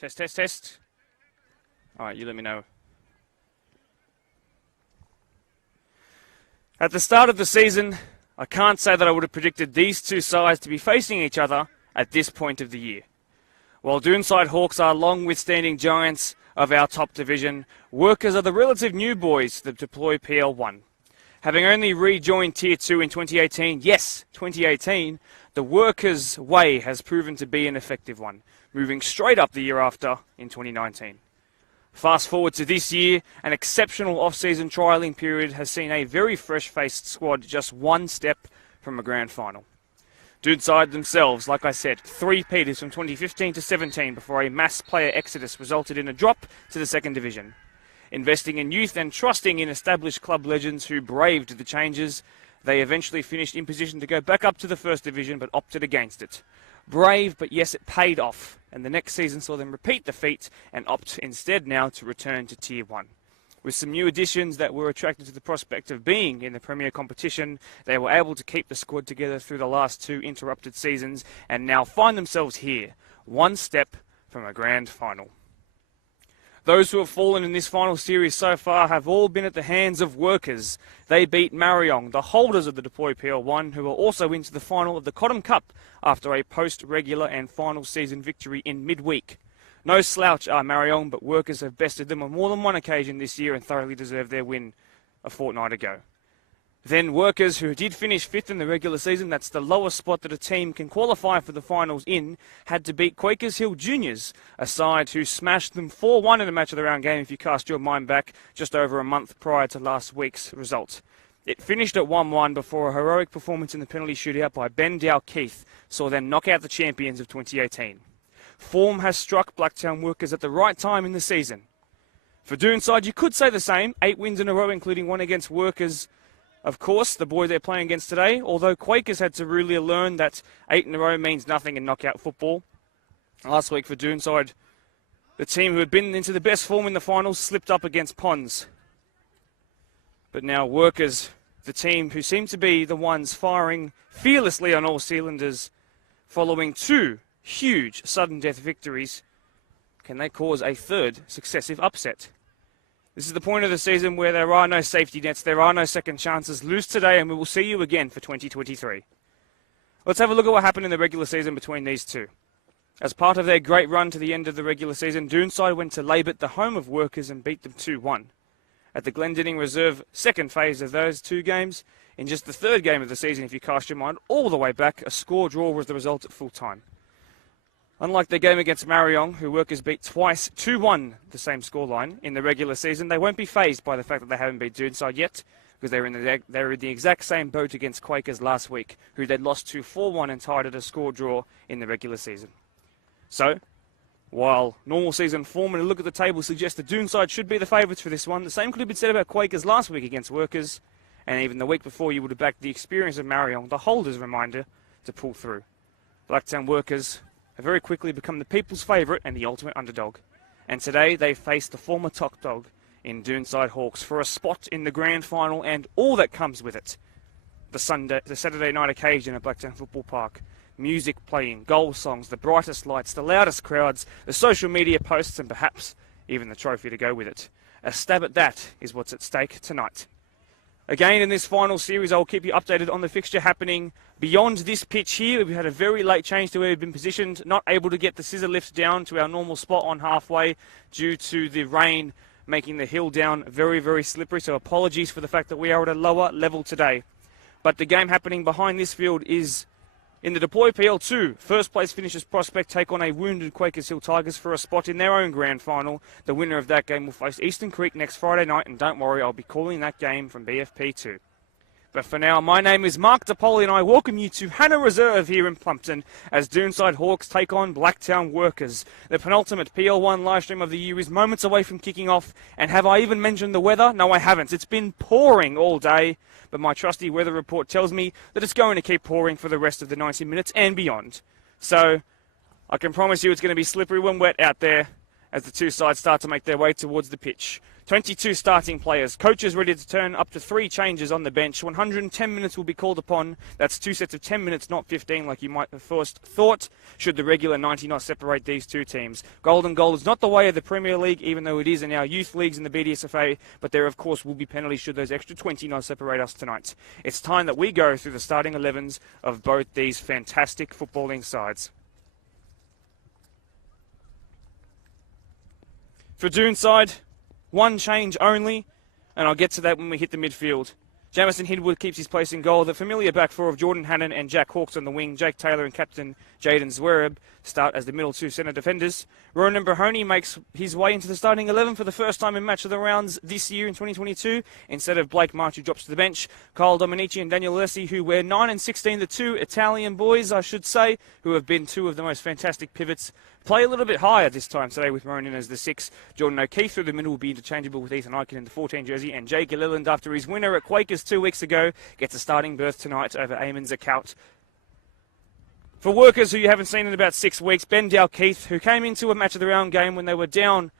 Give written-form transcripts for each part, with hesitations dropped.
Test, test, test. All right, you let me know. At the start of the season, I can't say that I would have predicted these two sides to be facing each other at this point of the year. While Doonside Hawks are long-withstanding giants of our top division, Workers are the relative new boys that deploy PL1. Having only rejoined Tier 2 in 2018, yes, 2018, the Workers' way has proven to be an effective one, moving straight up the year after in 2019. Fast forward to this year, an exceptional off-season trialling period has seen a very fresh-faced squad just one step from a grand final. Doonside themselves, like I said, three-peaters from 2015 to 17 before a mass player exodus resulted in a drop to the second division. Investing in youth and trusting in established club legends who braved the changes, they eventually finished in position to go back up to the first division but opted against it. Brave, but yes, it paid off, and the next season saw them repeat the feat and opt instead now to return to Tier 1. With some new additions that were attracted to the prospect of being in the Premier competition, they were able to keep the squad together through the last two interrupted seasons and now find themselves here, one step from a grand final. Those who have fallen in this final series so far have all been at the hands of Workers. They beat Mariong, the holders of the Deploy PL1, who are also into the final of the Cottam Cup after a post-regular and final season victory in midweek. No slouch are Mariong, but Workers have bested them on more than one occasion this year and thoroughly deserved their win a fortnight ago. Then Workers, who did finish 5th in the regular season, that's the lowest spot that a team can qualify for the finals in, had to beat Quakers Hill Juniors, a side who smashed them 4-1 in a match of the round game if you cast your mind back just over a month prior to last week's result. It finished at 1-1 before a heroic performance in the penalty shootout by Ben Dow Keith saw them knock out the champions of 2018. Form has struck Blacktown Workers at the right time in the season. For Doonside, you could say the same, 8 wins in a row, including one against Workers. Of course, the boy they're playing against today, although Quakers had to really learn that 8 in a row means nothing in knockout football. Last week for Doonside, the team who had been into the best form in the finals slipped up against Ponds. But now Workers, the team who seem to be the ones firing fearlessly on all cylinders, following 2 huge sudden death victories, can they cause a third successive upset? This is the point of the season where there are no safety nets, there are no second chances. Lose today and we will see you again for 2023. Let's have a look at what happened in the regular season between these two. As part of their great run to the end of the regular season, Doonside went to Labourt, the home of Workers, and beat them 2-1. At the Glendinning Reserve second phase of those 2 games, in just the third game of the season, if you cast your mind all the way back, a score draw was the result at full time. Unlike their game against Mariong, who Workers beat twice, 2-1 the same scoreline in the regular season, they won't be fazed by the fact that they haven't beat Doonside yet, because they're in the exact same boat against Quakers last week, who they'd lost to 4-1 and tied at a score draw in the regular season. So, while normal season form and a look at the table suggests that Doonside should be the favourites for this one, the same could have been said about Quakers last week against Workers, and even the week before you would have backed the experience of Mariong, the holders' reminder, to pull through. Blacktown Workers have very quickly become the people's favourite and the ultimate underdog. And today they face the former top dog in Doonside Hawks for a spot in the grand final and all that comes with it. The Saturday night occasion at Blacktown Football Park. Music playing, goal songs, the brightest lights, the loudest crowds, the social media posts and perhaps even the trophy to go with it. A stab at that is what's at stake tonight. Again, in this final series, I'll keep you updated on the fixture happening beyond this pitch here. We've had a very late change to where we've been positioned, not able to get the scissor lift down to our normal spot on halfway due to the rain making the hill down very, very slippery. So apologies for the fact that we are at a lower level today. But the game happening behind this field is in the Deploy PL2. First place finishers Prospect take on a wounded Quakers Hill Tigers for a spot in their own grand final. The winner of that game will face Eastern Creek next Friday night, and don't worry, I'll be calling that game from BFP2. But for now, my name is Mark DePoli and I welcome you to Hannah Reserve here in Plumpton as Doonside Hawks take on Blacktown Workers. The penultimate PL1 livestream of the year is moments away from kicking off, and have I even mentioned the weather? No, I haven't. It's been pouring all day, but my trusty weather report tells me that it's going to keep pouring for the rest of the 90 minutes and beyond. So I can promise you it's going to be slippery when wet out there as the two sides start to make their way towards the pitch. 22 starting players. Coaches ready to turn up to 3 changes on the bench. 110 minutes will be called upon. That's 2 sets of 10 minutes, not 15 like you might have first thought, should the regular 90 not separate these two teams. Golden goal is not the way of the Premier League, even though it is in our youth leagues in the BDSFA, but there of course will be penalties should those extra 20 not separate us tonight. It's time that we go through the starting 11s of both these fantastic footballing sides. For Doonside, 1 change only, and I'll get to that when we hit the midfield. Jamison Hidwood keeps his place in goal. The familiar back four of Jordan Hannon and Jack Hawkes on the wing. Jake Taylor and captain Jaden Zwerb start as the middle 2 centre defenders. Ronan Brahoni makes his way into the starting 11 for the first time in match of the rounds this year in 2022. Instead of Blake March, who drops to the bench. Kyle Dominici and Daniel Alessi, who wear 9 and 16, the 2 Italian boys, I should say, who have been 2 of the most fantastic pivots, play a little bit higher this time today with Ronan as the 6. Jordan O'Keefe through the middle will be interchangeable with Ethan Eichen in the 14 jersey. And Jay Gilliland, after his winner at Quakers 2 weeks ago, gets a starting berth tonight over Eamon Zakout. For workers who you haven't seen in about 6 weeks, Ben Dalkeith, who came into a match of the round game when they were down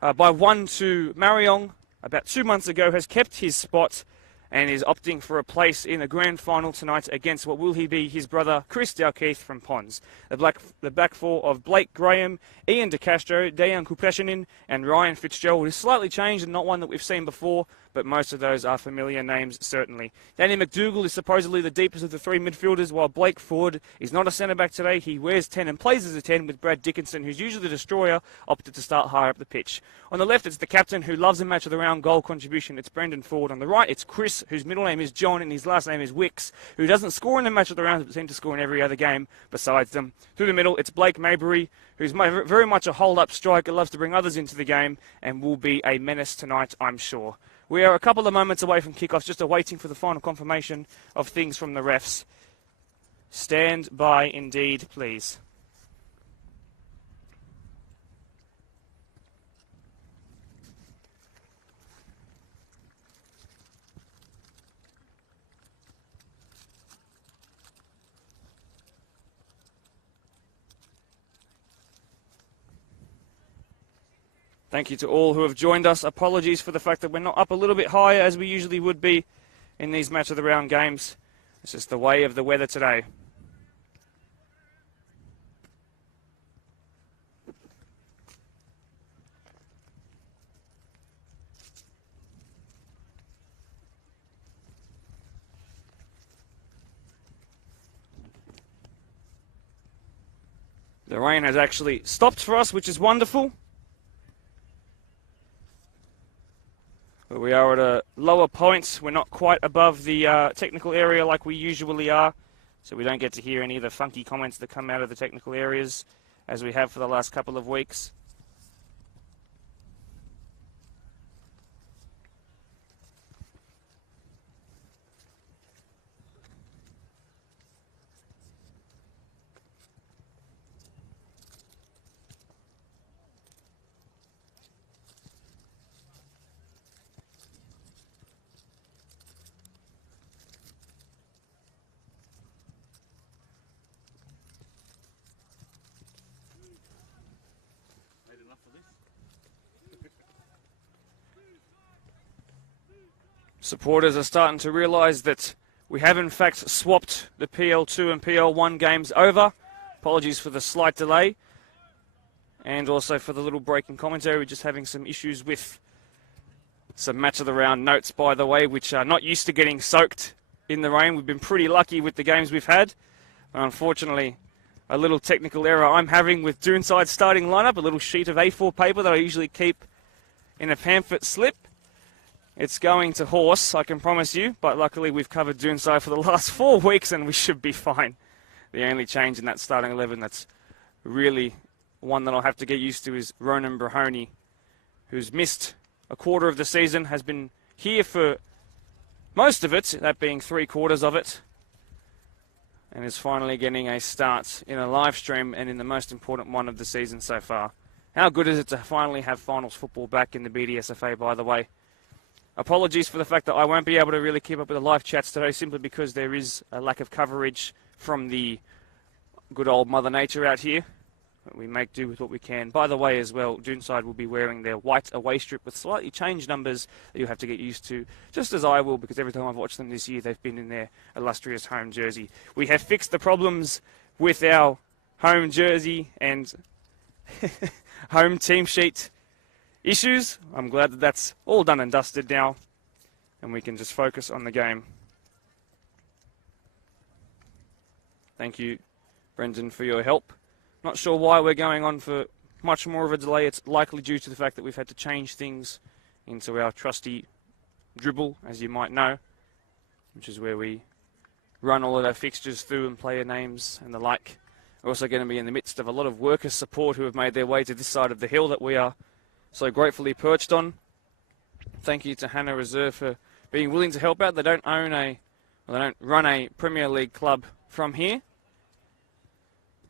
by 1 to Mariong about 2 months ago, has kept his spot and is opting for a place in the grand final tonight against what will he be, his brother Chris Dalkeith from Pons. The back four of Blake Graham, Ian DeCastro, Dejan Kupeshinin and Ryan Fitzgerald is slightly changed and not one that we've seen before, but most of those are familiar names, certainly. Danny McDougall is supposedly the deepest of the 3 midfielders, while Blake Ford is not a centre-back today. He wears 10 and plays as a 10, with Brad Dickinson, who's usually the destroyer, opted to start higher up the pitch. On the left, it's the captain, who loves a match of the round goal contribution. It's Brendan Ford. On the right, it's Chris, whose middle name is John and his last name is Wicks, who doesn't score in the match of the round, but seems to score in every other game besides them. Through the middle, it's Blake Maybury, who's very much a hold-up striker, loves to bring others into the game, and will be a menace tonight, I'm sure. We are a couple of moments away from kickoffs, just awaiting for the final confirmation of things from the refs. Stand by indeed, please. Thank you to all who have joined us. Apologies for the fact that we're not up a little bit higher as we usually would be in these match of the round games. It's just the way of the weather today. The rain has actually stopped for us, which is wonderful. But we are at a lower point. We're not quite above the technical area like we usually are, so we don't get to hear any of the funky comments that come out of the technical areas as we have for the last couple of weeks. Supporters are starting to realise that we have in fact swapped the PL2 and PL1 games over. Apologies for the slight delay. And also for the little break in commentary. We're just having some issues with some match of the round notes, by the way, which are not used to getting soaked in the rain. We've been pretty lucky with the games we've had. Unfortunately, a little technical error I'm having with Doonside's starting lineup, a little sheet of A4 paper that I usually keep in a pamphlet slip. It's going to horse, I can promise you, but luckily we've covered Doonside for the last 4 weeks and we should be fine. The only change in that starting 11 that's really one that I'll have to get used to is Ronan Brahoni, who's missed a quarter of the season, has been here for most of it, that being 3/4 of it, and is finally getting a start in a live stream and in the most important one of the season so far. How good is it to finally have finals football back in the BDSFA, by the way? Apologies for the fact that I won't be able to really keep up with the live chats today, simply because there is a lack of coverage from the good old Mother Nature out here. We make do with what we can. By the way, as well, Doonside will be wearing their white away strip with slightly changed numbers that you'll have to get used to, just as I will, because every time I've watched them this year, they've been in their illustrious home jersey. We have fixed the problems with our home jersey and home team sheet issues. I'm glad that that's all done and dusted now, and we can just focus on the game. Thank you, Brendan, for your help. Not sure why we're going on for much more of a delay. It's likely due to the fact that we've had to change things into our trusty dribble, as you might know, which is where we run all of our fixtures through and player names and the like. We're also going to be in the midst of a lot of worker support who have made their way to this side of the hill that we are so gratefully perched on. Thank you to Hannah Reserve for being willing to help out. They don't run a Premier League club from here,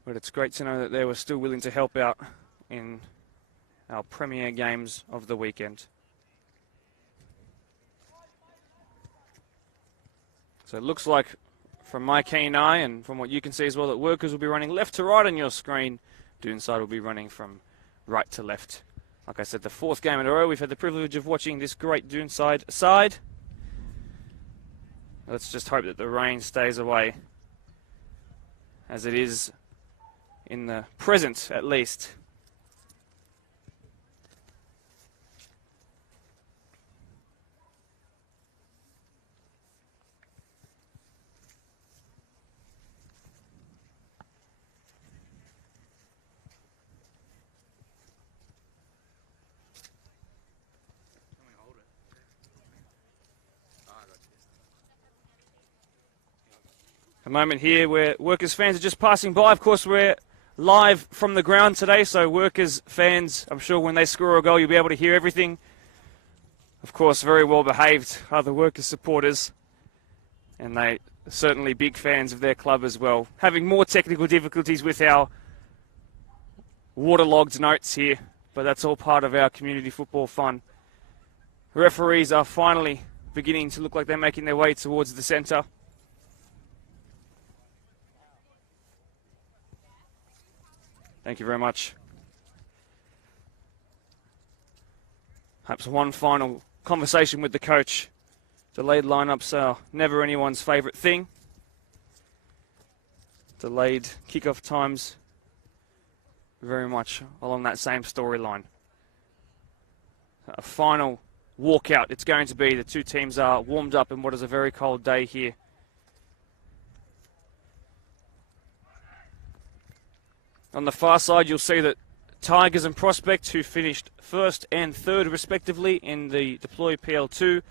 but it's great to know that they were still willing to help out in our premier games of the weekend. So it looks like, from my keen eye and from what you can see as well, that workers will be running left to right on your screen. Doonside will be running from right to left. Like I said, the fourth game in a row, we've had the privilege of watching this great Doonside side. Let's just hope that the rain stays away, as it is in the present, at least. A moment here where Workers fans are just passing by. Of course, we're live from the ground today, so Workers fans, I'm sure when they score a goal, you'll be able to hear everything. Of course, very well behaved are the Workers supporters, and they are certainly big fans of their club as well. Having more technical difficulties with our waterlogged notes here, but that's all part of our community football fun. Referees are finally beginning to look like they're making their way towards the centre. Thank you very much. Perhaps one final conversation with the coach. Delayed lineups are never anyone's favourite thing. Delayed kickoff times, very much along that same storyline. A final walkout it's going to be. The two teams are warmed up in what is a very cold day here. On the far side, you'll see that Tigers and Prospect, who finished first and third respectively in the Deploy PL2,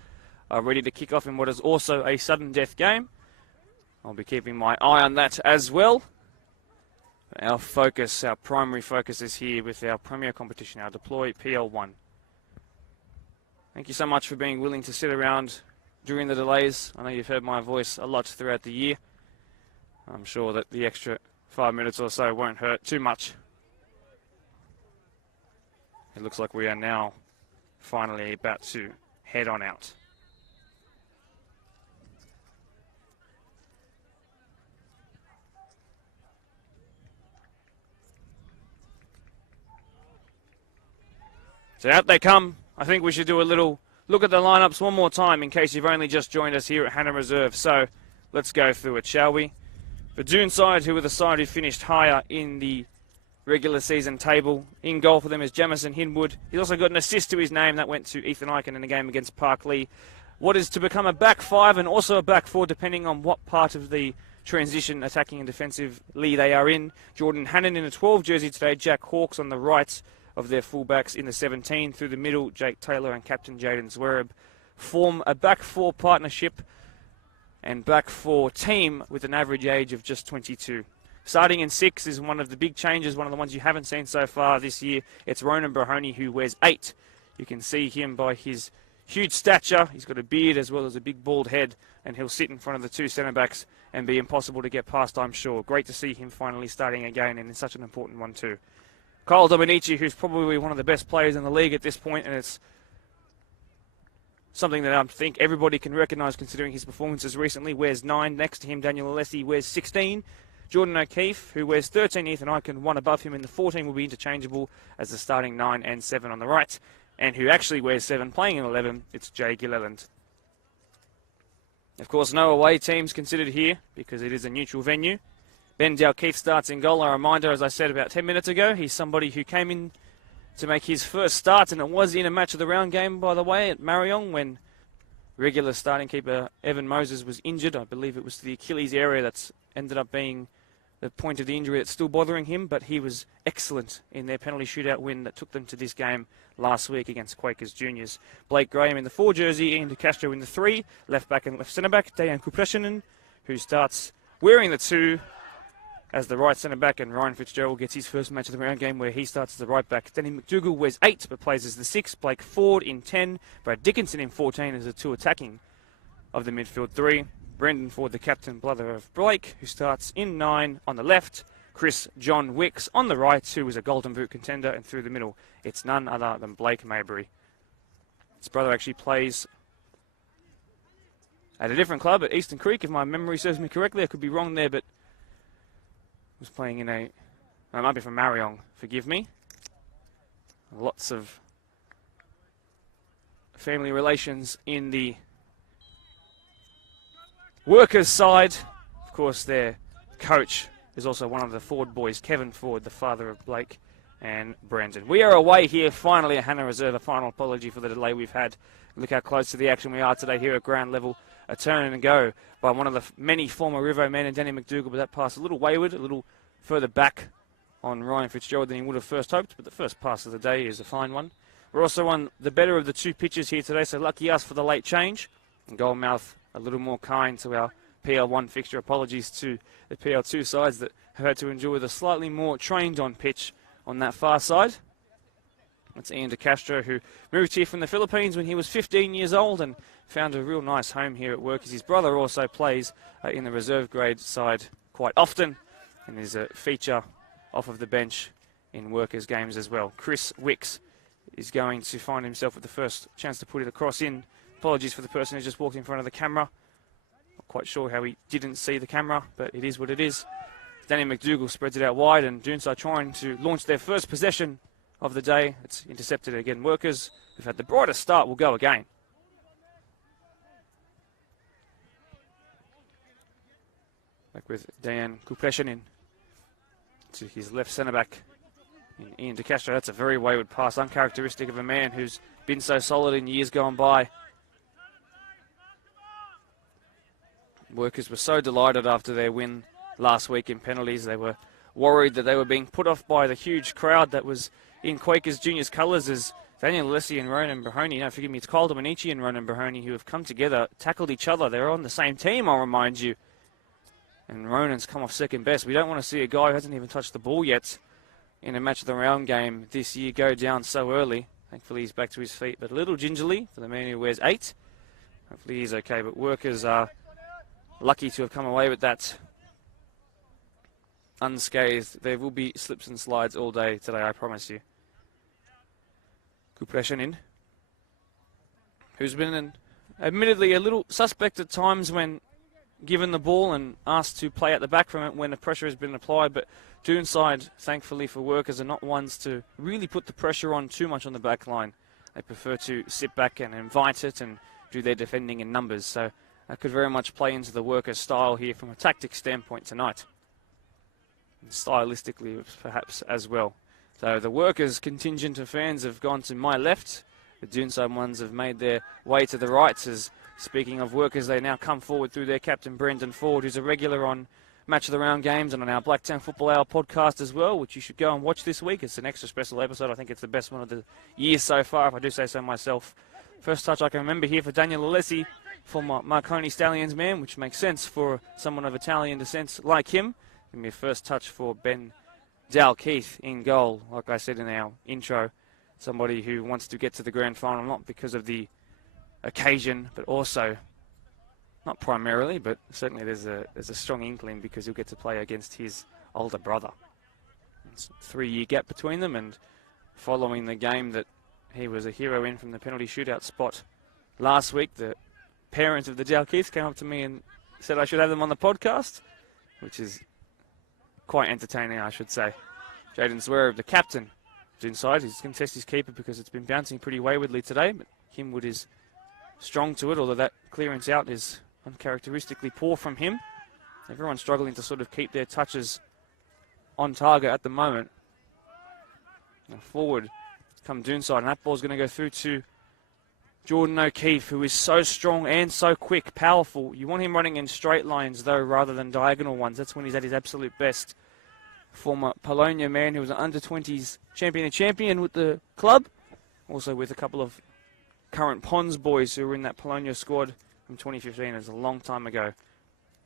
are ready to kick off in what is also a sudden death game. I'll be keeping my eye on that as well. Our focus, our primary focus is here with our premier competition, our Deploy PL1. Thank you so much for being willing to sit around during the delays. I know you've heard my voice a lot throughout the year. I'm sure that the extra 5 minutes or so won't hurt too much. It looks like we are now finally about to head on out. So out they come. I think we should do a little look at the lineups one more time in case you've only just joined us here at Hannah Reserve. So let's go through it, shall we? For Doonside, who were the side who finished higher in the regular season table. In goal for them is Jamison Hinwood. He's also got an assist to his name. That went to Ethan Eichen in the game against Park Lee. What is to become a back five and also a back four, depending on what part of the transition, attacking and defensively, they are in. Jordan Hannon in a 12 jersey today. Jack Hawkes on the right of their fullbacks in the 17. Through the middle, Jake Taylor and captain Jaden Zwerb form a back four partnership and back four team with an average age of just 22. Starting in 6 is one of the big changes, one of the ones you haven't seen so far this year. It's Ronan Brahoni, who wears 8. You can see him by his huge stature. He's got a beard as well as a big bald head, and he'll sit in front of the two centre-backs and be impossible to get past, I'm sure. Great to see him finally starting again, and in such an important one too. Kyle Dominici, who's probably one of the best players in the league at this point, and it's something that I think everybody can recognise considering his performances recently. Wears 9. Next to him, Daniel Alessi wears 16. Jordan O'Keefe, who wears 13 Ethan Icon, one above him in the 14, will be interchangeable as the starting 9 and 7 on the right. And who actually wears 7, playing in 11, it's Jay Gilleland. Of course, no away teams considered here because it is a neutral venue. Ben Dalkeith starts in goal. A reminder, as I said about 10 minutes ago, he's somebody who came in to make his first start, and it was in a match of the round game, by the way, at Marion when regular starting keeper Evan Moses was injured. I believe it was to the Achilles area that's ended up being the point of the injury that's still bothering him, but he was excellent in their penalty shootout win that took them to this game last week against Quakers Juniors. Blake Graham in the 4 jersey, Ian De Castro in the 3, left back and left centre back, Dejan Kupreshinen, who starts wearing the 2 as the right centre back, and Ryan Fitzgerald gets his first match of the round game where he starts as the right back. Danny McDougall wears 8 but plays as the 6, Blake Ford in 10, Brad Dickinson in 14 as the 2 attacking of the midfield 3. Brendan Ford, the captain, brother of Blake, who starts in 9 on the left. Chris John Wicks on the right, who was a Golden Boot contender, and through the middle, it's none other than Blake Mabry. His brother actually plays at a different club at Eastern Creek, if my memory serves me correctly. I could be wrong there, but was playing in it might be from Marion, forgive me. Lots of family relations in the Workers' side. Of course, their coach is also one of the Ford boys, Kevin Ford, the father of Blake and Brandon. We are away here, finally, at Hannah Reserve. A final apology for the delay we've had. Look how close to the action we are today here at ground level. A turn and go by one of the many former Rivo men and Danny McDougall, but that pass a little wayward, a little further back on Ryan Fitzgerald than he would have first hoped, but the first pass of the day is a fine one. We're also on the better of the 2 pitches here today, so lucky us for the late change. And Goldmouth a little more kind to our PL1 fixture. Apologies to the PL2 sides that have had to endure with a slightly more trained on pitch on that far side. That's Ian De Castro, who moved here from the Philippines when he was 15 years old and found a real nice home here at Workers. His brother also plays in the reserve grade side quite often and is a feature off of the bench in Workers games as well. Chris Wicks is going to find himself with the first chance to put it across in. Apologies for the person who just walked in front of the camera. Not quite sure how he didn't see the camera, but it is what it is. Danny McDougall spreads it out wide, and Doonside trying to launch their first possession of the day. It's intercepted again. Workers, who've had the brightest start, will go again. Back with Dejan Kupreshinin to his left centre-back in Ian De Castro. That's a very wayward pass, uncharacteristic of a man who's been so solid in years gone by. Workers were so delighted after their win last week in penalties. They were worried that they were being put off by the huge crowd that was in Quakers Juniors colours as Daniel Alessi and Ronan Brahoni, no, forgive me, it's Kyle Dominici and Ronan Brahoni who have come together, tackled each other. They're on the same team, I'll remind you. And Ronan's come off second best. We don't want to see a guy who hasn't even touched the ball yet in a match of the round game this year go down so early. Thankfully he's back to his feet, but a little gingerly for the man who wears 8. Hopefully he's okay, but Workers are lucky to have come away with that unscathed. There will be slips and slides all day today, I promise you. Kupreshinin, who's been admittedly a little suspect at times when given the ball and asked to play at the back from it when the pressure has been applied, but Doonside, thankfully for Workers, are not ones to really put the pressure on too much on the back line. They prefer to sit back and invite it and do their defending in numbers, so that could very much play into the Workers' style here from a tactic standpoint tonight. And stylistically, perhaps, as well. So the Workers' contingent of fans have gone to my left. The Doonside ones have made their way to the right. As speaking of Workers, they now come forward through their captain, Brendan Ford, who's a regular on Match of the Round games and on our Blacktown Football Hour podcast as well, which you should go and watch this week. It's an extra special episode. I think it's the best one of the year so far, if I do say so myself. First touch I can remember here for Daniel Alessi, former Marconi Stallions man, which makes sense for someone of Italian descent like him. Give me a first touch for Ben Dalkeith in goal, like I said in our intro. Somebody who wants to get to the grand final, not because of the occasion, but also, not primarily, but certainly there's a strong inkling because he'll get to play against his older brother. It's a 3-year gap between them, and following the game that he was a hero in from the penalty shootout spot last week, the parents of the Dalkeiths came up to me and said I should have them on the podcast, which is quite entertaining, I should say. Jaden Zverev, the captain, Doonside. He's going to test his keeper because it's been bouncing pretty waywardly today, but Kimwood is strong to it, although that clearance out is uncharacteristically poor from him. Everyone's struggling to sort of keep their touches on target at the moment. Now forward come Doonside, and that ball's going to go through to Jordan O'Keefe, who is so strong and so quick, powerful. You want him running in straight lines, though, rather than diagonal ones. That's when he's at his absolute best. Former Polonia man who was an under-20s champion with the club. Also with a couple of current Pons boys who were in that Polonia squad from 2015. It was a long time ago.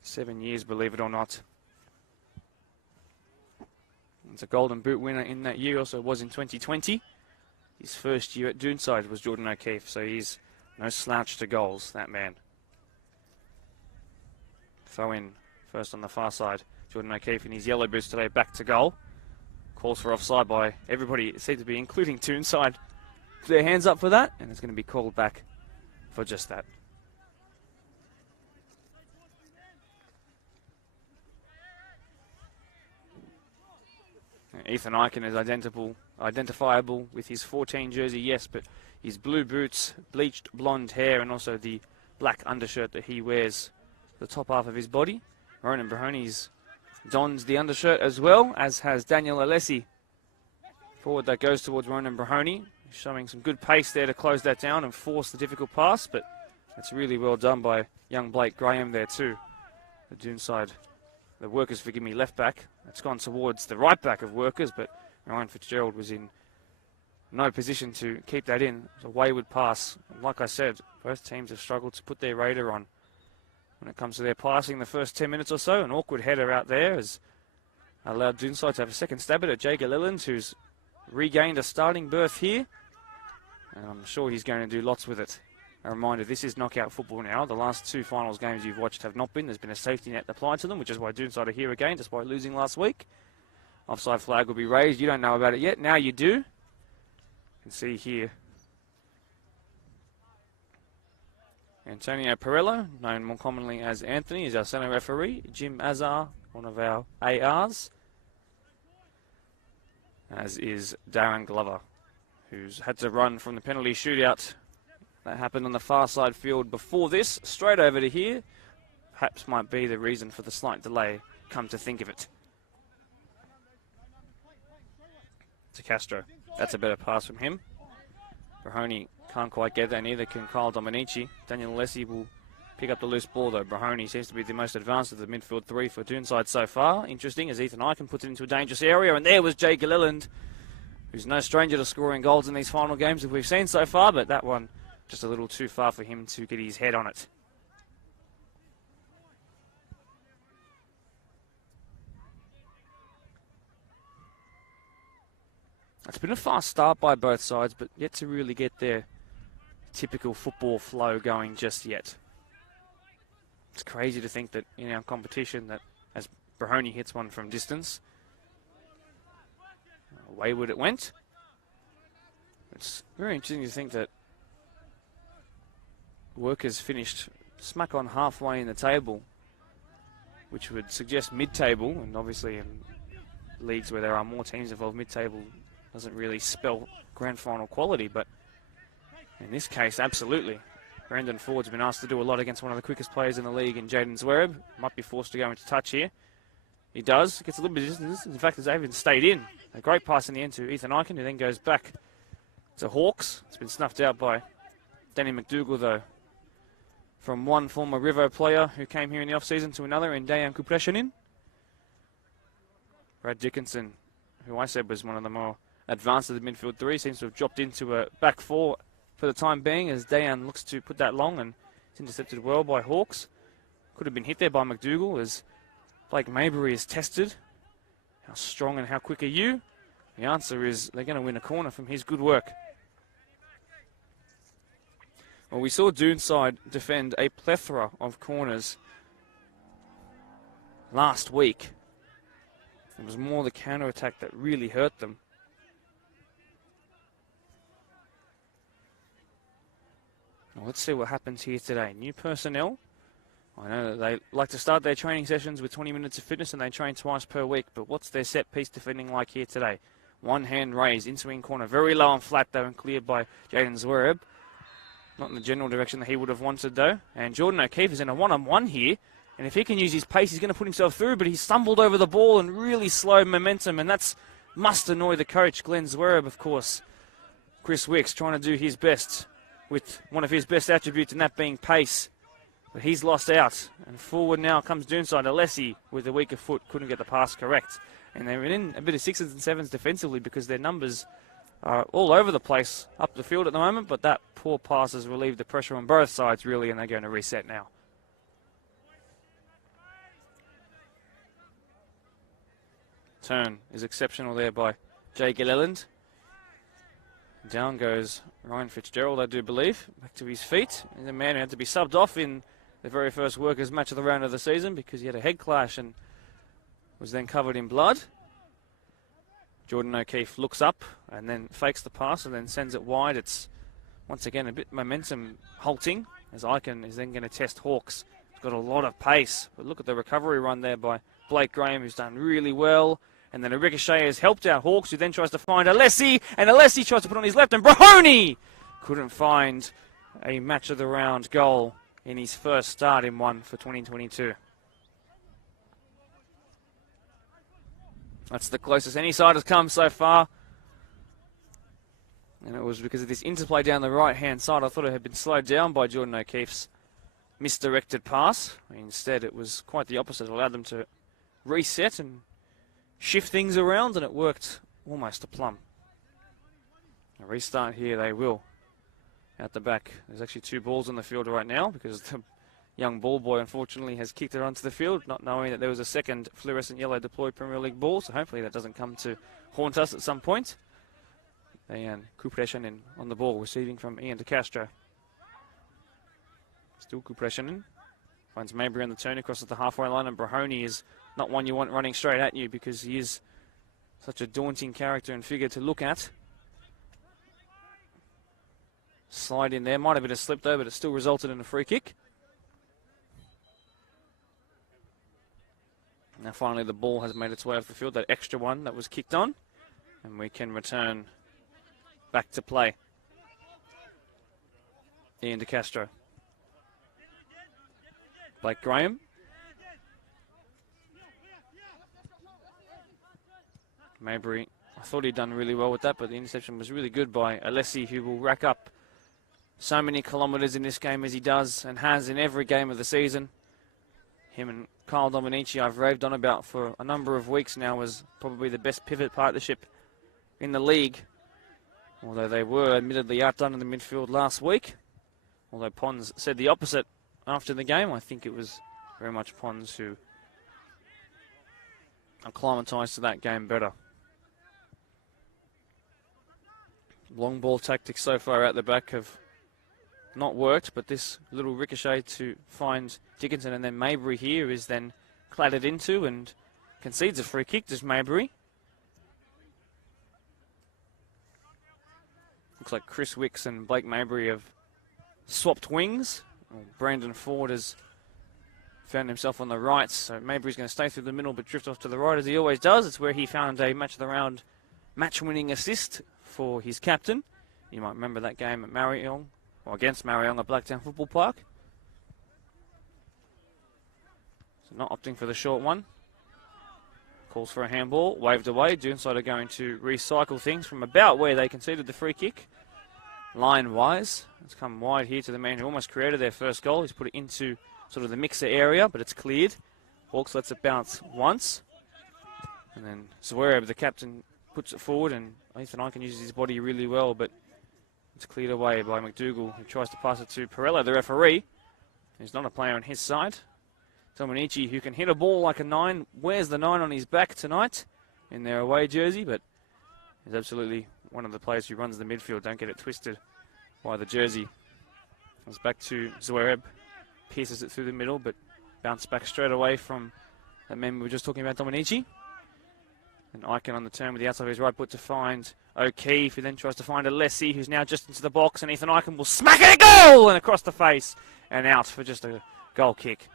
7 years, believe it or not. He's a Golden Boot winner in that year. Also was in 2020. His first year at Doonside was Jordan O'Keefe, so he's no slouch to goals, that man. Throw in first on the far side. Jordan O'Keefe in his yellow boots today, back to goal. Calls for offside by everybody, it seems to be, including Doonside. Put their hands up for that, and it's going to be called back for just that. Ethan Eichen is identifiable with his 14 jersey, yes, but his blue boots, bleached blonde hair, and also the black undershirt that he wears the top half of his body. Ronan Brahoni's dons the undershirt as well, as has Daniel Alessi. Forward that goes towards Ronan Brahoni, showing some good pace there to close that down and force the difficult pass, but it's really well done by young Blake Graham there too. The Doonside, the Workers, forgive me, left back. It's gone towards the right back of Workers, but Ryan Fitzgerald was in no position to keep that in. It's a wayward pass. Like I said, both teams have struggled to put their radar on when it comes to their passing the first 10 minutes or so. An awkward header out there has allowed Doonside to have a second stab at it. Jager Lilland, who's regained a starting berth here, and I'm sure he's going to do lots with it. A reminder, this is knockout football now. The last two finals games you've watched have not been. There's been a safety net applied to them, which is why Doonside are here again, despite losing last week. Offside flag will be raised. You don't know about it yet. Now you do. You can see here Antonio Perello, known more commonly as Anthony, is our centre referee. Jim Azar, one of our ARs, as is Darren Glover, who's had to run from the penalty shootout that happened on the far side field before this, straight over to here. Perhaps might be the reason for the slight delay, come to think of it. To Castro. That's a better pass from him. Brahoni can't quite get there, neither can Kyle Dominici. Daniel Alessi will pick up the loose ball, though. Brahoni seems to be the most advanced of the midfield three for Doonside so far. Interesting, as Ethan Eichen puts it into a dangerous area, and there was Jay Gilliland, who's no stranger to scoring goals in these final games that we've seen so far, but that one just a little too far for him to get his head on it. It's been a fast start by both sides, but yet to really get their typical football flow going just yet. It's crazy to think that in our competition that as Brahoni hits one from distance, wayward it went. It's very interesting to think that Workers finished smack on halfway in the table, which would suggest mid-table, and obviously in leagues where there are more teams involved, mid-table doesn't really spell grand final quality, but in this case, absolutely. Brandon Ford's been asked to do a lot against one of the quickest players in the league in Jaden Zverev. Might be forced to go into touch here. He does. Gets a little bit of distance. In fact, David stayed in. A great pass in the end to Ethan Eichen, who then goes back to Hawks. It's been snuffed out by Danny McDougall, though, from one former Rivo player who came here in the off-season to another in Dejan Kupreshanin. Brad Dickinson, who I said was one of the more advanced of the midfield three, seems to have dropped into a back four for the time being, as Dejan looks to put that long, and it's intercepted well by Hawks. Could have been hit there by McDougall, as Blake Maybury is tested. How strong and how quick are you? The answer is they're going to win a corner from his good work. Well, we saw Doonside defend a plethora of corners last week. It was more the counter-attack that really hurt them. Well, let's see what happens here today. New personnel I know that they like to start their training sessions with 20 minutes of fitness and they train twice per week, but what's their set piece defending like here today? One hand raised, in-swing corner, very low and flat though, and cleared by Jaden Zwerb. Not in the general direction that he would have wanted though. And Jordan O'Keefe is in a one-on-one here, and if he can use his pace, he's going to put himself through, but he stumbled over the ball and really slowed momentum, and that's must annoy the coach, Glenn Zwerb, of course. Chris Wicks trying to do his best with one of his best attributes, and that being pace. But he's lost out. And forward now comes Doonside. Alessi with a weaker foot couldn't get the pass correct. And they're in a bit of 6s and 7s defensively because their numbers are all over the place up the field at the moment. But that poor pass has relieved the pressure on both sides, really, and they're going to reset now. Turn is exceptional there by Jay Gilleland. Down goes Ryan Fitzgerald, I do believe, back to his feet. And the man who had to be subbed off in the very first workers' match of the round of the season because he had a head clash and was then covered in blood. Jordan O'Keefe looks up and then fakes the pass and then sends it wide. It's once again a bit momentum halting as Icon is then going to test Hawks. He's got a lot of pace, but look at the recovery run there by Blake Graham, who's done really well. And then a ricochet has helped out Hawks, who then tries to find Alessi, and Alessi tries to put on his left, and Brahoni couldn't find a match of the round goal in his first start in one for 2022. That's the closest any side has come so far. And it was because of this interplay down the right-hand side. I thought it had been slowed down by Jordan O'Keefe's misdirected pass. Instead, it was quite the opposite. It allowed them to reset and shift things around, and it worked almost to plumb. A restart here they will. At the back, there's actually 2 balls on the field right now because the young ball boy unfortunately has kicked it onto the field, not knowing that there was a second fluorescent yellow deployed Premier League ball, so hopefully that doesn't come to haunt us at some point. And Kupreshanen on the ball, receiving from Ian De Castro. Still Kupreshanen. Finds Mabry on the turn, crosses the halfway line, and Brahoni is not one you want running straight at you because he is such a daunting character and figure to look at. Slide in there, might have been a slip though, but it still resulted in a free kick. Now finally the ball has made its way off the field, that extra one that was kicked on, and we can return back to play. Ian De Castro. Blake Graham. Mabry, I thought he'd done really well with that, but the interception was really good by Alessi, who will rack up so many kilometres in this game as he does and has in every game of the season. Him and Kyle Dominici I've raved on about for a number of weeks now as probably the best pivot partnership in the league. Although they were admittedly outdone in the midfield last week. Although Pons said the opposite after the game. I think it was very much Pons who acclimatised to that game better. Long ball tactics so far out the back have not worked, but this little ricochet to find Dickinson, and then Mabry here is then clattered into and concedes a free kick. Does Mabry? Looks like Chris Wicks and Blake Mabry have swapped wings. Brandon Ford has found himself on the right, so Mabry's going to stay through the middle but drift off to the right as he always does. It's where he found a match of the round match-winning assist for his captain. You might remember that game at Marion, or against Marion at Blacktown Football Park. So not opting for the short one. Calls for a handball, waved away. Doonside are going to recycle things from about where they conceded the free kick. Line-wise, it's come wide here to the man who almost created their first goal. He's put it into sort of the mixer area, but it's cleared. Hawks lets it bounce once. And then Zwerb, the captain, puts it forward, and Ethan Icon uses his body really well, but it's cleared away by McDougall, who tries to pass it to Perella, the referee, who's not a player on his side. Dominici, who can hit a ball like a 9, wears the 9 on his back tonight in their away jersey, but is absolutely one of the players who runs the midfield. Don't get it twisted by the jersey. It's back to Zwerb, pierces it through the middle, but bounced back straight away from that man we were just talking about, Dominici. And Icon on the turn with the outside of his right foot to find O'Keefe, who then tries to find Alessi, who's now just into the box, and Ethan Icon will smack it a goal and across the face and out for just a goal kick.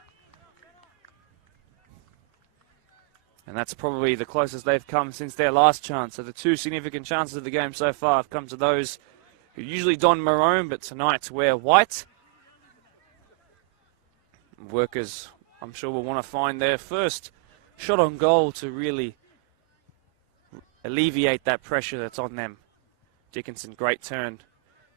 And that's probably the closest they've come since their last chance. So the two significant chances of the game so far have come to those who usually don maroon, but tonight wear white. Workers, I'm sure, will want to find their first shot on goal to really alleviate that pressure that's on them. Dickinson, great turn.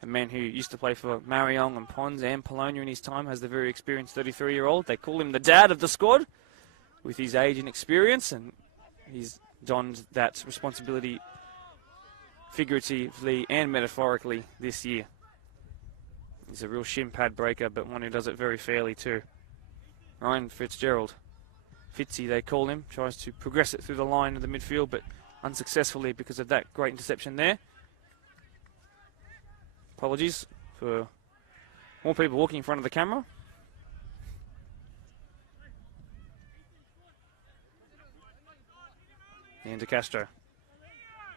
A man who used to play for Marion and Pons and Polonia in his time, has the very experienced 33-year-old. They call him the dad of the squad with his age and experience, and he's donned that responsibility figuratively and metaphorically this year. He's a real shin pad breaker, but one who does it very fairly too. Ryan Fitzgerald, Fitzy they call him, tries to progress it through the line of the midfield, but unsuccessfully because of that great interception there. Apologies for more people walking in front of the camera. And De Castro.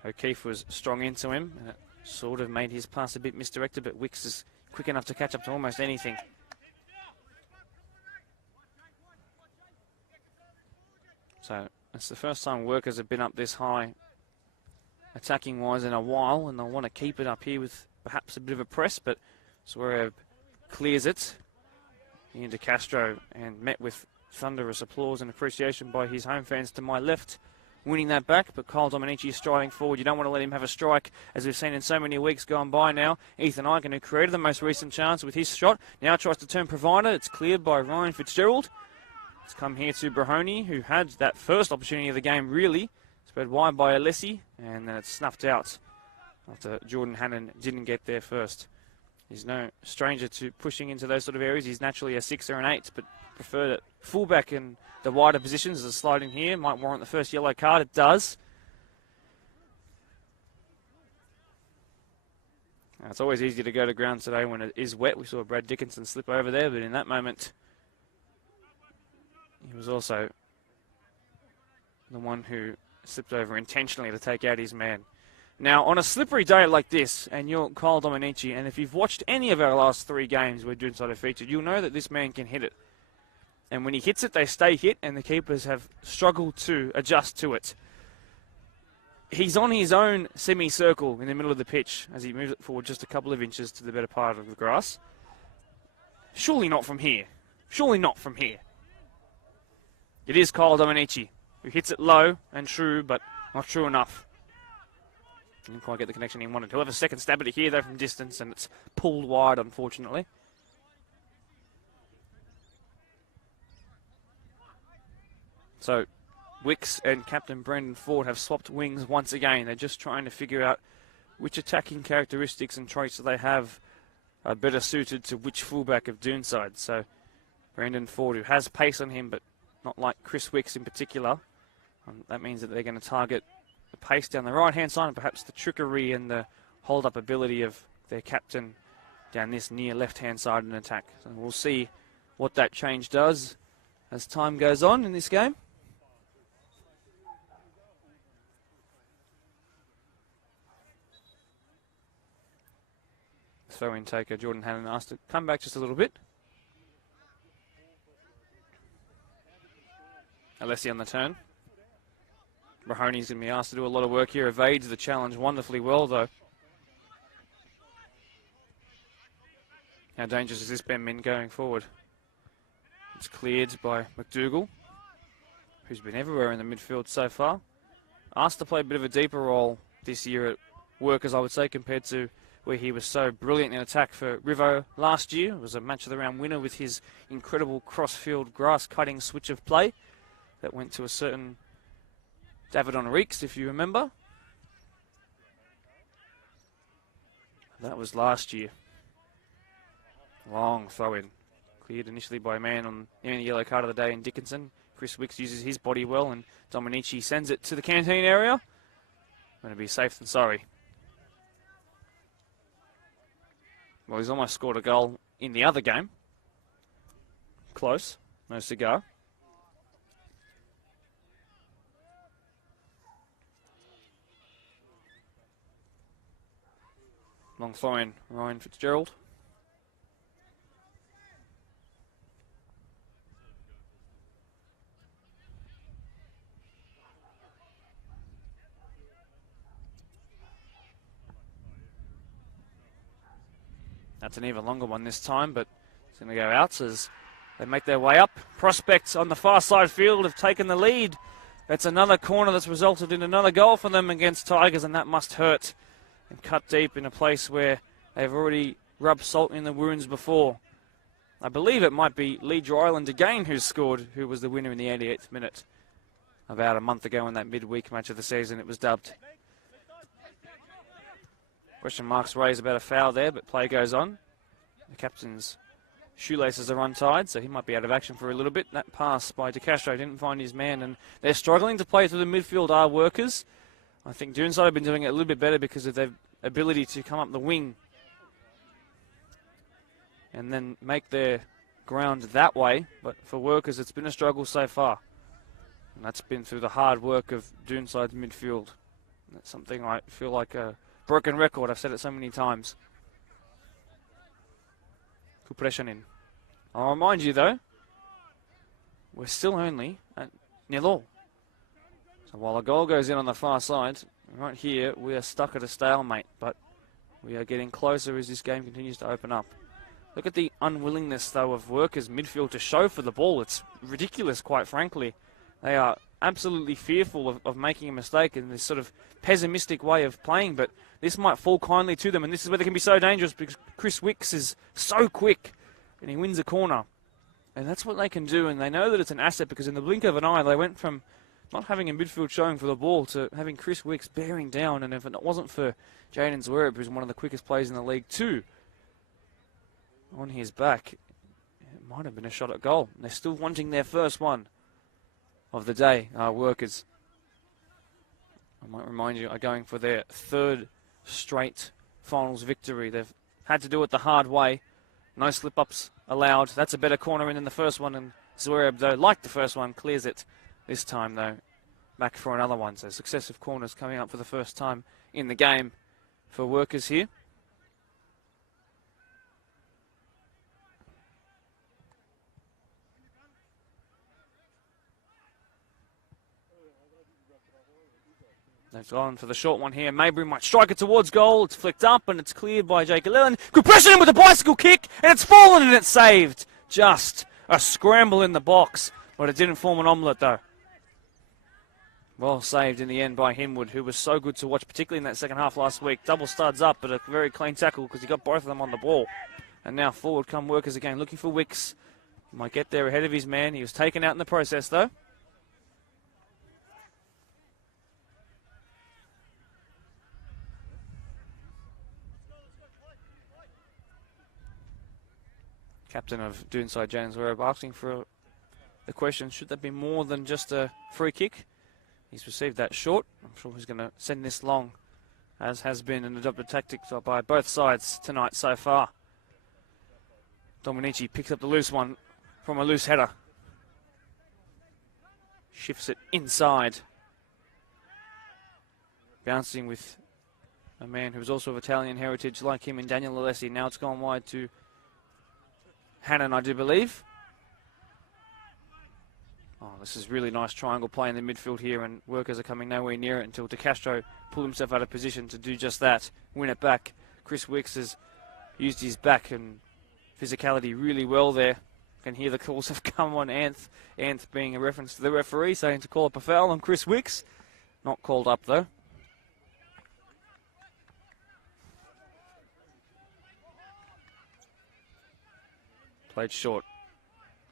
O'Keefe was strong into him, and it sort of made his pass a bit misdirected, but Wicks is quick enough to catch up to almost anything. So it's the first time Workers have been up this high attacking-wise in a while, and they'll want to keep it up here with perhaps a bit of a press, but Suarez clears it into Castro and met with thunderous applause and appreciation by his home fans to my left, winning that back. But Kyle Dominici is striding forward. You don't want to let him have a strike, as we've seen in so many weeks gone by now. Ethan Eichen, who created the most recent chance with his shot, now tries to turn provider. It's cleared by Ryan Fitzgerald. It's come here to Brahoni, who had that first opportunity of the game, really. Spread wide by Alessi, and then it's snuffed out after Jordan Hannon didn't get there first. He's no stranger to pushing into those sort of areas. He's naturally a 6 or an 8, but preferred at fullback in the wider positions. As a slide in here might warrant the first yellow card. It does. Now, it's always easy to go to ground today when it is wet. We saw Brad Dickinson slip over there, but in that moment, he was also the one who slipped over intentionally to take out his man. Now, on a slippery day like this, and you're Kyle Dominici, and if you've watched any of our last 3 games where Doonside have featured, you'll know that this man can hit it. And when he hits it, they stay hit, and the keepers have struggled to adjust to it. He's on his own semicircle in the middle of the pitch as he moves it forward just a couple of inches to the better part of the grass. Surely not from here. Surely not from here. It is Kyle Dominici, who hits it low and true, but not true enough. Didn't quite get the connection he wanted. He'll have a second stab at it here, though, from distance, and it's pulled wide, unfortunately. So, Wicks and Captain Brendan Ford have swapped wings once again. They're just trying to figure out which attacking characteristics and traits that they have are better suited to which fullback of Doonside. So, Brendan Ford, who has pace on him, but not like Chris Wicks in particular. That means that they're going to target the pace down the right-hand side and perhaps the trickery and the hold-up ability of their captain down this near left-hand side in attack. So we'll see what that change does as time goes on in this game. Throw-in taker Jordan Hannon asked to come back just a little bit. Alessi on the turn. Mahoney's going to be asked to do a lot of work here. Evades the challenge wonderfully well, though. How dangerous is this Ben Min going forward? It's cleared by McDougall, who's been everywhere in the midfield so far. Asked to play a bit of a deeper role this year at Workers, I would say, compared to where he was so brilliant in attack for Rivo last year. It was a match of the round winner with his incredible cross-field grass-cutting switch of play that went to a certain David Enriques, if you remember. That was last year. Long throw-in. Cleared initially by a man on the yellow card of the day in Dickinson. Chris Wicks uses his body well, and Dominici sends it to the canteen area. Going to be safe than sorry. Well, he's almost scored a goal in the other game. Close. No cigar. Long throw-in, Ryan Fitzgerald. That's an even longer one this time, but it's going to go out as they make their way up. Prospects on the far side field have taken the lead. It's another corner that's resulted in another goal for them against Tigers, and that must hurt. And cut deep in a place where they've already rubbed salt in the wounds before. I believe it might be Lee Dryland again who scored, who was the winner in the 88th minute. About a month ago in that midweek match of the season, it was dubbed. Question marks raised about a foul there, but play goes on. The captain's shoelaces are untied, so he might be out of action for a little bit. That pass by De Castro didn't find his man, and they're struggling to play through the midfield, our workers. I think Doonside have been doing it a little bit better because of their ability to come up the wing and then make their ground that way. But for workers, it's been a struggle so far. And that's been through the hard work of Doonside's midfield. That's something I feel like a broken record. I've said it so many times. Good pressure in. I'll remind you, though, we're still only at 0-0. So while a goal goes in on the far side, right here, we are stuck at a stalemate. But we are getting closer as this game continues to open up. Look at the unwillingness, though, of workers' midfield to show for the ball. It's ridiculous, quite frankly. They are absolutely fearful of making a mistake in this sort of pessimistic way of playing, but this might fall kindly to them, and this is where they can be so dangerous because Chris Wicks is so quick, and he wins a corner. And that's what they can do, and they know that it's an asset because in the blink of an eye, they went from not having a midfield showing for the ball to having Chris Wicks bearing down, and if it wasn't for Jaden Zwerb, who's one of the quickest players in the league too, on his back, it might have been a shot at goal. And they're still wanting their first one of the day, our workers. I might remind you, are going for their third straight finals victory. They've had to do it the hard way. No slip-ups allowed. That's a better corner in than the first one, and Zwerb, though, like the first one, clears it this time, though. Back for another one. So successive corners coming up for the first time in the game for workers here. They've gone for the short one here. Maybury might strike it towards goal. It's flicked up and it's cleared by Jake Llewellyn. Good pressure in with a bicycle kick, and it's fallen and it's saved. Just a scramble in the box, but it didn't form an omelette though. Well saved in the end by Hinwood, who was so good to watch, particularly in that second half last week. Double studs up, but a very clean tackle because he got both of them on the ball. And now forward come workers again, looking for Wicks. He might get there ahead of his man. He was taken out in the process though. Captain of Doonside, James Wereb, asking for the question, should that be more than just a free kick? He's received that short. I'm sure he's going to send this long, as has been an adopted tactic by both sides tonight so far. Dominici picks up the loose one from a loose header. Shifts it inside. Bouncing with a man who was also of Italian heritage like him in Daniel Alessi. Now it's gone wide to Hannon, I do believe. Oh, this is really nice triangle play in the midfield here, and workers are coming nowhere near it until De Castro pulled himself out of position to do just that, win it back. Chris Wicks has used his back and physicality really well there. Can hear the calls have come on Anth. Anth being a reference to the referee, saying to call up a foul on Chris Wicks. Not called up though. Played short.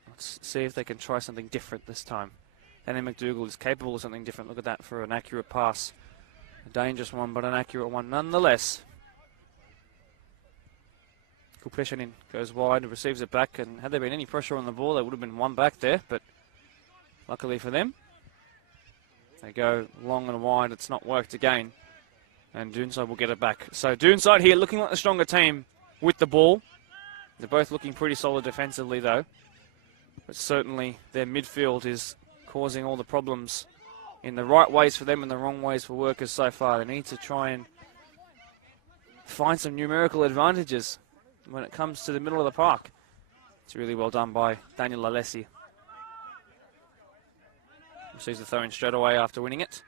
Let's see if they can try something different this time. Danny McDougall is capable of something different. Look at that for an accurate pass. A dangerous one, but an accurate one nonetheless. Good pressure in. Goes wide and receives it back. And had there been any pressure on the ball, there would have been one back there. But luckily for them, they go long and wide. It's not worked again. And Doonside will get it back. So Doonside here looking like the stronger team with the ball. They're both looking pretty solid defensively, though. But certainly their midfield is causing all the problems in the right ways for them and the wrong ways for workers so far. They need to try and find some numerical advantages when it comes to the middle of the park. It's really well done by Daniel Alessi. Receives the throw-in straight away after winning it.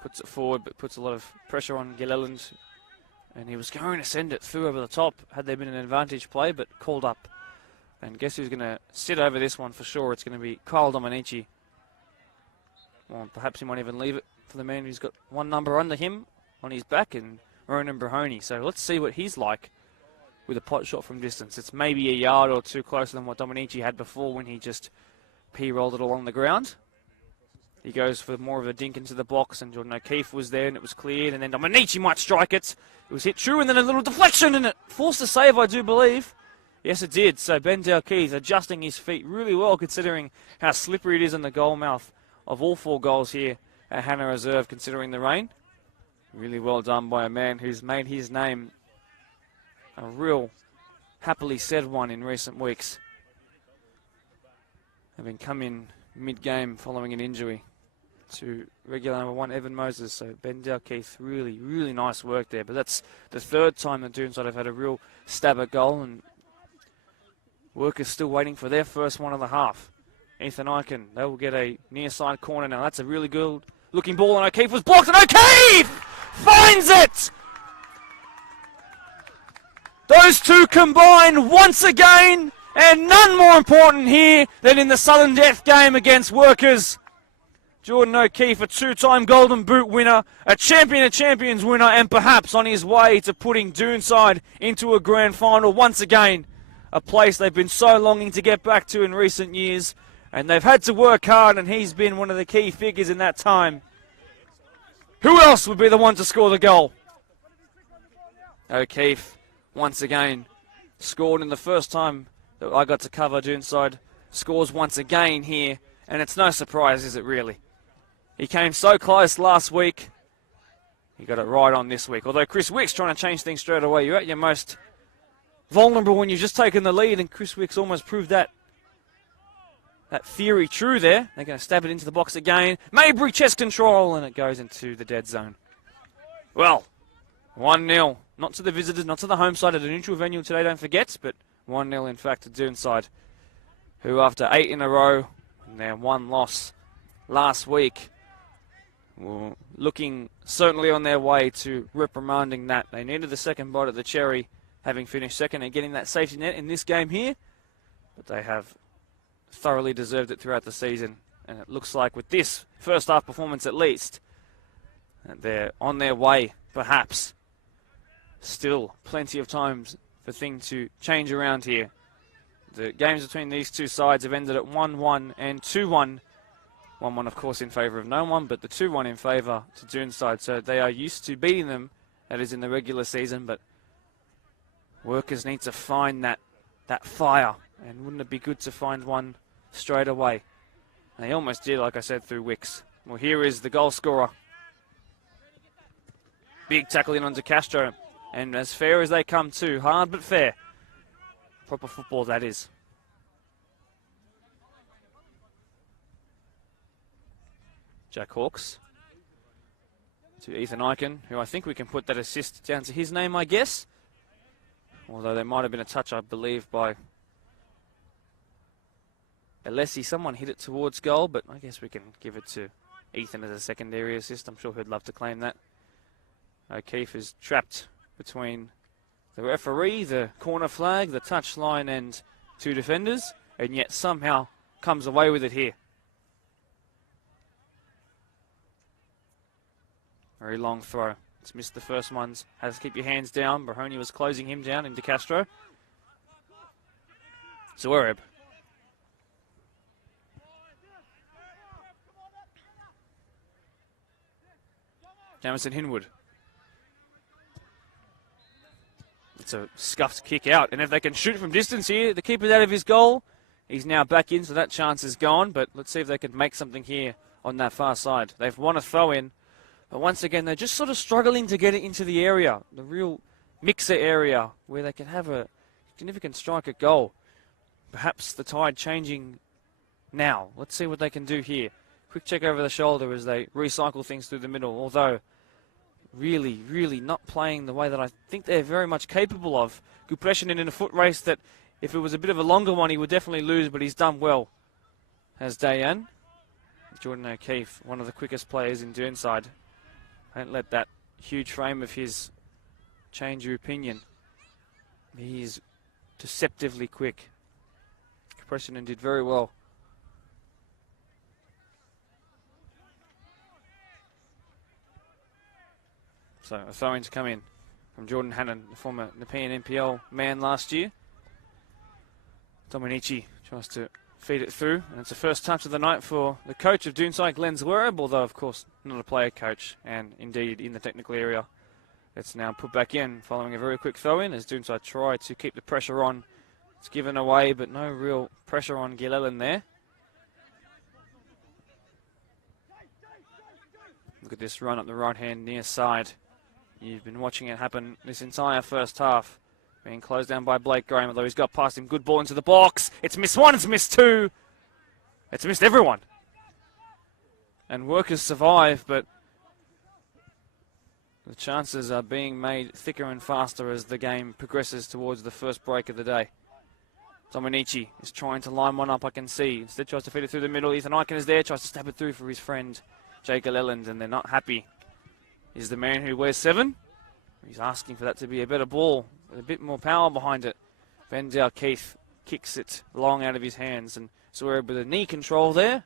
Puts it forward, but puts a lot of pressure on Gilleland And he was going to send it through over the top had there been an advantage play, but called up. And guess who's going to sit over this one for sure? It's going to be Kyle Dominici. Well, perhaps he might even leave it for the man who's got one number under him on his back, and Ronan Brahoni. So let's see what he's like with a pot shot from distance. It's maybe a yard or two closer than what Dominici had before when he just P-rolled it along the ground. He goes for more of a dink into the box, and Jordan O'Keefe was there, and it was cleared, and then Dominici might strike it. It was hit true, and then a little deflection, and it forced a save, I do believe. Yes, it did. So Ben Dalkeith adjusting his feet really well, considering how slippery it is in the goal mouth of all 4 goals here at Hannah Reserve, considering the rain. Really well done by a man who's made his name a real happily said one in recent weeks, having come in mid-game following an injury to regular number 1 Evan Moses. So Ben Dalkeith, really, really nice work there. But that's the 3rd time that Doonside have had a real stab at goal, and Workers still waiting for their first one of the half. Ethan Eichen, they will get a near side corner now. That's a really good looking ball, and O'Keefe was blocked, and O'Keefe finds it! Those two combine once again, and none more important here than in the Southern Death game against Workers. Jordan O'Keefe, a 2-time Golden Boot winner, a Champion of Champions winner, and perhaps on his way to putting Doonside into a grand final once again. A place they've been so longing to get back to in recent years, and they've had to work hard, and he's been one of the key figures in that time. Who else would be the one to score the goal? O'Keefe, once again, scored in the first time that I got to cover Doonside. Scores once again here, and it's no surprise, is it really? He came so close last week. He got it right on this week. Although Chris Wicks trying to change things straight away. You're at your most vulnerable when you've just taken the lead, and Chris Wicks almost proved that theory true there. They're going to stab it into the box again. Maybury chest control, and it goes into the dead zone. Well, 1-0. Not to the visitors, not to the home side at a neutral venue today, don't forget, but 1-0 in fact to Doonside, who after 8 in a row and their 1 loss last week, were looking certainly on their way to reprimanding that. They needed the second bite of the cherry, having finished second and getting that safety net in this game here, but they have thoroughly deserved it throughout the season, and it looks like with this first half performance at least, they're on their way perhaps. Still plenty of times for things to change around here. The games between these two sides have ended at 1-1 and 2-1. 1-1 of course in favour of no one, but the 2-1 in favour to Doonside, so they are used to beating them, that is in the regular season, but Workers need to find that fire, and wouldn't it be good to find one straight away? And they almost did, like I said, through Wicks. Well, here is the goal scorer. Big tackle in onto Castro, and as fair as they come too, hard but fair. Proper football, that is. Jack Hawkes to Ethan Eichen, who I think we can put that assist down to his name, I guess. Although there might have been a touch, I believe, by Alessi. Someone hit it towards goal, but I guess we can give it to Ethan as a secondary assist. I'm sure he'd love to claim that. O'Keefe is trapped between the referee, the corner flag, the touch line, and 2 defenders, and yet somehow comes away with it here. Very long throw. It's missed the first ones. Has to keep your hands down. Brahoni was closing him down into Castro. Zuereb. Jamison Hinwood. It's a scuffed kick out, and if they can shoot from distance here, the keeper's out of his goal. He's now back in, so that chance is gone, but let's see if they can make something here on that far side. They've won a throw in, but once again, they're just sort of struggling to get it into the area, the real mixer area, where they can have a significant strike at goal. Perhaps the tide changing now. Let's see what they can do here. Quick check over the shoulder as they recycle things through the middle, although really, really not playing the way that I think they're very much capable of. Gupreshin in a foot race that if it was a bit of a longer one, he would definitely lose, but he's done well, as Dayan. Jordan O'Keefe, one of the quickest players in Doonside. Don't let that huge frame of his change your opinion. He's deceptively quick. Compression and did very well. So a throw-in to come in from Jordan Hannon, the former Nepean NPL man last year. Dominici tries to feed it through, and it's the first touch of the night for the coach of Doonside, Glenn Zwerb, although of course not a player coach, and indeed in the technical area. It's now put back in following a very quick throw-in as Doonside try to keep the pressure on. It's given away, but no real pressure on Gilellen there. Look at this run up the right-hand near side. You've been watching it happen this entire first half. Being closed down by Blake Graham, although he's got past him. Good ball into the box. It's missed one, it's missed two. It's missed everyone. And Workers survive, but the chances are being made thicker and faster as the game progresses towards the first break of the day. Dominici is trying to line one up, I can see. Instead tries to feed it through the middle. Ethan Eichen is there, tries to stab it through for his friend Jake Gilellen, and they're not happy. Is the man who wears 7. He's asking for that to be a better ball, with a bit more power behind it. Vendale Keith kicks it long out of his hands, and Zwerb with a knee control there.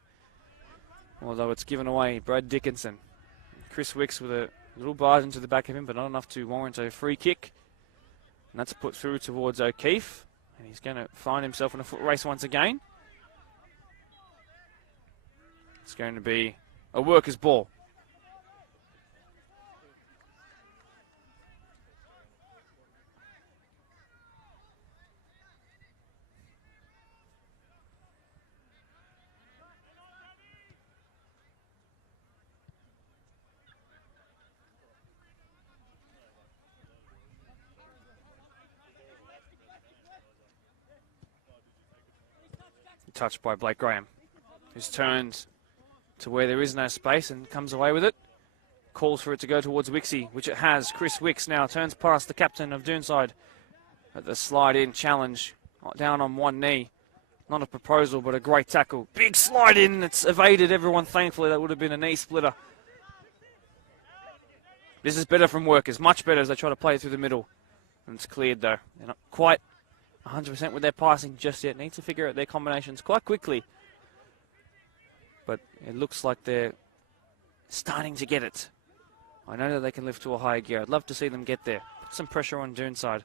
Although it's given away, Brad Dickinson. Chris Wicks with a little barge into the back of him, but not enough to warrant a free kick. And that's put through towards O'Keefe, and he's going to find himself in a foot race once again. It's going to be a Workers' ball. Touched by Blake Graham, who's turned to where there is no space and comes away with it. Calls for it to go towards Wixie, which it has. Chris Wicks now turns past the captain of Doonside at the slide-in challenge, down on one knee. Not a proposal, but a great tackle. Big slide-in, it's evaded everyone, thankfully. That would have been a knee splitter. This is better from Workers, much better as they try to play it through the middle. And it's cleared, though. They're not quite 100% with their passing just yet. Need to figure out their combinations quite quickly. But it looks like they're starting to get it. I know that they can lift to a higher gear. I'd love to see them get there. Put some pressure on Doonside,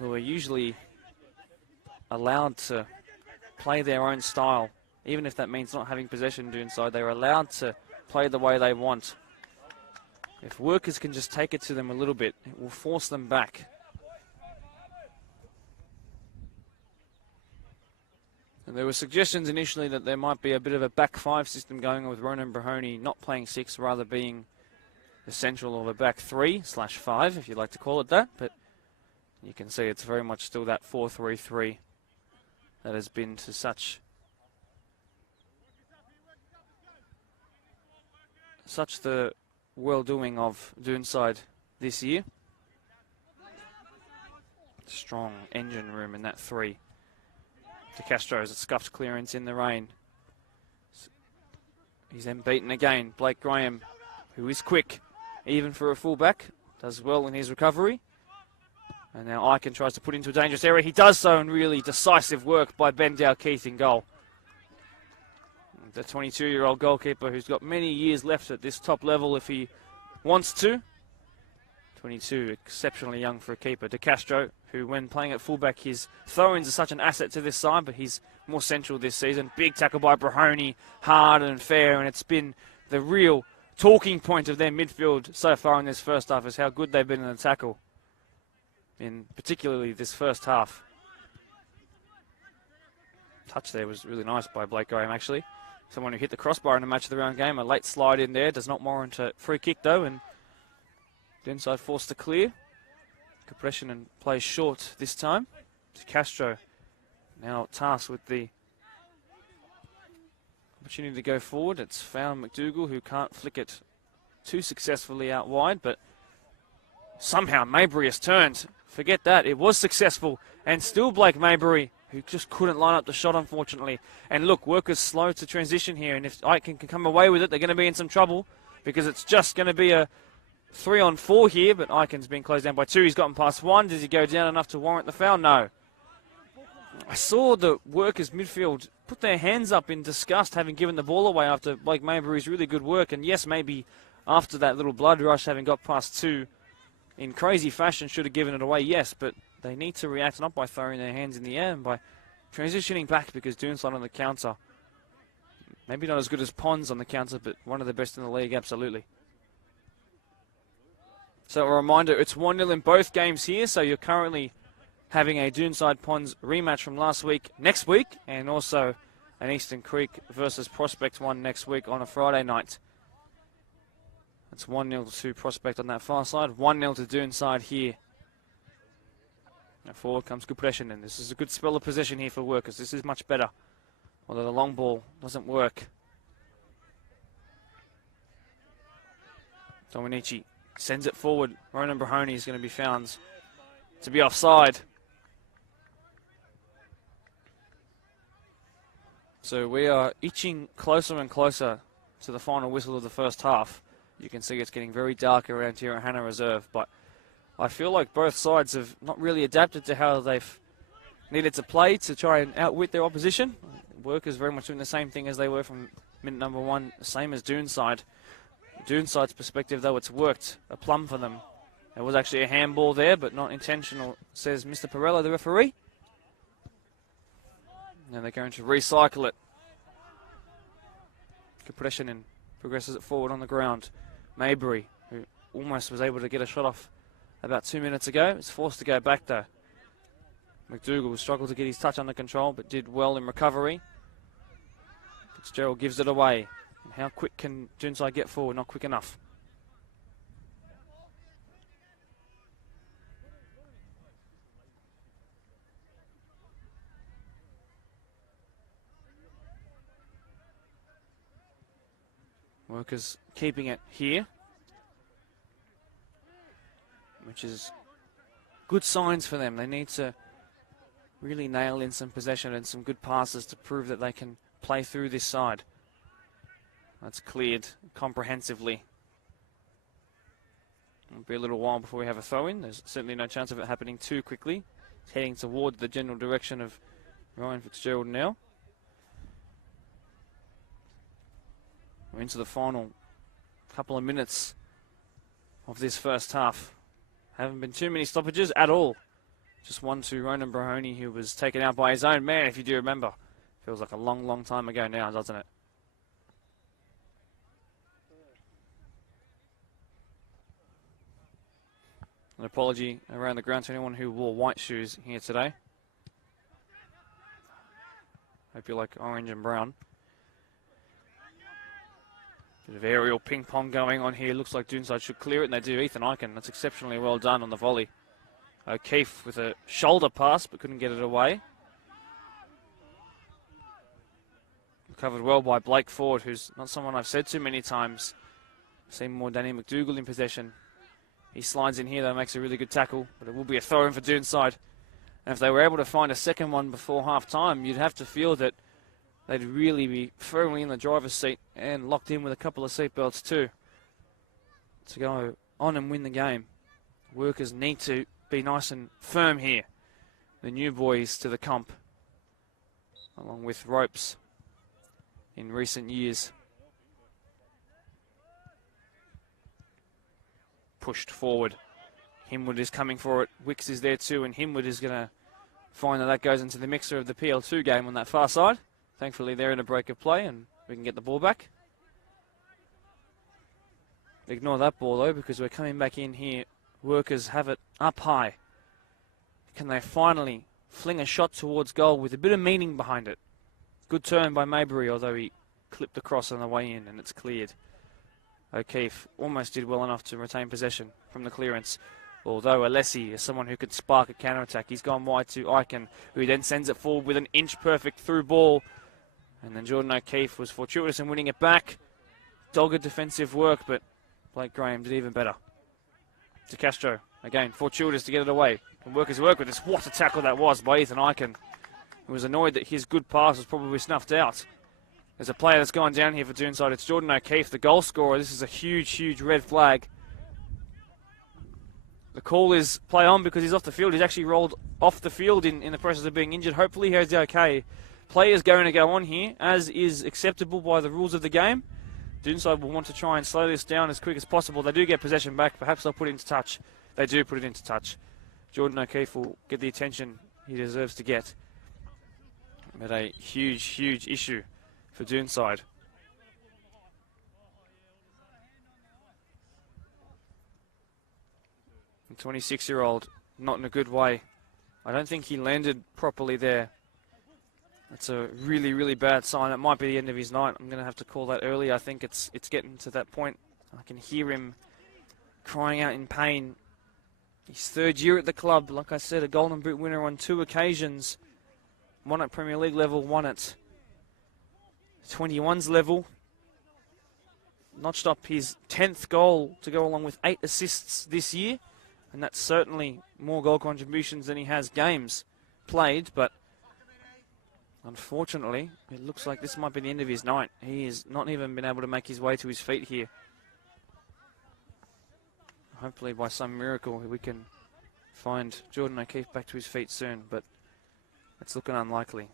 who are usually allowed to play their own style. Even if that means not having possession Doonside, they're allowed to play the way they want. If Workers can just take it to them a little bit, it will force them back. And there were suggestions initially that there might be a bit of a back 5 system going on with Ronan Brahoni not playing 6, rather being the central of a back 3/5, if you'd like to call it that. But you can see it's very much still that 4-3-3 that has been to such the well-doing of Doonside this year. Strong engine room in that 3. De Castro's a scuffed clearance in the rain. He's then beaten again. Blake Graham, who is quick, even for a fullback, does well in his recovery. And now Eichen tries to put into a dangerous area. He does so in really decisive work by Ben Dalkeith in goal. The 22-year-old goalkeeper who's got many years left at this top level if he wants to. 22, exceptionally young for a keeper. De Castro, who when playing at fullback, his throw-ins are such an asset to this side, but he's more central this season. Big tackle by Brahoni, hard and fair, and it's been the real talking point of their midfield so far in this first half is how good they've been in the tackle, in particularly this first half. Touch there was really nice by Blake Graham, actually. Someone who hit the crossbar in a match of the round game. A late slide in there, does not warrant a free kick though, and Doonside forced to clear. Compression and plays short this time. To Castro, now tasked with the opportunity to go forward. It's found McDougall, who can't flick it too successfully out wide, but somehow Maybury has turned. Forget that, it was successful, and still Blake Maybury, who just couldn't line up the shot, unfortunately. And look, Workers slow to transition here, and if Eichen can come away with it, they're going to be in some trouble, because it's just going to be a 3-on-4 here, but Icon's been closed down by 2. He's gotten past 1. Does he go down enough to warrant the foul? No. I saw the workers midfield put their hands up in disgust, having given the ball away after Blake Maybury's really good work. And yes, maybe after that little blood rush, having got past 2 in crazy fashion, should have given it away, yes. But they need to react not by throwing their hands in the air and by transitioning back, because Doonside on the counter, maybe not as good as Pons on the counter, but one of the best in the league, absolutely. So a reminder, it's 1-0 in both games here, so you're currently having a Doonside Pons rematch from last week next week, and also an Eastern Creek versus Prospect one next week on a Friday night. It's 1-0 to Prospect on that far side, 1-0 to Doonside here. Now forward comes good possession, and this is a good spell of possession here for Workers. This is much better, although the long ball doesn't work. Dominici sends it forward. Ronan Brahoni is going to be found to be offside. So we are inching closer and closer to the final whistle of the first half. You can see it's getting very dark around here at Hannah Reserve, but I feel like both sides have not really adapted to how they've needed to play to try and outwit their opposition. Workers very much doing the same thing as they were from minute number 1, same as Doonside. Doonside's perspective, though, it's worked a plum for them. There was actually a handball there, but not intentional, says Mr. Perella, the referee. Now they're going to recycle it. Kapreshanen progresses it forward on the ground. Maybury, who almost was able to get a shot off about 2 minutes ago, is forced to go back, though. McDougall struggled to get his touch under control, but did well in recovery. Fitzgerald gives it away. And how quick can Doonside get forward? Not quick enough. Workers keeping it here, which is good signs for them. They need to really nail in some possession and some good passes to prove that they can play through this side. That's cleared comprehensively. It'll be a little while before we have a throw-in. There's certainly no chance of it happening too quickly. It's heading toward the general direction of Ryan Fitzgerald now. We're into the final couple of minutes of this first half. Haven't been too many stoppages at all. Just one to Ronan Brahoni, who was taken out by his own man, if you do remember. Feels like a long, long time ago now, doesn't it? An apology around the ground to anyone who wore white shoes here today. Hope you like orange and brown. Bit of aerial ping pong going on here. Looks like Doonside should clear it, and they do. Ethan Eichen, that's exceptionally well done on the volley. O'Keefe with a shoulder pass, but couldn't get it away. Covered well by Blake Ford, who's not someone I've said too many times. Seen more Danny McDougall in possession. He slides in here, though, makes a really good tackle, but it will be a throw-in for Doonside. And if they were able to find a second one before half-time, you'd have to feel that they'd really be firmly in the driver's seat and locked in with a couple of seatbelts too to go on and win the game. Workers need to be nice and firm here. The new boys to the comp, along with Ropes in recent years. Pushed forward. Himwood is coming for it. Wicks is there too, and Himwood is going to find that that goes into the mixer of the PL2 game on that far side. Thankfully, they're in a break of play, and we can get the ball back. Ignore that ball, though, because we're coming back in here. Workers have it up high. Can they finally fling a shot towards goal with a bit of meaning behind it? Good turn by Maybury, although he clipped across on the way in, and it's cleared. O'Keefe almost did well enough to retain possession from the clearance, although Alessi is someone who could spark a counter-attack. He's gone wide to Eichen, who then sends it forward with an inch-perfect through ball. And then Jordan O'Keefe was fortuitous in winning it back. Dogged defensive work, but Blake Graham did even better. To Castro, again, fortuitous to get it away. And Workers work with this. What a tackle that was by Ethan Eichen, who was annoyed that his good pass was probably snuffed out. There's a player that's gone down here for Doonside. It's Jordan O'Keefe, the goal scorer. This is a huge, huge red flag. The call is play on because he's off the field. He's actually rolled off the field in the process of being injured. Hopefully he's okay. Play is going to go on here, as is acceptable by the rules of the game. Doonside will want to try and slow this down as quick as possible. They do get possession back. Perhaps they'll put it into touch. They do put it into touch. Jordan O'Keefe will get the attention he deserves to get. But a huge, huge issue for Doonside. The 26-year-old, not in a good way. I don't think he landed properly there. That's a really, really bad sign. It might be the end of his night. I'm going to have to call that early. I think it's getting to that point. I can hear him crying out in pain. His third year at the club, like I said, a Golden Boot winner on 2 occasions. One at Premier League level, one at 21s level. Notched up his 10th goal to go along with 8 assists this year. And that's certainly more goal contributions than he has games played. But unfortunately, it looks like this might be the end of his night. He has not even been able to make his way to his feet here. Hopefully by some miracle we can find Jordan O'Keefe back to his feet soon, but it's looking unlikely.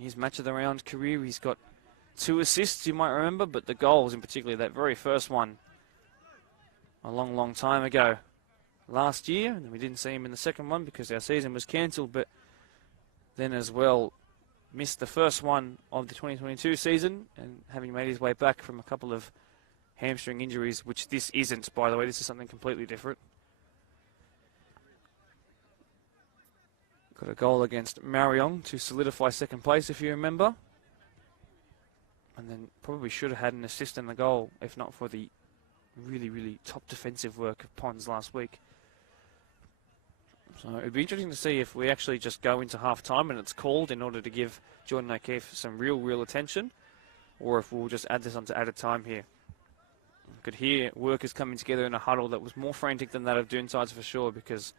His match of the round career, he's got 2 assists, you might remember, but the goals in particular, that very first one, a long, long time ago last year, and we didn't see him in the second one because our season was cancelled, but then as well missed the first one of the 2022 season, and having made his way back from a couple of hamstring injuries, which this isn't, by the way. This is something completely different. Got a goal against Marion to solidify second place, if you remember. And then probably should have had an assist in the goal, if not for the really, really top defensive work of Pons last week. So it'd be interesting to see if we actually just go into half-time and it's called in order to give Jordan O'Keefe some real attention, or if we'll just add this onto added time here. I could hear workers coming together in a huddle that was more frantic than that of Doonside's for sure, because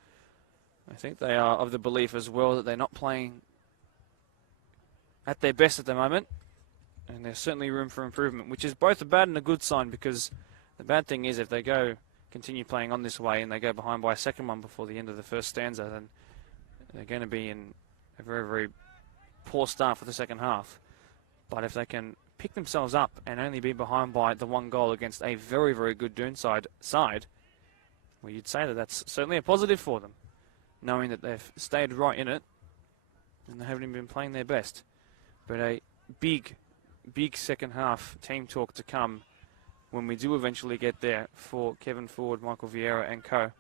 I think they are of the belief as well that they're not playing at their best at the moment, and there's certainly room for improvement, which is both a bad and a good sign, because the bad thing is if they continue playing on this way and they go behind by a second one before the end of the first stanza, then they're going to be in a very, very poor start for the second half. But if they can pick themselves up and only be behind by the 1 goal against a very, very good Doonside side, well, you'd say that that's certainly a positive for them, knowing that they've stayed right in it and they haven't even been playing their best. But a big, big second half team talk to come when we do eventually get there for Kevin Ford, Michael Vieira and co.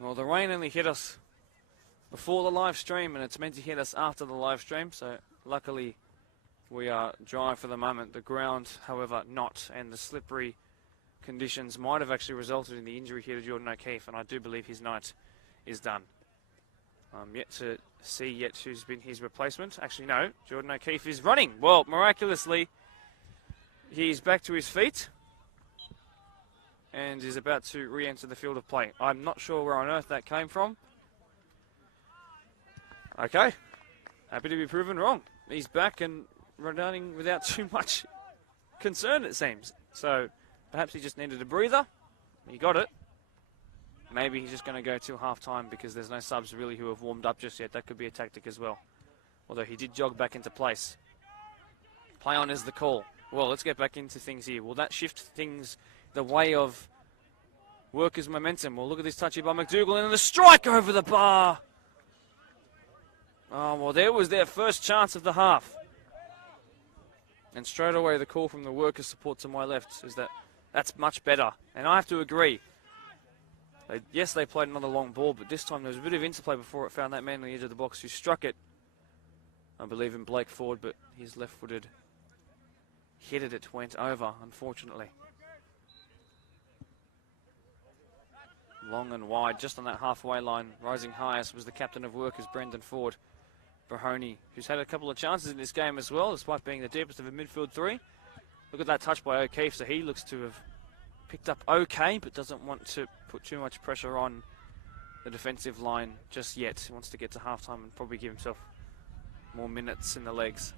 Well, the rain only hit us before the live stream, and it's meant to hit us after the live stream, so luckily we are dry for the moment. The ground, however, not, and the slippery conditions might have actually resulted in the injury here to Jordan O'Keefe, and I do believe his night is done. Yet to see who's been his replacement. Actually, no, Jordan O'Keefe is running. Well, miraculously, he's back to his feet and is about to re-enter the field of play. I'm not sure where on earth that came from. Okay, happy to be proven wrong. He's back and running without too much concern, it seems. So perhaps he just needed a breather. He got it. Maybe he's just going to go till half-time because there's no subs really who have warmed up just yet. That could be a tactic as well. Although he did jog back into place. Play on is the call. Well, let's get back into things here. Will that shift things the way of workers' momentum? Well, look at this touchy by McDougall and the strike over the bar. Oh, well, there was their first chance of the half. And straight away the call from the workers' support to my left is that's much better. And I have to agree. Yes, they played another long ball, but this time there was a bit of interplay before it found that man on the edge of the box who struck it. I believe in Blake Ford, but his left-footed headed it, went over, unfortunately. Long and wide, just on that halfway line. Rising highest was the captain of workers, Brendan Ford. Brahoni, who's had a couple of chances in this game as well, despite being the deepest of a midfield 3. Look at that touch by O'Keefe, so he looks to have picked up okay, but doesn't want to put too much pressure on the defensive line just yet. He wants to get to halftime and probably give himself more minutes in the legs.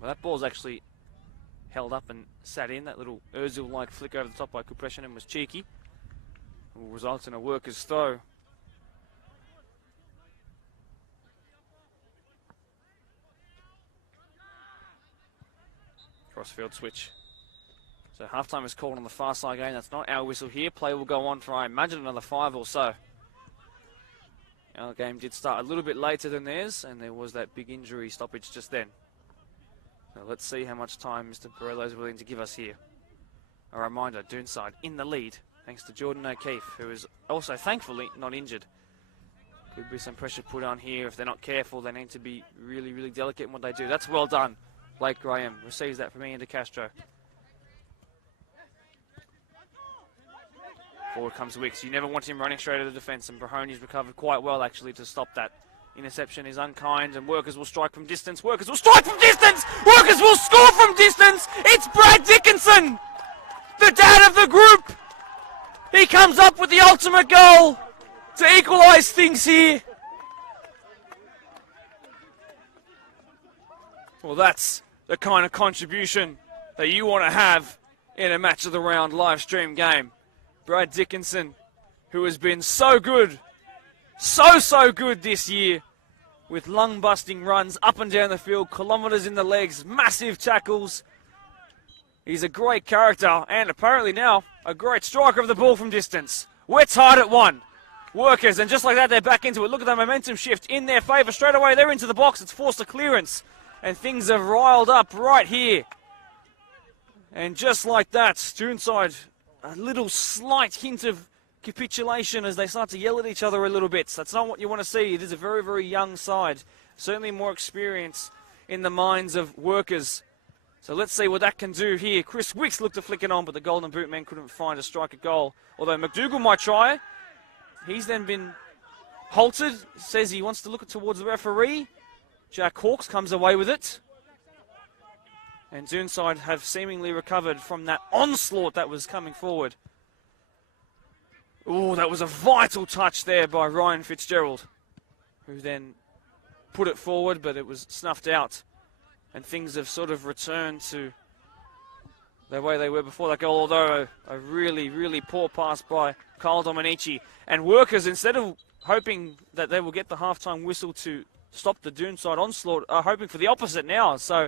Well, that ball's actually held up and sat in. That little Ozil-like flick over the top by Kupreshanen was cheeky. It will result in a workers' throw. Crossfield switch. So halftime is called on the far side game. That's not our whistle here. Play will go on for, I imagine, another 5 or so. Our game did start a little bit later than theirs, and there was that big injury stoppage just then. So let's see how much time Mr. Borello is willing to give us here. A reminder, Doonside in the lead, thanks to Jordan O'Keefe, who is also, thankfully, not injured. Could be some pressure put on here. If they're not careful, they need to be really, really delicate in what they do. That's well done. Blake Graham receives that from Ian De Castro. Forward comes Wicks. You never want him running straight at the defence, and Brahoni's recovered quite well, actually, to stop that. Interception is unkind, and Workers will strike from distance. Workers will strike from distance! Workers will score from distance! It's Brad Dickinson, the dad of the group! He comes up with the ultimate goal to equalise things here. Well, that's the kind of contribution that you want to have in a match of the round live stream game. Brad Dickinson, who has been so good, so good this year, with lung-busting runs up and down the field, kilometres in the legs, massive tackles. He's a great character, and apparently now a great striker of the ball from distance. We're tied at 1. Workers, and just like that, they're back into it. Look at the momentum shift in their favour. Straight away, they're into the box. It's forced a clearance, and things have riled up right here. And just like that, Doonside, a little slight hint of capitulation as they start to yell at each other a little bit. That's not what you want to see. It is a very, very young side. Certainly more experience in the minds of Workers. So let's see what that can do here. Chris Wicks looked to flick it on, but the Golden Boot man couldn't find a striker goal. Although McDougall might try. He's then been halted. Says he wants to look towards the referee. Jack Hawkes comes away with it. And Doonside have seemingly recovered from that onslaught that was coming forward. Oh, that was a vital touch there by Ryan Fitzgerald, who then put it forward, but it was snuffed out. And things have sort of returned to the way they were before that goal, although a really, really poor pass by Kyle Dominici. And Workers, instead of hoping that they will get the halftime whistle to stop the Doonside onslaught, are hoping for the opposite now. So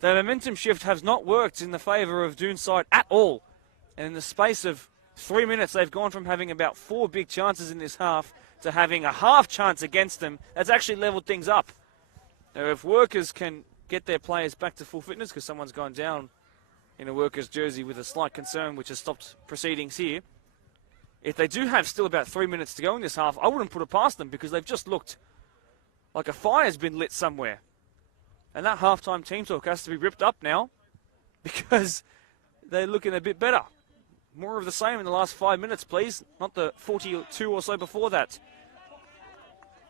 the momentum shift has not worked in the favour of Doonside at all. And in the space of 3 minutes, they've gone from having about 4 big chances in this half to having a half chance against them. That's actually levelled things up. Now, if Workers can get their players back to full fitness, because someone's gone down in a Workers jersey with a slight concern, which has stopped proceedings here. If they do have still about 3 minutes to go in this half, I wouldn't put it past them, because they've just looked like a fire's been lit somewhere. And that halftime team talk has to be ripped up now, because they're looking a bit better. More of the same in the last 5 minutes, please. Not the 42 or so before that.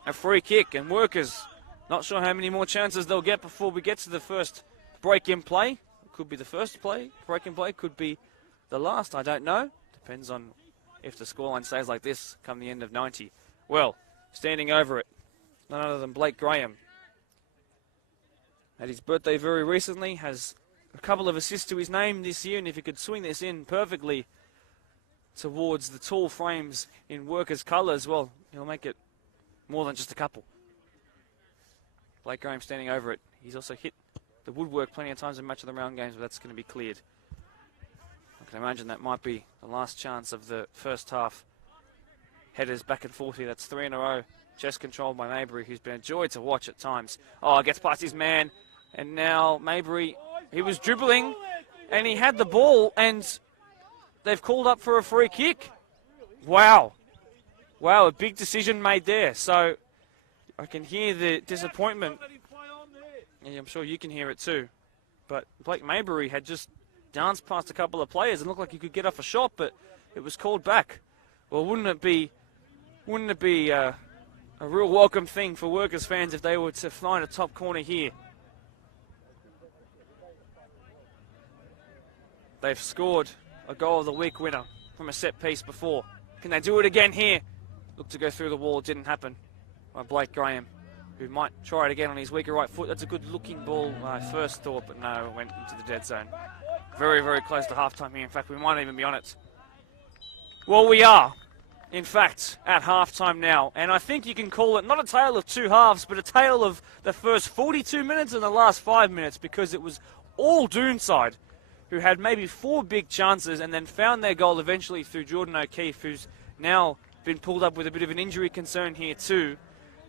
A free kick, and Workers, not sure how many more chances they'll get before we get to the first break in play. Could be the first break in play, could be the last, I don't know. Depends on if the scoreline stays like this come the end of 90. Well, standing over it, none other than Blake Graham. Had his birthday very recently, has a couple of assists to his name this year, and if he could swing this in perfectly towards the tall frames in Workers' colours, well, he'll make it more than just a couple. Blake Graham standing over it. He's also hit the woodwork plenty of times in match of the round games, but that's going to be cleared. I can imagine that might be the last chance of the first half. Headers back and forth here. That's 3 in a row. Just controlled by Maybury, who's been a joy to watch at times. Oh, gets past his man. And now Maybury, he was dribbling and he had the ball, and they've called up for a free kick. Wow. Wow, a big decision made there. So I can hear the disappointment. Yeah, I'm sure you can hear it too. But Blake Maybury had just danced past a couple of players and looked like he could get off a shot, but it was called back. Well, wouldn't it be a real welcome thing for Workers fans if they were to find a top corner here? They've scored a goal of the week winner from a set piece before. Can they do it again here? looked to go through the wall. Didn't happen by Blake Graham, who might try it again on his weaker right foot. That's a good looking ball, I first thought, but no, it went into the dead zone. Very, very close to halftime here. In fact, we might even be on it. Well, we are, in fact, at halftime now. And I think you can call it not a tale of two halves, but a tale of the first 42 minutes and the last 5 minutes, because it was all Doonside, who had maybe 4 big chances and then found their goal eventually through Jordan O'Keefe, who's now been pulled up with a bit of an injury concern here too.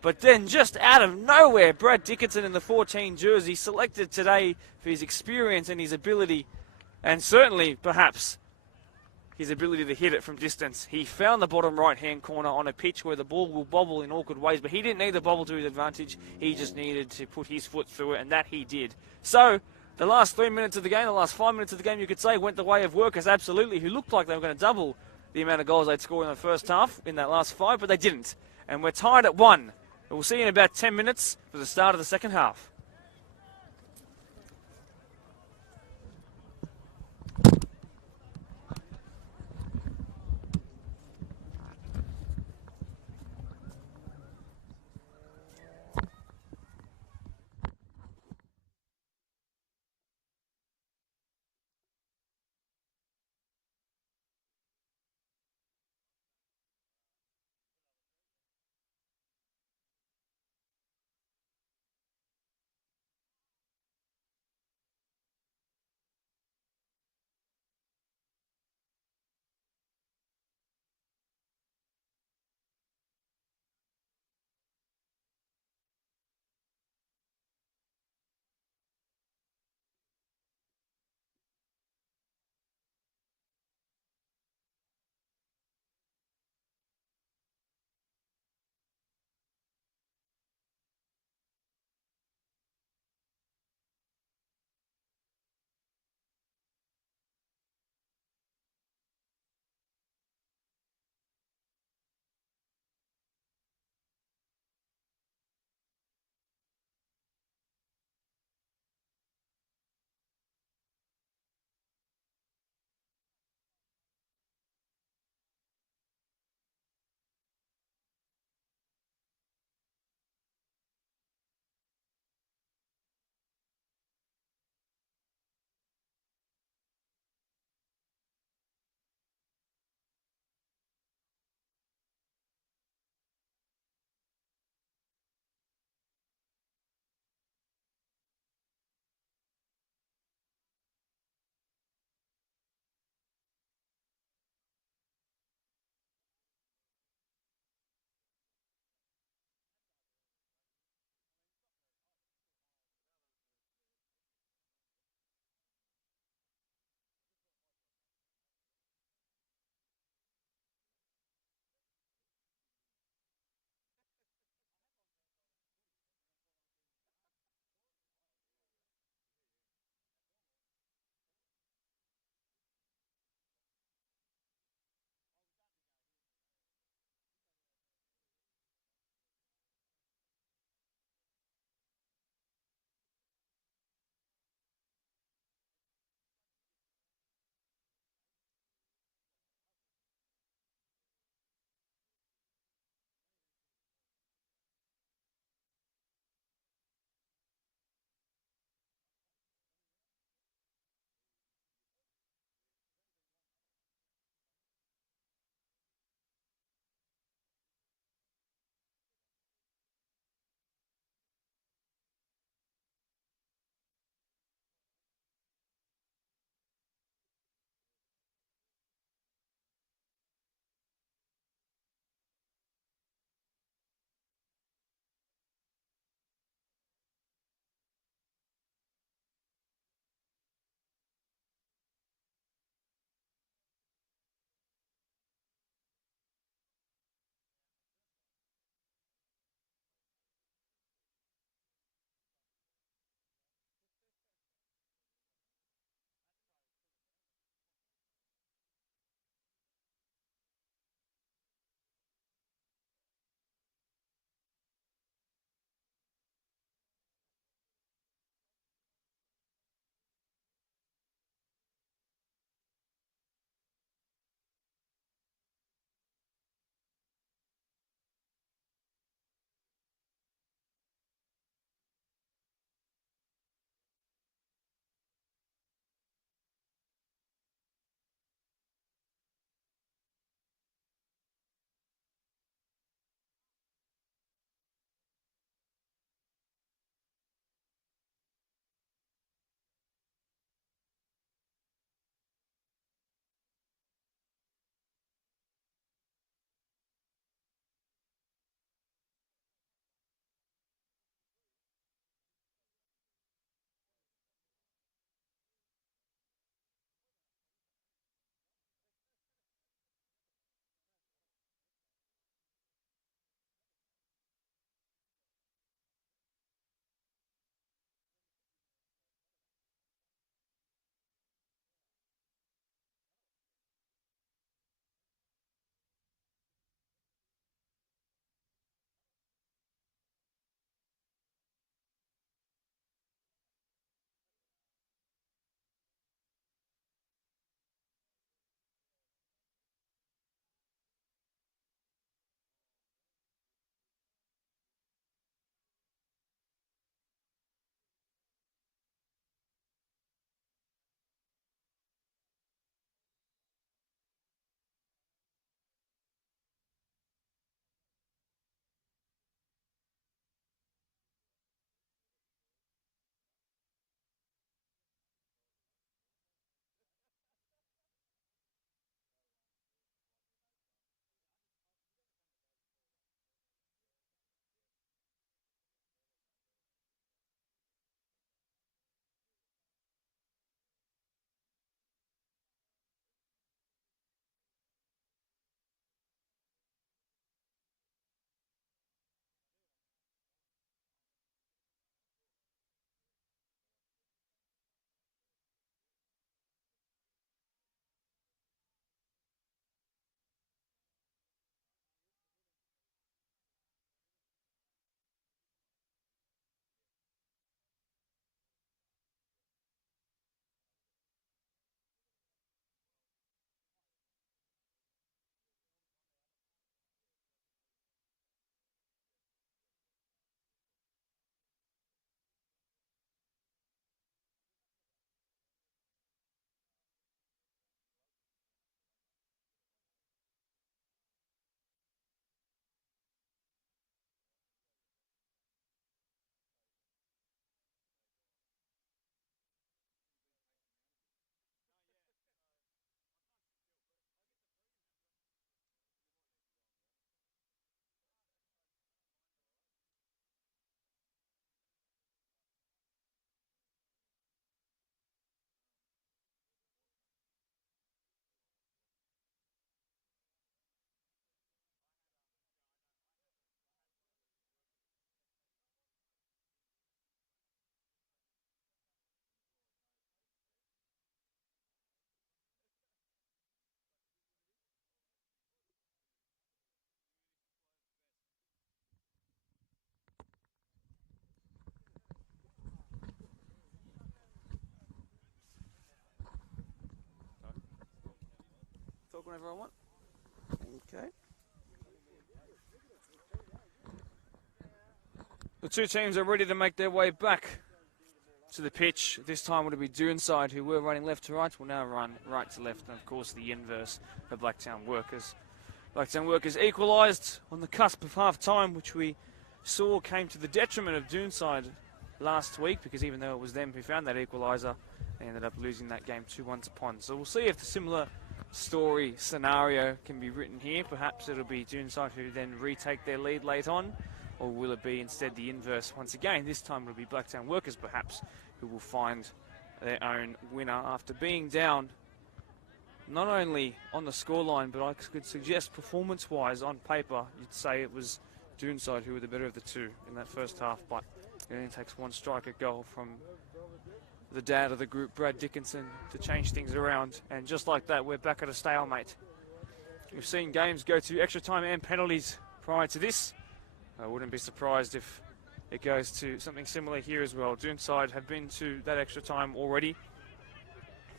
But then just out of nowhere, Brad Dickinson in the 14 jersey, selected today for his experience and his ability, and certainly, perhaps, his ability to hit it from distance. He found the bottom right-hand corner on a pitch where the ball will bobble in awkward ways, but he didn't need the bobble to his advantage. He just needed to put his foot through it, and that he did. So, the last 3 minutes of the game, the last 5 minutes of the game, you could say, went the way of Workers, absolutely, who looked like they were going to double the amount of goals they'd score in the first half in that last 5, but they didn't. And we're tied at 1. And we'll see you in about 10 minutes for the start of the second half. talk whenever I want. Okay. The two teams are ready to make their way back to the pitch. This time would be Doonside, who were running left to right, will now run right to left, and of course the inverse for Blacktown Workers. Blacktown Workers equalised on the cusp of half-time, which we saw came to the detriment of Doonside last week, because even though it was them who found that equaliser, they ended up losing that game 2-1 to Pond. So we'll see if the similar story scenario can be written here. Perhaps it'll be Doonside who then retake their lead late on, or will it be instead the inverse once again? This time it'll be Blacktown Workers perhaps who will find their own winner after being down not only on the scoreline, but I could suggest performance-wise on paper, you'd say it was Doonside who were the better of the two in that first half, but it only takes one striker goal from the dad of the group, Brad Dickinson, to change things around. And just like that, we're back at a stalemate. We've seen games go to extra time and penalties prior to this. I wouldn't be surprised if it goes to something similar here as well. Doonside have been to that extra time already.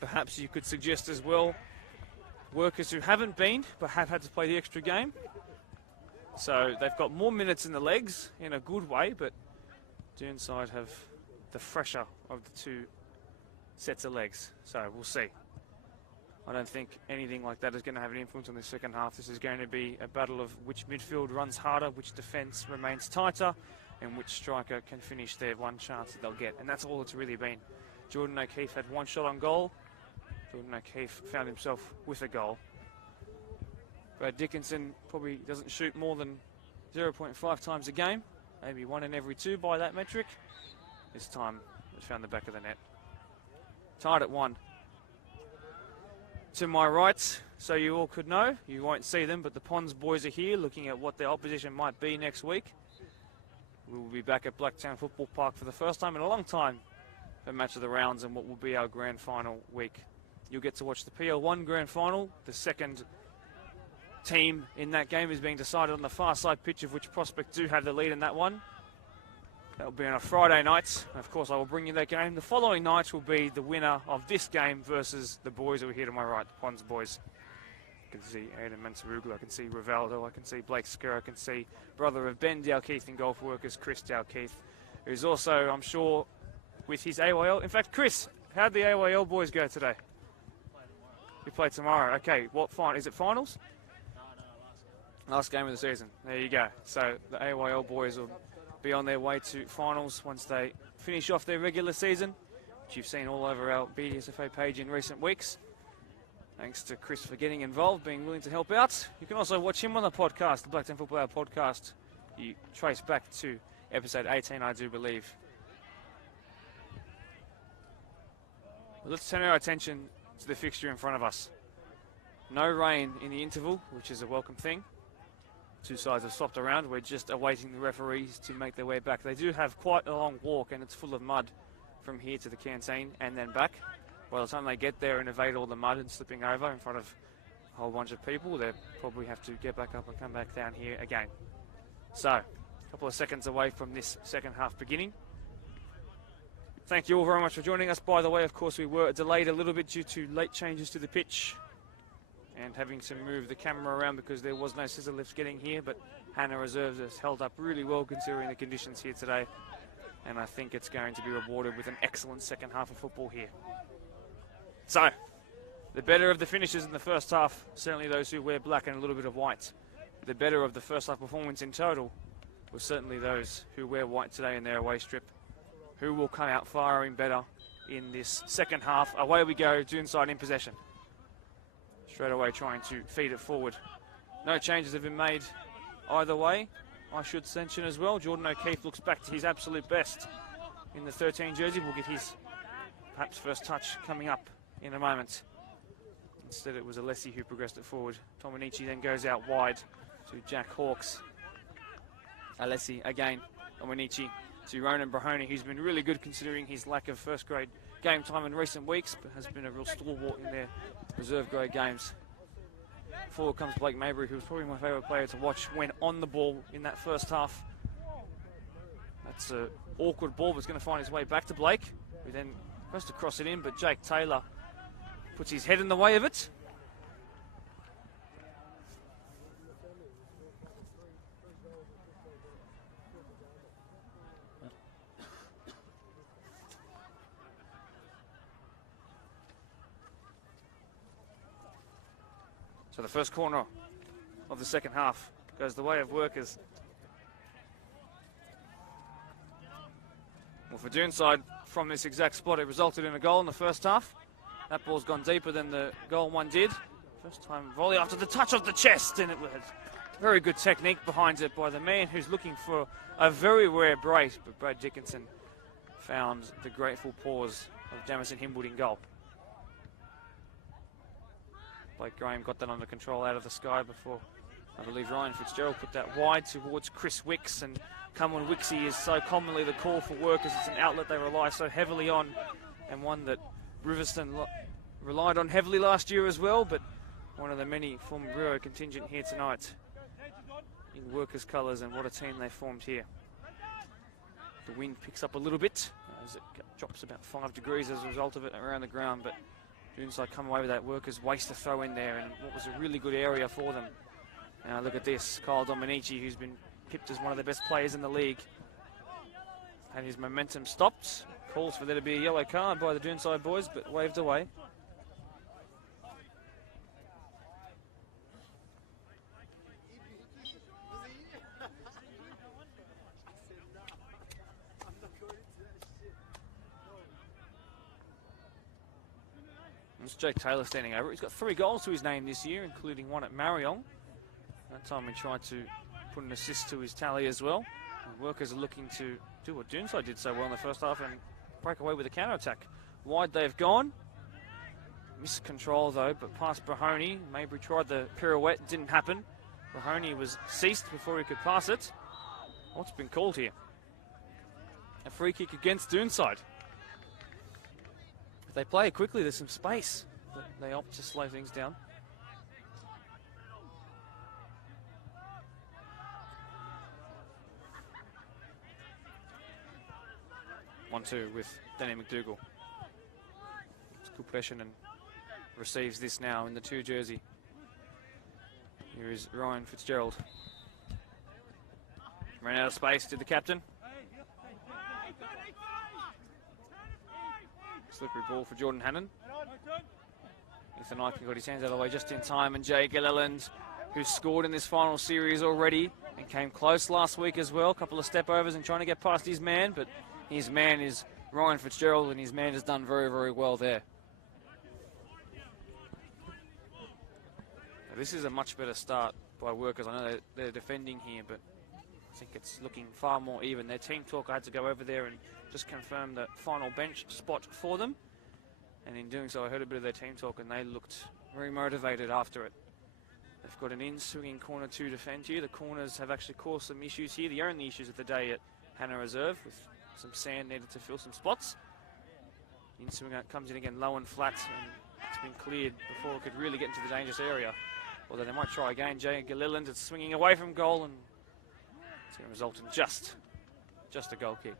Perhaps you could suggest as well Workers who haven't been but have had to play the extra game. So they've got more minutes in the legs in a good way, but Doonside have the fresher of the two sets of legs. So we'll see. I don't think anything like that is going to have an influence on the second half. This is going to be a battle of which midfield runs harder, which defence remains tighter, and which striker can finish their one chance that they'll get. And that's all it's really been. Jordan O'Keefe had one shot on goal. Jordan O'Keefe found himself with a goal. Brad Dickinson probably doesn't shoot more than 0.5 times a game. Maybe one in every two by that metric. This time it found the back of the net. Tied at 1. To my right, so you all could know, you won't see them, but the Ponds boys are here looking at what their opposition might be next week. We will be back at Blacktown Football Park for the first time in a long time for Match of the Rounds and what will be our grand final week. You'll get to watch the PL1 grand final. The second team in that game is being decided on the far side pitch, of which Prospect do have the lead in that one. That will be on a Friday night. Of course, I will bring you that game. The following night will be the winner of this game versus the boys who are here to my right, the Ponds boys. I can see Aidan Mansarugu, I can see Rivaldo, I can see Blake Skerr, I can see brother of Ben Dalkeith in Golf Workers, Chris Dalkeith, who's also, I'm sure, with his AYL. In fact, Chris, how'd the AYL boys go today? You play tomorrow. Okay, what final? Is it finals? No, last game of the season. There you go. So the AYL boys will be on their way to finals once they finish off their regular season, which you've seen all over our BDSFA page in recent weeks. Thanks to Chris for getting involved, being willing to help out. You can also watch him on the podcast, the Blacktown Football Hour podcast. You trace back to episode 18, I do believe. Let's turn our attention to the fixture in front of us. No rain in the interval, which is a welcome thing. Two sides have swapped around. We're just awaiting the referees to make their way back. They do have quite a long walk, and it's full of mud from here to the canteen and then back. By the time they get there and evade all the mud and slipping over in front of a whole bunch of people, they'll probably have to get back up and come back down here again. So, a couple of seconds away from this second half beginning. Thank you all very much for joining us. By the way, of course, we were delayed a little bit due to late changes to the pitch and having to move the camera around because there was no scissor lifts getting here, but Hannah Reserves has held up really well considering the conditions here today, and I think it's going to be rewarded with an excellent second half of football here. So, the better of the finishers in the first half, certainly those who wear black and a little bit of white. The better of the first half performance in total was certainly those who wear white today in their away strip, who will come out firing better in this second half. Away we go, Doonside in possession. Straight away trying to feed it forward. No changes have been made either way. I should mention as well, Jordan O'Keefe looks back to his absolute best in the 13 jersey. We'll get his perhaps first touch coming up in a moment. Instead it was Alessi who progressed it forward. Tomanici then goes out wide to Jack Hawkes. Alessi again, Tomanici to Ronan Brahoni, who's been really good considering his lack of first grade game time in recent weeks, but has been a real stalwart in their reserve grade games. Forward comes Blake Mabry, who was probably my favourite player to watch when on the ball in that first half. That's an awkward ball, but it's going to find his way back to Blake, who then goes to cross it in, but Jake Taylor puts his head in the way of it. So the first corner of the second half goes the way of Workers. Well, for Doonside, from this exact spot, it resulted in a goal in the first half. That ball's gone deeper than the goal one did. First time volley after the touch of the chest, and it was very good technique behind it by the man who's looking for a very rare brace, but Brad Dickinson found the grateful paws of Jamison Himwood in goal. Blake Graham got that under control out of the sky before, I believe, Ryan Fitzgerald put that wide towards Chris Wicks, and come on Wixie is so commonly the call for Workers. It's an outlet they rely so heavily on, and one that Riverston relied on heavily last year as well, but one of the many former Bureau contingent here tonight in Workers' colours, and what a team they formed here. The wind picks up a little bit as it drops about 5 degrees as a result of it around the ground, but Doonside come away with that Workers waste to throw in there, and what was a really good area for them. Now look at this, Kyle Dominici, who's been pipped as one of the best players in the league, had his momentum stopped. Calls for there to be a yellow card by the Doonside boys, but waved away. It's Jake Taylor standing over. He's got 3 goals to his name this year, including one at Marion. That time he tried to put an assist to his tally as well. And Workers are looking to do what Doonside did so well in the first half and break away with a counter-attack. Wide they've gone. Missed control though, but past Brahoni. Mabry tried the pirouette, didn't happen. Brahoni was ceased before he could pass it. What's been called here? A free kick against Doonside. If they play it quickly, there's some space, but they opt to slow things down. One-two with Danny McDougall. It's good possession and receives this now in the 2 jersey. Here is Ryan Fitzgerald. Ran out of space, did the captain. Slippery ball for Jordan Hannon. Ethan Eichen got his hands out of the way just in time, and Jay Gilliland, who's scored in this final series already and came close last week as well. A couple of step overs and trying to get past his man, but his man is Ryan Fitzgerald, and his man has done very, very well there. Now, this is a much better start by Workers. I know they're defending here, but I think it's looking far more even. Their team talk, I had to go over there and just confirm the final bench spot for them. And in doing so, I heard a bit of their team talk, and they looked very motivated after it. They've got an in-swinging corner to defend here. The corners have actually caused some issues here. The only issues of the day at Hannah Reserve, with some sand needed to fill some spots. In-swinger comes in again low and flat, and it's been cleared before it could really get into the dangerous area. Although they might try again. Jay Gilliland is swinging away from goal, and it's going to result in just a goal kick.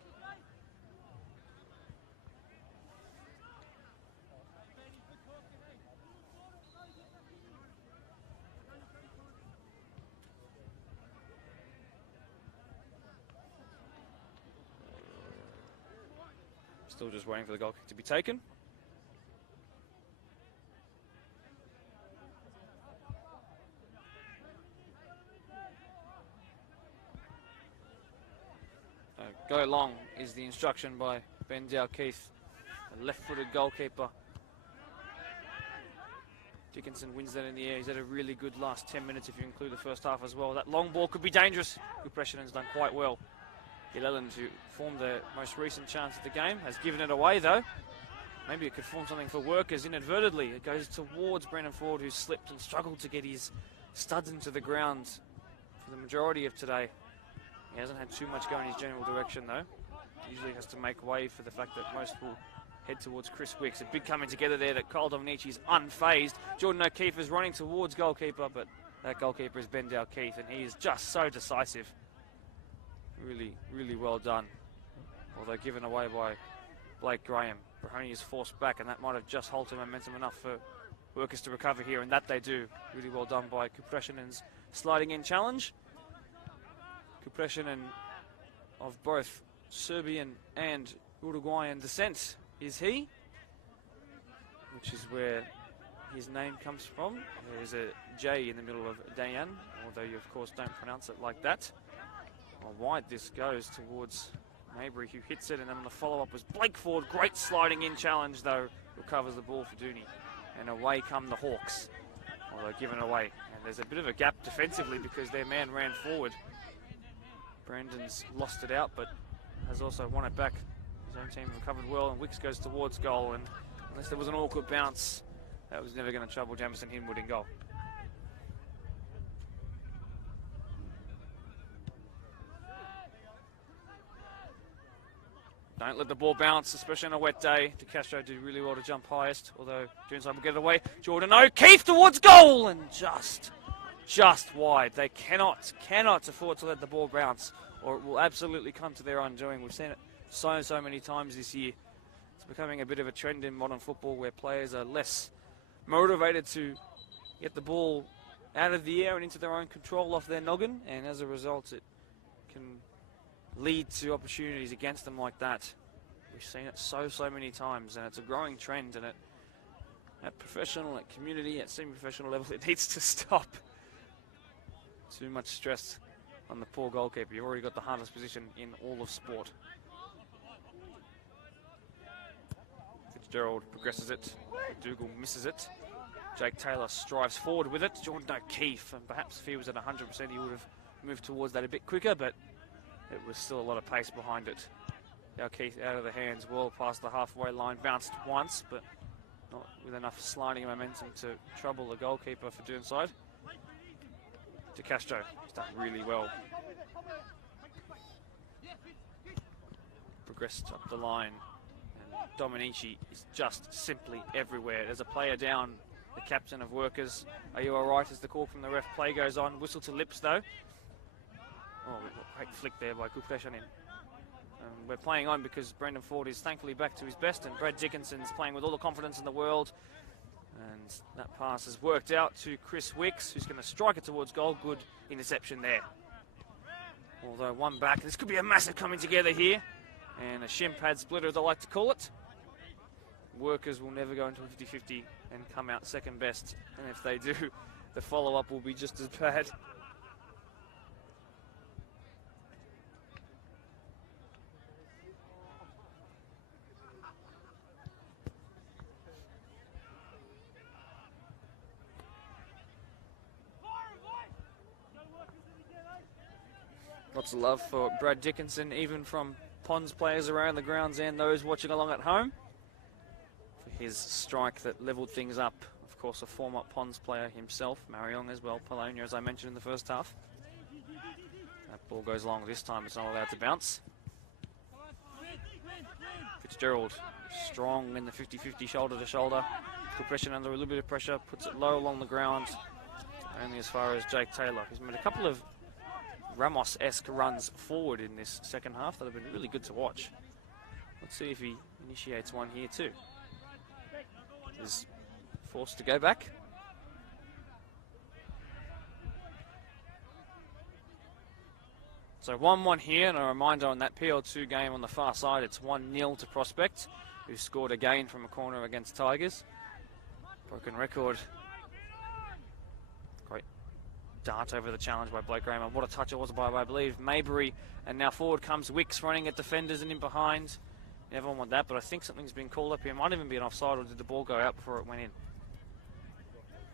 Still just waiting for the goal kick to be taken. Go long is the instruction by Ben Dow-Keith, a left-footed goalkeeper. Dickinson wins that in the air. He's had a really good last 10 minutes if you include the first half as well. That long ball could be dangerous. Good pressure and has done quite well. Gilliland, who formed their most recent chance of the game, has given it away though. Maybe it could form something for Workers inadvertently. It goes towards Brendan Ford, who slipped and struggled to get his studs into the ground for the majority of today. He hasn't had too much go in his general direction though. Usually has to make way for the fact that most will head towards Chris Wicks. A big coming together there that Kyle Dominici is unfazed. Jordan O'Keefe is running towards goalkeeper, but that goalkeeper is Ben Dow-Keith, and he is just so decisive. Really, really well done. Although given away by Blake Graham. Brahoni is forced back, and that might have just halted momentum enough for Workers to recover here, and that they do. Really well done by Kupreshinen's sliding in challenge. Kupreshinen of both Serbian and Uruguayan descent is he, which is where his name comes from. There's a J in the middle of Dayan, although you of course don't pronounce it like that. Well, wide this goes towards Maybury, who hits it, and then on the follow-up was Blake Ford. Great sliding in challenge, though, recovers the ball for Dooney. And away come the Hawks, although given away. And there's a bit of a gap defensively because their man ran forward. Brandon's lost it out, but has also won it back. His own team recovered well, and Wicks goes towards goal. And unless there was an awkward bounce, that was never going to trouble Jamison Hinwood in goal. Don't let the ball bounce, especially on a wet day. De Castro did really well to jump highest, although Doonside will get it away. Jordan O'Keefe towards goal, and just wide. They cannot afford to let the ball bounce, or it will absolutely come to their undoing. We've seen it so many times this year. It's becoming a bit of a trend in modern football where players are less motivated to get the ball out of the air and into their own control off their noggin, and as a result it can lead to opportunities against them like that. We've seen it so many times, and it's a growing trend, and at professional, at community, at semi-professional level, it needs to stop. Too much stress on the poor goalkeeper. You've already got the hardest position in all of sport. Fitzgerald progresses it. Dougal misses it. Jake Taylor strives forward with it. Jordan O'Keefe, and perhaps if he was at 100% he would have moved towards that a bit quicker, but it was still a lot of pace behind it. O'Keefe out of the hands, well past the halfway line, bounced once, but not with enough sliding momentum to trouble the goalkeeper for Doonside. De Castro has done really well. Progressed up the line, and Dominici is just simply everywhere. There's a player down, the captain of Workers. Are you alright as the call from the ref? Play goes on, whistle to lips though. Oh, great flick there by Kupeshanin. We're playing on because Brendan Ford is thankfully back to his best, and Brad Dickinson's playing with all the confidence in the world. And that pass has worked out to Chris Wicks, who's going to strike it towards goal. Good interception there. Although one back, this could be a massive coming together here. And a shin pad splitter, as I like to call it. Workers will never go into a 50-50 and come out second best. And if they do, the follow-up will be just as bad. Lots of love for Brad Dickinson, even from Ponds players around the grounds and those watching along at home, for his strike that levelled things up. Of course, a former Ponds player himself, Marion as well, Polonia, as I mentioned in the first half. That ball goes long this time, it's not allowed to bounce. Fitzgerald, strong in the 50-50 shoulder to shoulder. Good pressure under a little bit of pressure, puts it low along the ground, only as far as Jake Taylor. He's made a couple of Ramos-esque runs forward in this second half that have been really good to watch. Let's see if he initiates one here too. Is forced to go back. So 1-1 here, and a reminder on that PL2 game on the far side, it's 1-0 to Prospect, who scored again from a corner against Tigers. Broken record. Great dart over the challenge by Blake Graham. What a touch it was by, I believe, Maybury. And now forward comes Wicks running at defenders and in behind. You never want that, but I think something's been called up here. It might even be an offside, or did the ball go out before it went in?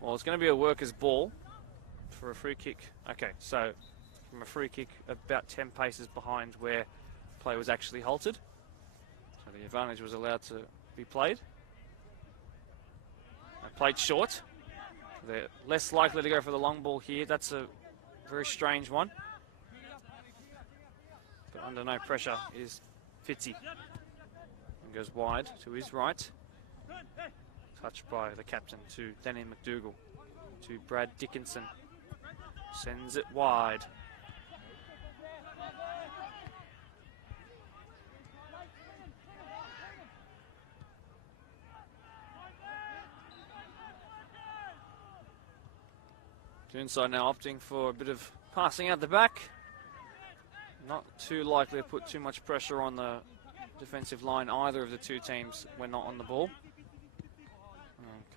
Well, it's going to be a Workers' ball for a free kick. Okay, so from a free kick about 10 paces behind where play was actually halted. So the advantage was allowed to be played. Played short. They're less likely to go for the long ball here. That's a very strange one. But under no pressure is Fitzy. And goes wide to his right. Touched by the captain to Danny McDougall. To Brad Dickinson. Sends it wide. Doonside now opting for a bit of passing out the back. Not too likely to put too much pressure on the defensive line, either of the two teams when not on the ball.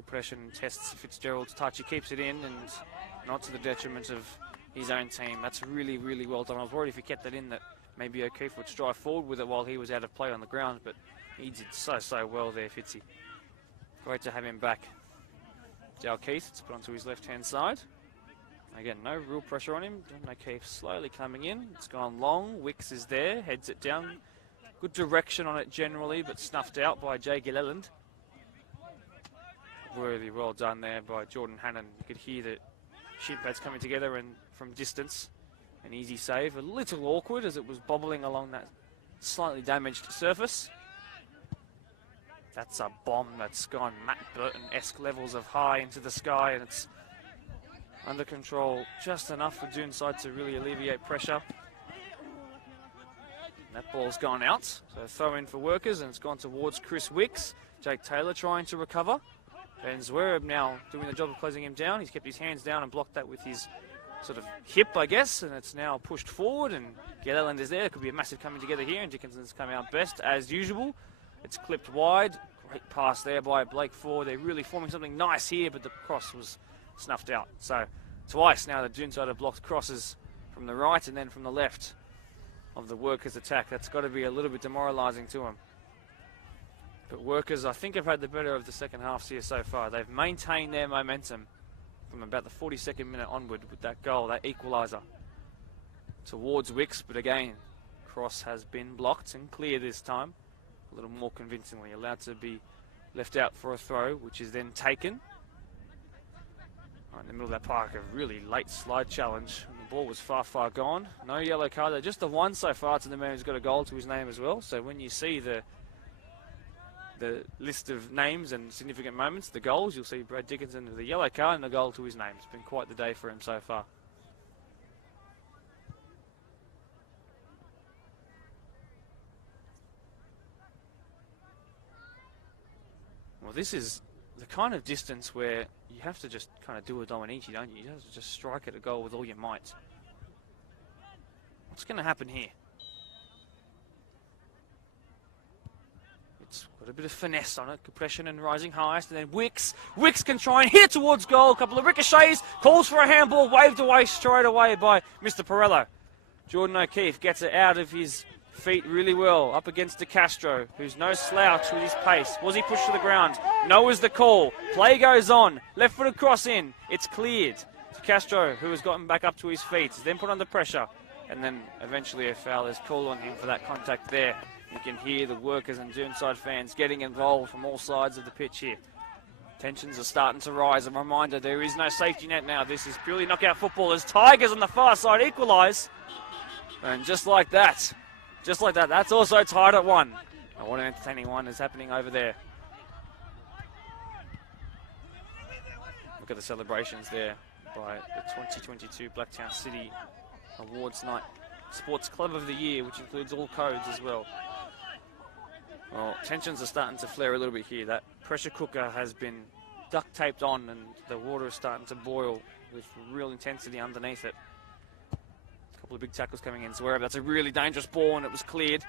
compression tests Fitzgerald's touch. He keeps it in and not to the detriment of his own team. That's really, really well done. I was worried if he kept that in that maybe O'Keefe would strive forward with it while he was out of play on the ground, but he did so well there, Fitzy. Great to have him back. Jal Keith, it's put onto his left-hand side. Again, no real pressure on him. O'Keefe slowly coming in. It's gone long. Wicks is there, heads it down. Good direction on it generally, but snuffed out by Jay Gilleland. Really well done there by Jordan Hannon. You could hear the shin pads coming together and from distance. An easy save. A little awkward as it was bobbling along that slightly damaged surface. That's a bomb that's gone Matt Burton-esque levels of high into the sky, and it's under control just enough for Doonside to really alleviate pressure. That ball's gone out, so throw in for Workers, and it's gone towards Chris Wicks. Jake Taylor trying to recover. Ben Zwerb now doing the job of closing him down. He's kept his hands down and blocked that with his sort of hip, I guess, and it's now pushed forward, and Gilleland is there. It could be a massive coming together here, and Dickinson's come out best as usual. It's clipped wide. Great pass there by Blake Ford. They're really forming something nice here, but the cross was snuffed out. So twice now the Doonside have blocked crosses from the right and then from the left of the Workers' attack. That's got to be a little bit demoralising to them. But Workers, I think, have had the better of the second halves here so far. They've maintained their momentum from about the 42nd minute onward with that goal, that equaliser towards Wicks. But again, cross has been blocked and clear this time. A little more convincingly, allowed to be left out for a throw, which is then taken. Right in the middle of that park, a really late slide challenge. And the ball was far gone. No yellow card there, just the one so far to the man who's got a goal to his name as well. So when you see the list of names and significant moments, the goals, you'll see Brad Dickinson with a yellow card and a goal to his name. It's been quite the day for him so far. Well, this is the kind of distance where you have to just kind of do a Dominici, don't you? You have to just strike at a goal with all your might. What's going to happen here? It's got a bit of finesse on it, compression and rising highest, and then Wicks can try and hit towards goal. A couple of ricochets, calls for a handball, waved away straight away by Mr. Perello. Jordan O'Keefe gets it out of his feet really well, up against De Castro, who's no slouch with his pace. Was he pushed to the ground? No is the call. Play goes on. Left-footed cross in. It's cleared. De Castro, who has gotten back up to his feet, is then put under pressure, and then eventually a foul is called on him for that contact there. You can hear the Workers and Doonside fans getting involved from all sides of the pitch here. Tensions are starting to rise. A reminder, there is no safety net now. This is purely knockout football as Tigers on the far side equalise. And just like that, that's also tied at 1. Oh, what an entertaining one is happening over there. Look at the celebrations there by the 2022 Blacktown City Awards Night Sports Club of the Year, which includes all codes as well. Well, tensions are starting to flare a little bit here. That pressure cooker has been duct taped on and the water is starting to boil with real intensity underneath it. A couple of big tackles coming in. Zwerb, that's a really dangerous ball and it was cleared.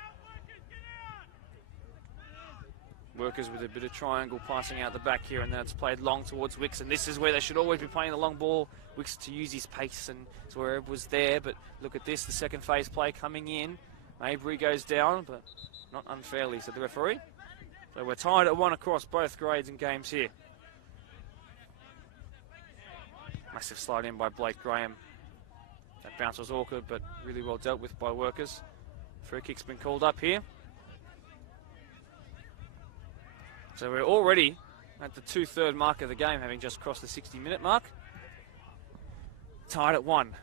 Workers with a bit of triangle passing out the back here, and then it's played long towards Wicks, and this is where they should always be playing the long ball. Wicks to use his pace, and Zwerb was there, but look at this, the second phase play coming in. Mabry goes down, but not unfairly, said the referee. So we're tied at 1 across both grades and games here. Massive slide in by Blake Graham. That bounce was awkward, but really well dealt with by Workers. Free kick's been called up here. So we're already at the 2/3 mark of the game, having just crossed the 60-minute mark. Tied at 1.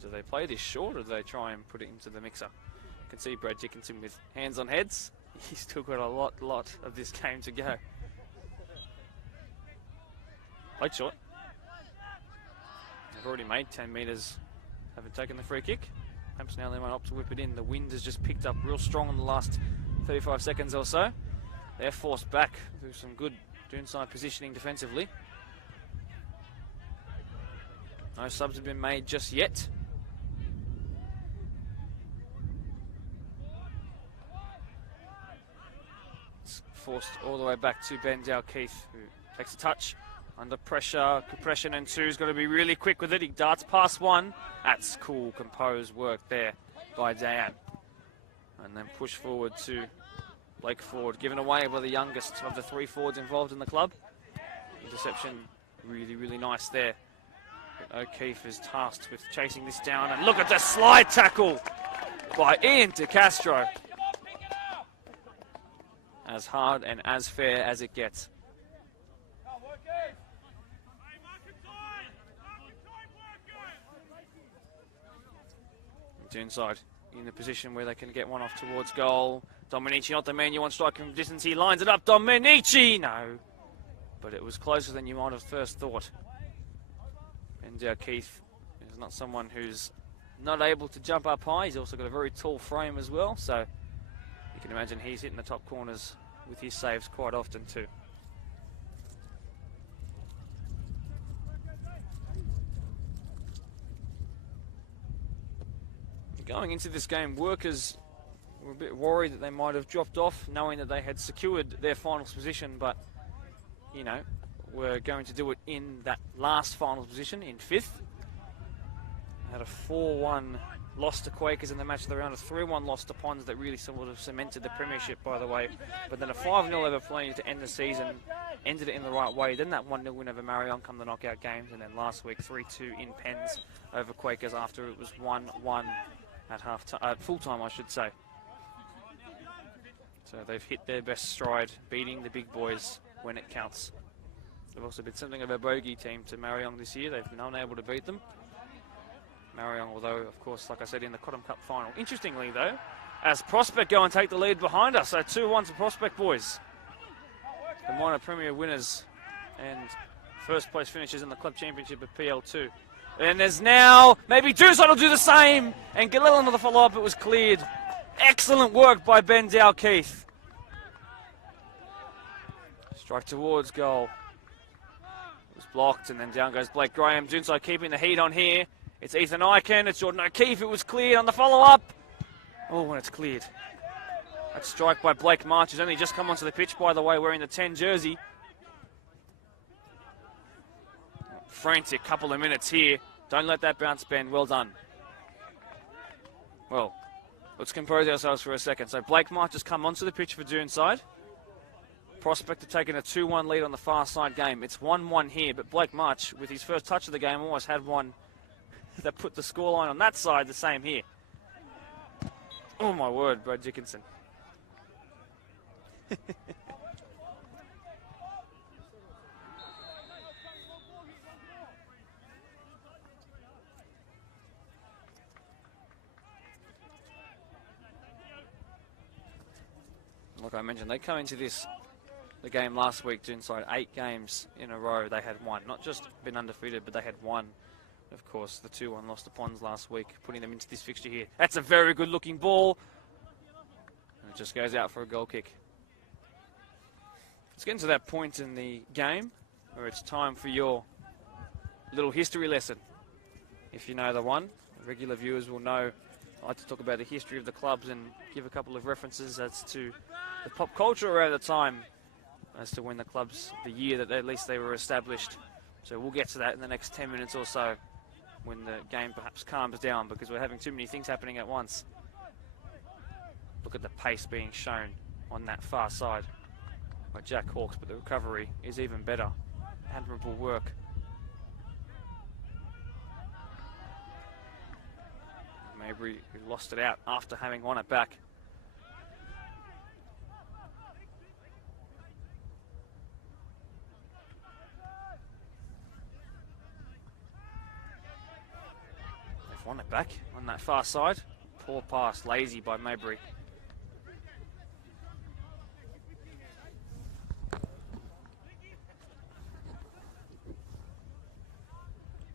Do they play this short, or do they try and put it into the mixer? You can see Brad Dickinson with hands on heads. He's still got a lot of this game to go. Played short. They've already made 10 metres, haven't taken the free kick. Perhaps now they might opt to whip it in. The wind has just picked up real strong in the last 35 seconds or so. They're forced back through some good Doonside positioning defensively. No subs have been made just yet. forced all the way back to Ben Dalkeith, who takes a touch. Under pressure, compression and two's got to be really quick with it. He darts past one. That's cool, composed work there by Dan. And then push forward to Blake Ford, given away by the youngest of the three forwards involved in the club. Interception, really, really nice there. But O'Keefe is tasked with chasing this down. And look at the slide tackle by Ian DeCastro. As hard and as fair as it gets. Doonside in the position where they can get one off towards goal. Dominici, not the man you want striking from distance. He lines it up. Dominici! No. But it was closer than you might have first thought. And Keith is not someone who's not able to jump up high. He's also got a very tall frame as well. So you can imagine he's hitting the top corners with his saves quite often too. Going into this game, workers were a bit worried that they might have dropped off, knowing that they had secured their finals position, but, you know, were going to do it in that last finals position, in 5th. Had a 4-1 loss to Quakers in the match of the round, a 3-1 loss to Ponds that really sort of cemented the premiership, by the way. But then a 5-0 over Flaney to end the season, ended it in the right way. Then that 1-0 win over Marion come the knockout games, and then last week 3-2 in Pens over Quakers after it was 1-1. At full-time, I should say. So they've hit their best stride, beating the big boys when it counts. They've also been something of a bogey team to Marion this year. They've been unable to beat them. Marion, although, of course, like I said, in the Cotton Cup final. Interestingly, though, as Prospect go and take the lead behind us, so 2-1 to Prospect boys. The minor premier winners and first place finishers in the club championship of PL2. And there's now, maybe Doonside will do the same. And Galil another follow-up, it was cleared. Excellent work by Ben Dalkeith. Strike towards goal. It was blocked, and then down goes Blake Graham. Doonside keeping the heat on here. It's Ethan Eichen, it's Jordan O'Keefe, it was cleared on the follow-up. Oh, when it's cleared. That strike by Blake March, who's only just come onto the pitch, by the way, wearing the 10 jersey. Frantic couple of minutes here. Don't let that bounce, Ben. Well done. Well, let's compose ourselves for a second. So Blake March has come onto the pitch for Doonside. Prospect have taken a 2-1 lead on the far side game. It's 1-1 here, but Blake March, with his first touch of the game, almost had one that put the scoreline on that side the same here. Oh my word, Brad Dickinson. Like I mentioned, they come into the game last week, Doonside, 8 games in a row they had won. Not just been undefeated, but they had won. Of course, the 2-1 loss to Ponds last week, putting them into this fixture here. That's a very good looking ball. And it just goes out for a goal kick. It's getting to that point in the game where it's time for your little history lesson. If you know the one, regular viewers will know I like to talk about the history of the clubs and give a couple of references as to the pop culture around the time as to when the clubs, the year that at least they were established. So we'll get to that in the next 10 minutes or so when the game perhaps calms down because we're having too many things happening at once. Look at the pace being shown on that far side by Jack Hawkes, but the recovery is even better. Admirable work. Mabry, who lost it out after having won it back. They've won it back on that far side. Poor pass, lazy by Mabry.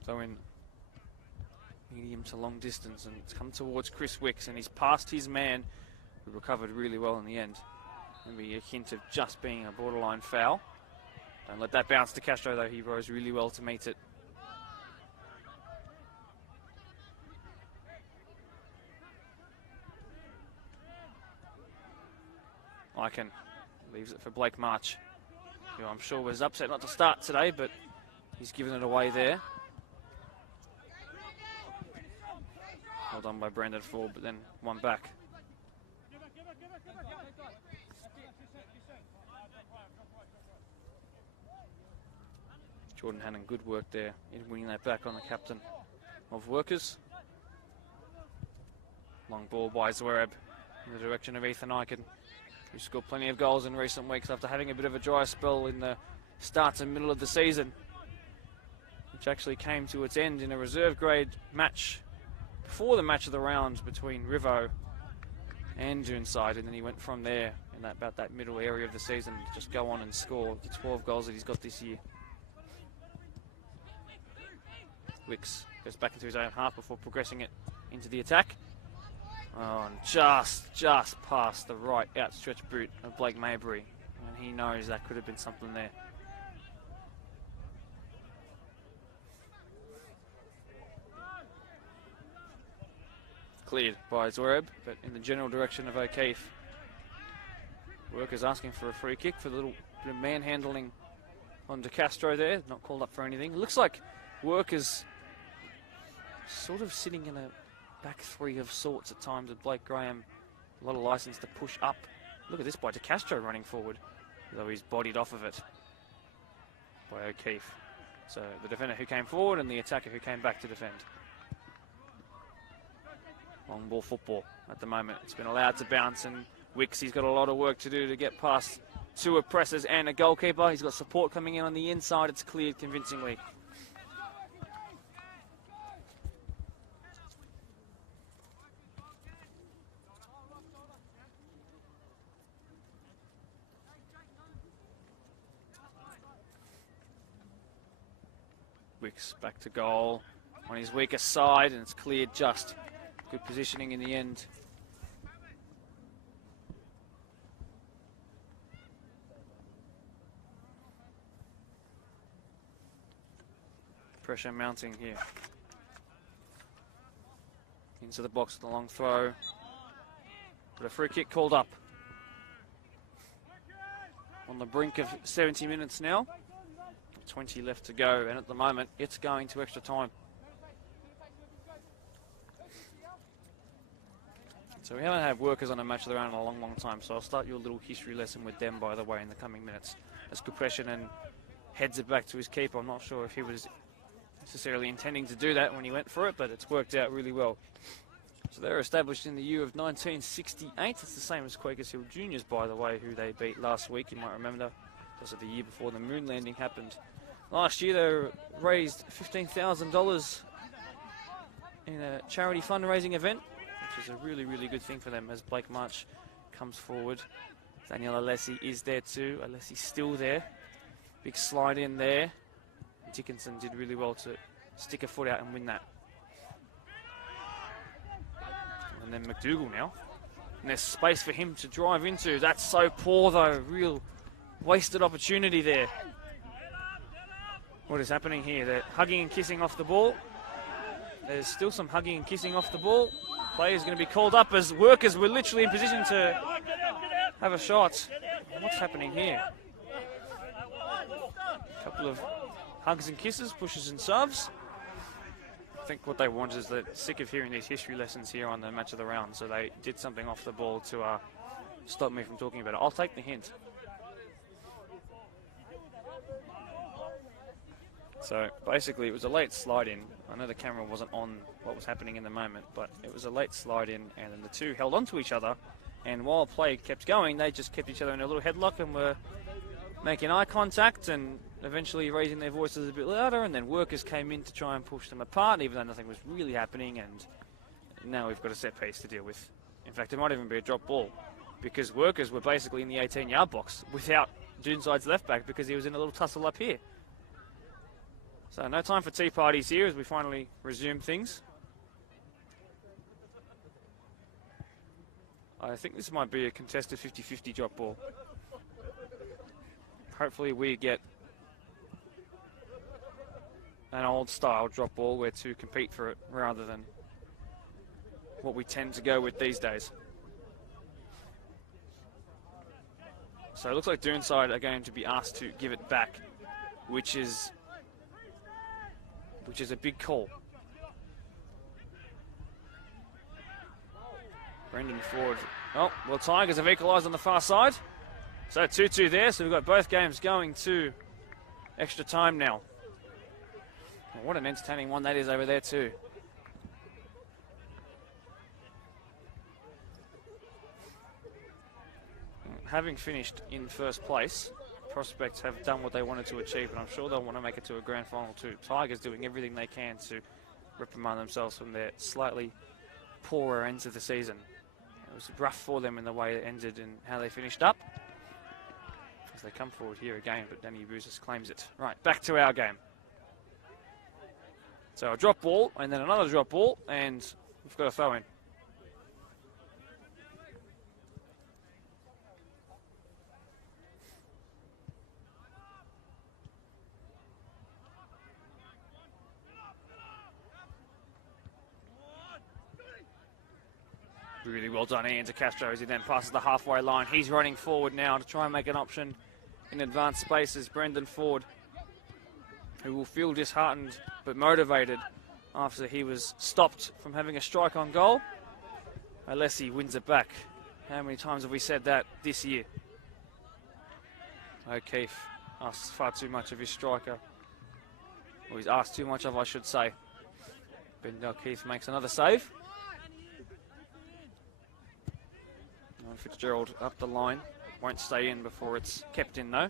So in medium to long distance, and it's come towards Chris Wicks, and he's passed his man, who recovered really well in the end. Maybe a hint of just being a borderline foul. Don't let that bounce to Castro, though. He rose really well to meet it. Eichen Leaves it for Blake March, who I'm sure was upset not to start today, but he's given it away there. Well done by Brandon Ford, but then one back. Jordan Hannon, good work there in winning that back on the captain of Workers. Long ball by Zwereb in the direction of Ethan Eichen, who scored plenty of goals in recent weeks after having a bit of a dry spell in the start and middle of the season, which actually came to its end in a reserve grade match before the match of the round between Rivo and Doonside, and then he went from there in about that middle area of the season to just go on and score the 12 goals that he's got this year. Wicks goes back into his own half before progressing it into the attack. Oh, and just past the right outstretched boot of Blake Maybury, and he knows that could have been something there. Cleared by Zwereb, but in the general direction of O'Keefe. Workers asking for a free kick for a little bit of manhandling on De Castro there, not called up for anything. It looks like Workers sort of sitting in a back three of sorts at times with Blake Graham. A lot of license to push up. Look at this by De Castro running forward, though he's bodied off of it by O'Keefe. So the defender who came forward and the attacker who came back to defend. Long ball football at the moment. It's been allowed to bounce, and Wicks, he's got a lot of work to do to get past two oppressors and a goalkeeper. He's got support coming in on the inside. It's cleared convincingly. Wicks back to goal on his weaker side, and it's cleared just. Good positioning in the end. Pressure mounting here. Into the box with a long throw. But a free kick called up. On the brink of 70 minutes now. 20 left to go, and at the moment it's going to extra time. So we haven't had Workers on a match of their own in a long time, so I'll start you a little history lesson with them, by the way, in the coming minutes. As Kupreshin heads it back to his keeper. I'm not sure if he was necessarily intending to do that when he went for it, but it's worked out really well. So they're established in the year of 1968. It's the same as Quakers Hill Juniors, by the way, who they beat last week. You might remember, because of the year before the moon landing happened. Last year they raised $15,000 in a charity fundraising event, which is a really, really good thing for them as Blake March comes forward. Daniel Alessi is there too. Alessi's still there. Big slide in there. Dickinson did really well to stick a foot out and win that. And then McDougall now. And there's space for him to drive into. That's so poor though. Real wasted opportunity there. What is happening here? They're hugging and kissing off the ball. There's still some hugging and kissing off the ball. Player's going to be called up as Workers were literally in position to have a shot. What's happening here? A couple of hugs and kisses, pushes and shoves. I think what they want is they're sick of hearing these history lessons here on the match of the round, so they did something off the ball to stop me from talking about it. I'll take the hint. So basically it was a late slide in. I know the camera wasn't on what was happening in the moment, but it was a late slide in, and then the two held on to each other, and while play kept going, they just kept each other in a little headlock and were making eye contact and eventually raising their voices a bit louder, and then Workers came in to try and push them apart, even though nothing was really happening, and now we've got a set piece to deal with. In fact, it might even be a drop ball, because Workers were basically in the 18-yard box without Doonside's left back because he was in a little tussle up here. So no time for tea parties here as we finally resume things. I think this might be a contested 50-50 drop ball. Hopefully we get an old style drop ball where two compete for it rather than what we tend to go with these days. So it looks like Doonside are going to be asked to give it back, which is a big call. Brendan Ford. Oh, well, Tigers have equalised on the far side. So 2-2 there, so we've got both games going to extra time now. Oh, what an entertaining one that is over there too. Having finished in first place, Prospects have done what they wanted to achieve, and I'm sure they'll want to make it to a grand final too. Tigers doing everything they can to reprimand themselves from their slightly poorer ends of the season. It was rough for them in the way it ended and how they finished up. As they come forward here again, but Danny Bouzis claims it. Right, back to our game. So a drop ball, and then another drop ball, and we've got a throw in. Really well done Ian to Castro as he then passes the halfway line. He's running forward now to try and make an option in advanced spaces. Brendan Ford, who will feel disheartened but motivated after he was stopped from having a strike on goal. Alessi wins it back. How many times have we said that this year? O'Keefe asks far too much of his striker. Or he's asked too much of, I should say. Ben O'Keefe makes another save. Fitzgerald up the line. Won't stay in before it's kept in though.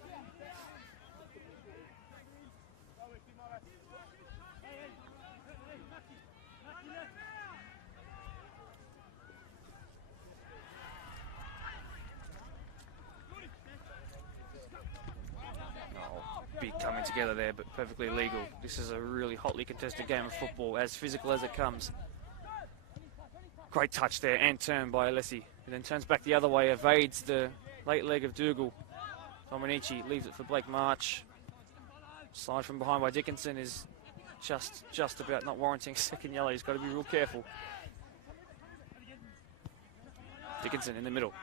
Big coming together there, but perfectly legal. This is a really hotly contested game of football, as physical as it comes. Great touch there and turn by Alessi. And then turns back the other way, evades the late leg of Dougal. Dominici leaves it for Blake March. Slide from behind by Dickinson is just about not warranting second yellow. He's got to be real careful. Dickinson in the middle.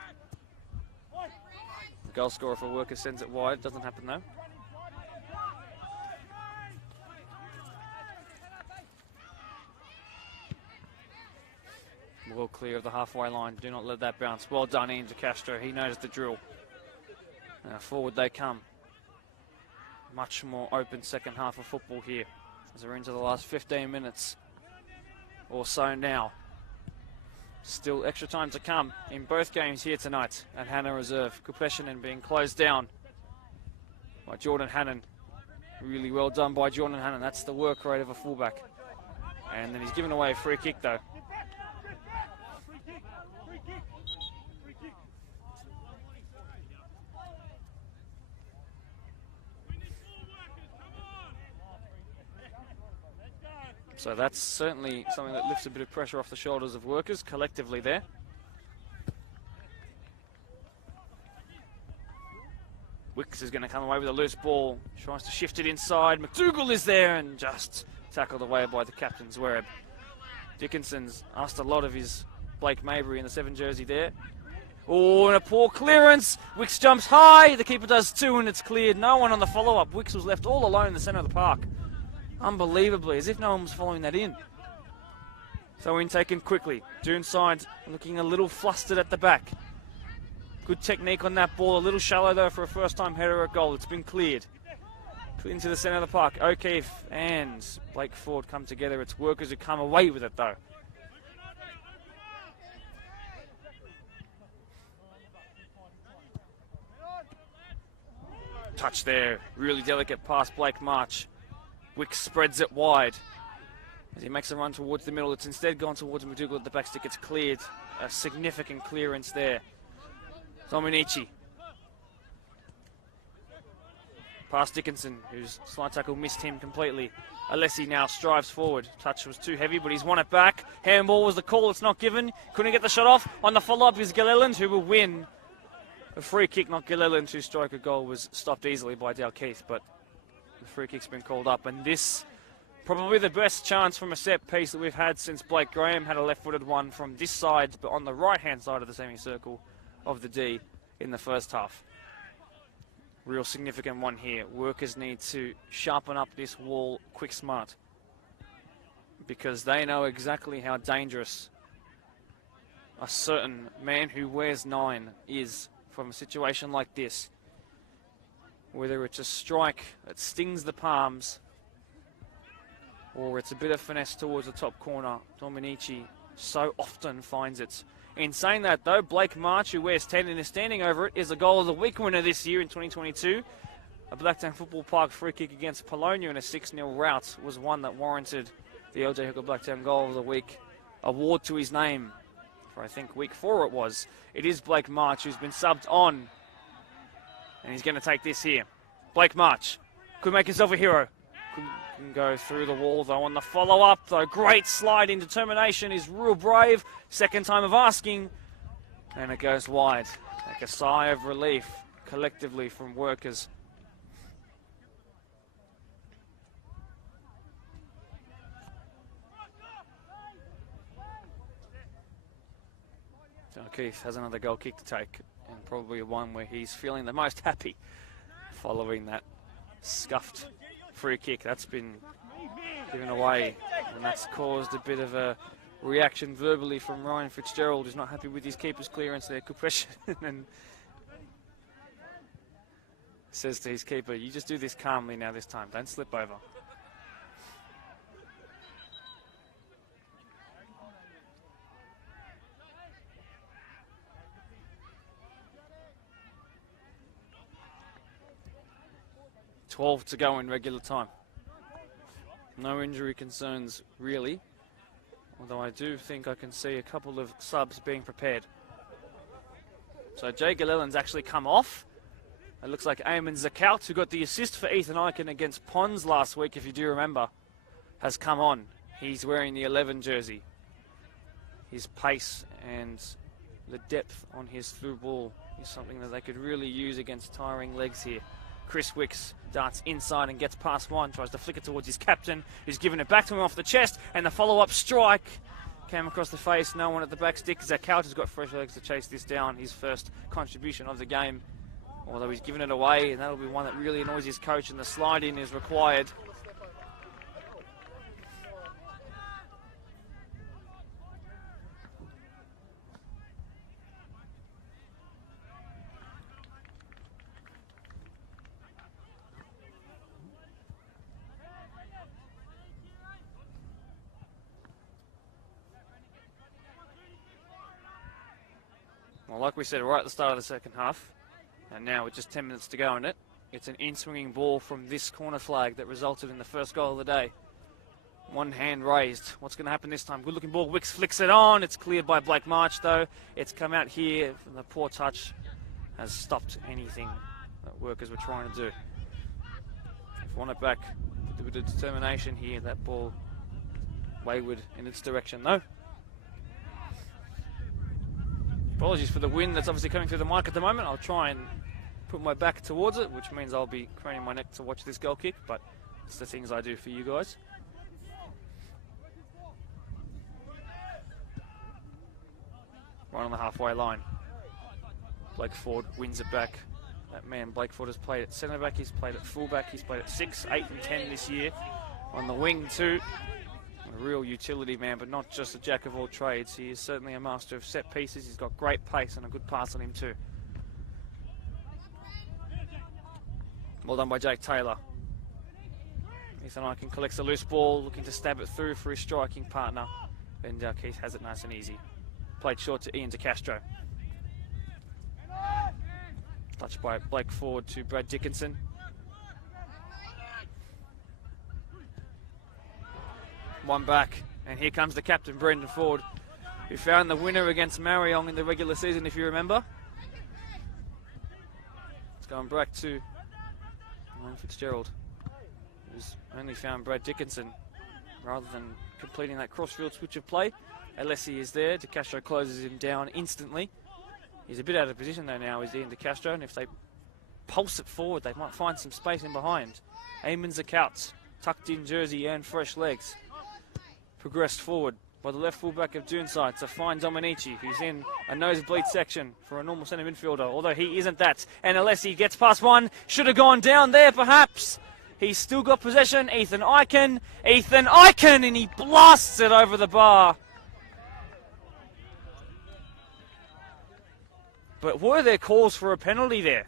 The goal scorer for Workers sends it wide. Doesn't happen though. Well clear of the halfway line. Do not let that bounce. Well done Ian De Castro. He knows the drill. Now forward they come. Much more open second half of football here as we're into the last 15 minutes or so now. Still extra time to come in both games here tonight at Hannah Reserve. Kupeshinen being closed down by Jordan Hannon. Really well done by Jordan Hannon. That's the work rate of a fullback. And then he's given away a free kick though. So that's certainly something that lifts a bit of pressure off the shoulders of Workers collectively there. Wicks is going to come away with a loose ball. Tries to shift it inside. McDougall is there and just tackled away by the captain's Wereb. Dickinson's asked a lot of his Blake Mabry in the 7 jersey there. Oh, and a poor clearance. Wicks jumps high. The keeper does too and it's cleared. No one on the follow-up. Wicks was left all alone in the centre of the park. Unbelievably, as if no one was following that in. So in taken quickly. Doonside looking a little flustered at the back. Good technique on that ball. A little shallow though for a first-time header at goal. It's been cleared. Cleared into the centre of the park. O'Keefe and Blake Ford come together. It's Workers who come away with it though. Touch there. Really delicate pass Blake March. Wicks spreads it wide as he makes a run towards the middle. It's instead gone towards McDougall at the back stick. It's cleared. A significant clearance there. Dominici. Past Dickinson, whose slide tackle missed him completely. Alessi now strives forward. Touch was too heavy, but he's won it back. Handball was the call. It's not given. Couldn't get the shot off. On the follow-up is Gilleland, who will win. A free kick, not Gilleland, whose striker goal was stopped easily by Dale Keith, but the free kick's been called up, and this probably the best chance from a set piece that we've had since Blake Graham had a left-footed one from this side, but on the right-hand side of the semicircle of the D in the first half. real significant one here. Workers need to sharpen up this wall quick smart, because they know exactly how dangerous a certain man who wears 9 is from a situation like this. Whether it's a strike that stings the palms or it's a bit of finesse towards the top corner, Dominici so often finds it. In saying that though, Blake March, who wears 10 and is standing over it, is a goal of the week winner this year in 2022. A Blacktown Football Park free kick against Polonia in a 6-0 rout was one that warranted the LJ Hooker Blacktown Goal of the Week award to his name for, I think, week 4 it was. It is Blake March who's been subbed on, and he's going to take this here. Blake March could make himself a hero. Can go through the wall though on the follow-up though. Great sliding determination, is real brave. Second time of asking, and it goes wide. Like a sigh of relief collectively from Workers. So Keith has another goal kick to take, and probably one where he's feeling the most happy following that scuffed free kick that's been given away, and that's caused a bit of a reaction verbally from Ryan Fitzgerald, who's not happy with his keeper's clearance there. Good question. And says to his keeper, you just do this calmly now this time, don't slip over. .12 to go in regular time. No injury concerns, really. Although I do think I can see a couple of subs being prepared. So Jay Gillelan's actually come off. It looks like Eamon Zakout, who got the assist for Ethan Eichen against Pons last week, if you do remember, has come on. He's wearing the 11 jersey. His pace and the depth on his through ball is something that they could really use against tiring legs here. Chris Wicks darts inside and gets past one, tries to flick it towards his captain, who's given it back to him off the chest, and the follow-up strike came across the face. No one at the back stick. Zakout has got fresh legs to chase this down, his first contribution of the game, although he's given it away, and that'll be one that really annoys his coach, and the slide-in is required. Well, like we said right at the start of the second half, and now with just 10 minutes to go in it, it's an in-swinging ball from this corner flag that resulted in the first goal of the day. One hand raised. What's going to happen this time? Good-looking ball. Wicks flicks it on. It's cleared by Blake March, though. It's come out here. The poor touch has stopped anything that Workers were trying to do. They've won it back with a bit of determination here. That ball wayward in its direction, though. Apologies for the wind that's obviously coming through the mic at the moment. I'll try and put my back towards it, which means I'll be craning my neck to watch this goal kick, but it's the things I do for you guys. Right on the halfway line. Blake Ford wins it back. That man, Blake Ford, has played at centre back, he's played at full back, he's played at 6, 8 and 10 this year. On the wing too. A real utility man, but not just a jack of all trades. He is certainly a master of set pieces. He's got great pace and a good pass on him too. Well done by Jake Taylor. Ethan Eichen collects the loose ball, looking to stab it through for his striking partner. And Keith has it nice and easy. Played short to Ian DeCastro. Touched by Blake Ford to Brad Dickinson. One back, and here comes the captain, Brendan Ford, who found the winner against Marion in the regular season, if you remember. It's going back to Ryan Fitzgerald, who's only found Brad Dickinson rather than completing that crossfield switch of play. Alessi is there. DeCastro closes him down instantly. He's a bit out of position though now, is Ian DeCastro, and if they pulse it forward, they might find some space in behind. Eamon Zakout, tucked in jersey and fresh legs. Progressed forward, by the left fullback of Doonside to find Dominici, who's in a nosebleed section for a normal centre midfielder, although he isn't that. And Alessi gets past one, should have gone down there perhaps. He's still got possession, Ethan Eichen, and he blasts it over the bar. But were there calls for a penalty there?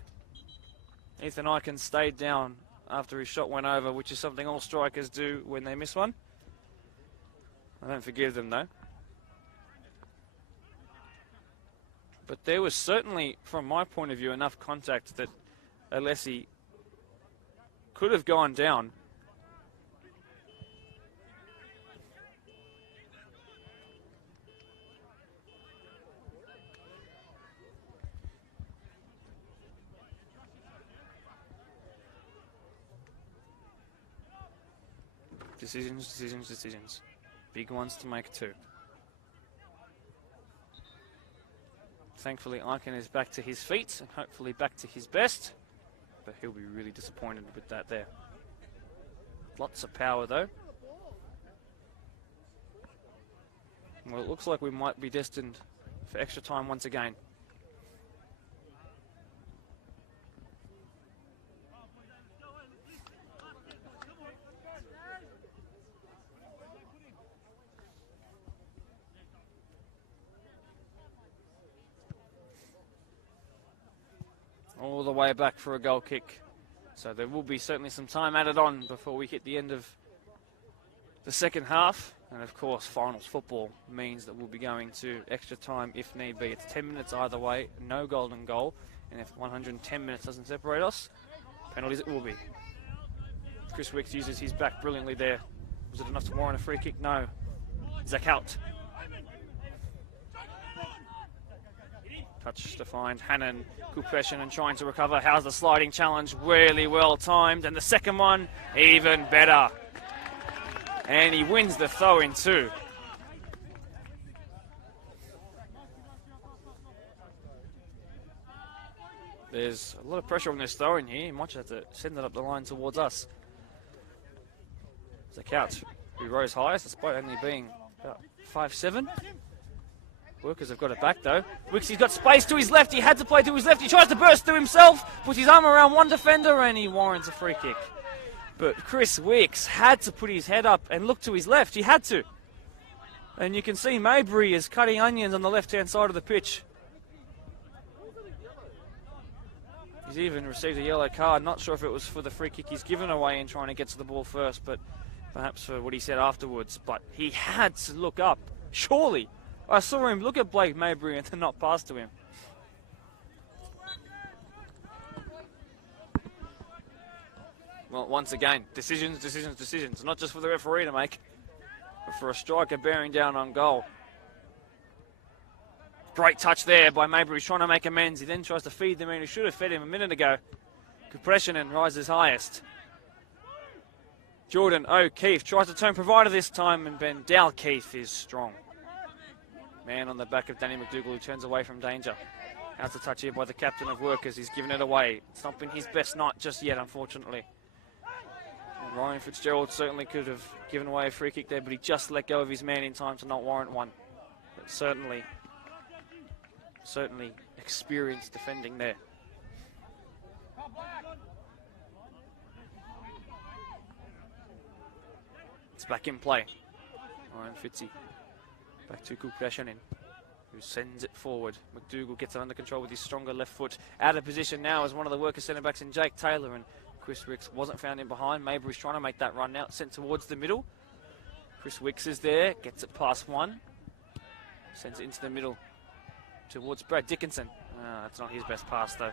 Ethan Eichen stayed down after his shot went over, which is something all strikers do when they miss one. I don't forgive them though. But there was certainly, from my point of view, enough contact that Alessi could have gone down. Decisions. Big ones to make too. Thankfully, Eichen is back to his feet and hopefully back to his best. But he'll be really disappointed with that there. Lots of power though. Well, it looks like we might be destined for extra time once again. All the way back for a goal kick. So there will be certainly some time added on before we hit the end of the second half. And of course, finals football means that we'll be going to extra time if need be. It's 10 minutes either way, no golden goal. And if 110 minutes doesn't separate us, penalties it will be. Chris Wicks uses his back brilliantly there. Was it enough to warrant a free kick? No. Zach out. Touch to find Hannon. Good pressure and trying to recover. How's the sliding challenge? Really well timed. And the second one, even better. And he wins the throw-in too. There's a lot of pressure on this throw-in here. He might have to send it up the line towards us. Zakout, who rose highest despite only being about 5'7". Workers have got it back though. Wicks, he's got space to his left. He had to play to his left. He tries to burst through himself. Puts his arm around one defender and he warrants a free kick. But Chris Wicks had to put his head up and look to his left. He had to. And you can see Maybury is cutting onions on the left-hand side of the pitch. He's even received a yellow card. Not sure if it was for the free kick he's given away in trying to get to the ball first, but perhaps for what he said afterwards. But he had to look up. Surely. I saw him look at Blake Maybury and then not pass to him. Well, once again, decisions. Not just for the referee to make, but for a striker bearing down on goal. Great touch there by Maybury. He's trying to make amends. He then tries to feed the man who should have fed him a minute ago. Compression and rises highest. Jordan O'Keefe tries to turn provider this time, and Ben Dalkeith is strong. Man on the back of Danny McDougall who turns away from danger. How's the touch here by the captain of Workers? He's given it away. It's not been his best night just yet, unfortunately. And Ryan Fitzgerald certainly could have given away a free kick there, but he just let go of his man in time to not warrant one. But certainly experienced defending there. It's back in play. Ryan Fitzy. Back to Kupashanin, who sends it forward. McDougall gets it under control with his stronger left foot. Out of position now as one of the Workers centre-backs in Jake Taylor, and Chris Wicks wasn't found in behind. Maybury's trying to make that run now. It's sent towards the middle. Chris Wicks is there, gets it past one. Sends it into the middle towards Brad Dickinson. That's not his best pass though.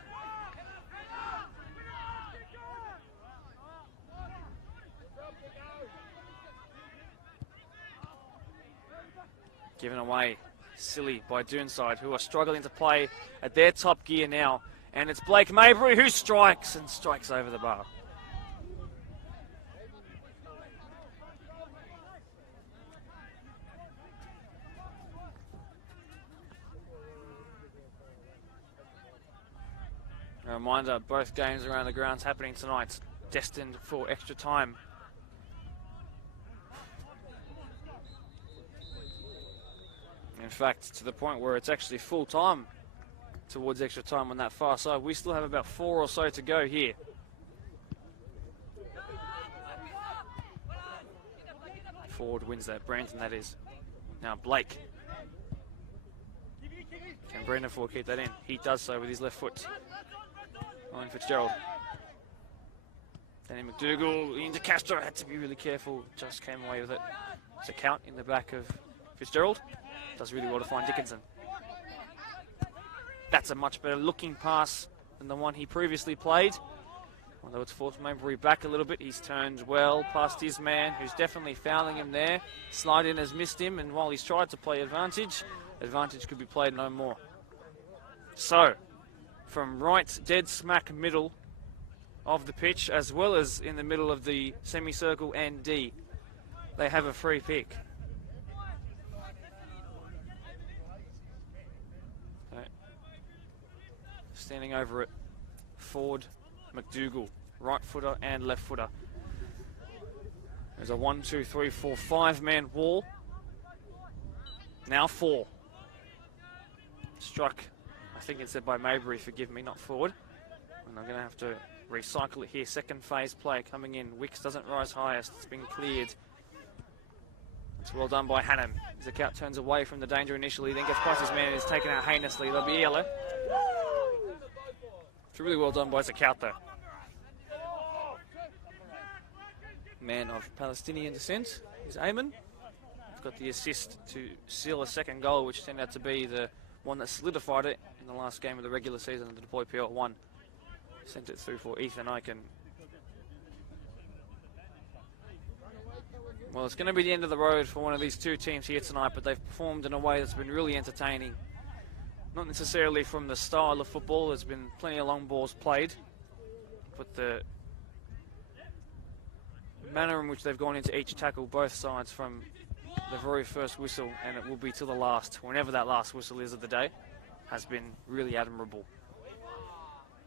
Given away, silly by Doonside, who are struggling to play at their top gear now. And it's Blake Maybury who strikes over the bar. A reminder, both games around the grounds happening tonight, destined for extra time. In fact, to the point where it's actually full time towards extra time on that far side. We still have about 4 or so to go here. Ford wins that. Branton, that is. Now Blake. Can Brandon Ford keep that in? He does so with his left foot. Owen Fitzgerald. Danny McDougall into Castro. Had to be really careful. Just came away with it. It's a count in the back of Fitzgerald. Does really well to find Dickinson. That's a much better looking pass than the one he previously played. Although it's forced Mabry back a little bit. He's turned well past his man, who's definitely fouling him there. Slide in has missed him, and while he's tried to play advantage, advantage could be played no more. So, from right dead smack middle of the pitch, as well as in the middle of the semicircle and D, they have a free pick. Okay. Standing over it, Ford, McDougall, right footer and left footer. There's a 1, 2, 3, 4, 5-man wall. Now 4. Struck, I think it's said by Mabry, forgive me, not Ford. And I'm going to have to recycle it here. Second phase play coming in. Wicks doesn't rise highest. It's been cleared. It's well done by Hannon. Zakout turns away from the danger initially, then gets past his man and is taken out heinously. There'll be yellow. It's really well done by Zakout though. Man of Palestinian descent is Ayman. He's got the assist to seal a second goal, which turned out to be the one that solidified it in the last game of the regular season of the Deploy PL1. Sent it through for Ethan Eichen. Well, it's going to be the end of the road for one of these two teams here tonight, but they've performed in a way that's been really entertaining. Not necessarily from the style of football. There's been plenty of long balls played, but the manner in which they've gone into each tackle, both sides, from the very first whistle, and it will be to the last, whenever that last whistle is of the day, has been really admirable.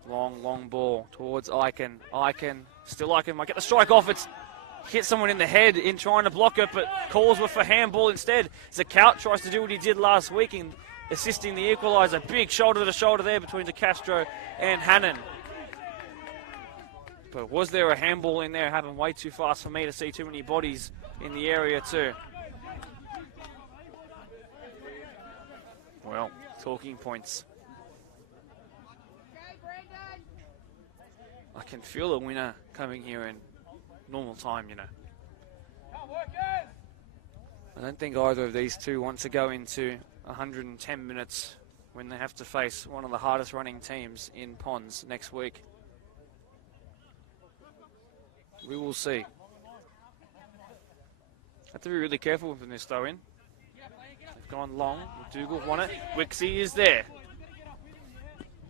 Long ball towards Eichen. Eichen, still Eichen, might get the strike off. It's hit someone in the head in trying to block it, but calls were for handball instead. Zakout tries to do what he did last week in assisting the equaliser. Big shoulder to shoulder there between De Castro and Hannon. But was there a handball in there? It happened way too fast for me to see too many bodies in the area too. Well, talking points. I can feel a winner coming here in normal time, you know. I don't think either of these two want to go into 110 minutes when they have to face one of the hardest running teams in Ponds next week. We will see. Have to be really careful with this throw in. They've gone long. McDougall won it. Wixie is there.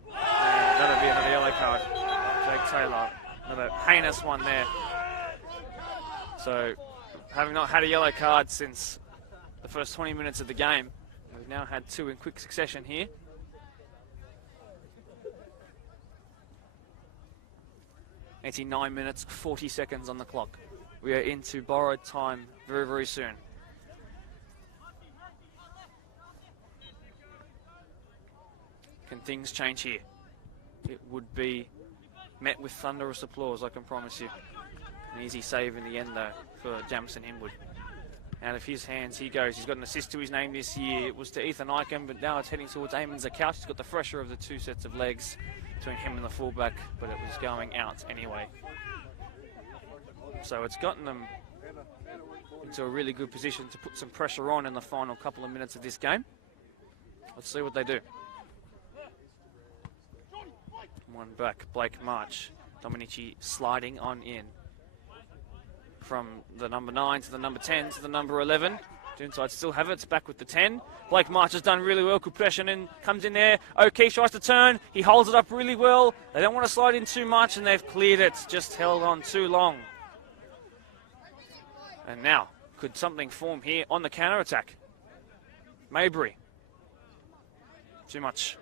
And that'll be another yellow card. Jake Taylor. Another heinous one there. So, having not had a yellow card since the first 20 minutes of the game, we've now had 2 in quick succession here. $89 minutes, 40 seconds on the clock. We are into borrowed time very, very soon. Can things change here? It would be met with thunderous applause, I can promise you. An easy save in the end, though, for Jamison Hinwood. Out of his hands he goes. He's got an assist to his name this year. It was to Ethan Eichen, but now it's heading towards Eamon Zakout. He's got the fresher of the 2 sets of legs between him and the fullback, but it was going out anyway. So it's gotten them into a really good position to put some pressure on in the final couple of minutes of this game. Let's see what they do. One back, Blake March. Dominici sliding on in. From the number 9 to the number 10 to the number 11. Doonside still have it. It's back with the 10. Blake March has done really well. Good pressure in. Comes in there. O'Keefe tries to turn. He holds it up really well. They don't want to slide in too much, and they've cleared it. Just held on too long. And now, could something form here on the counter-attack? Mabry. Too much.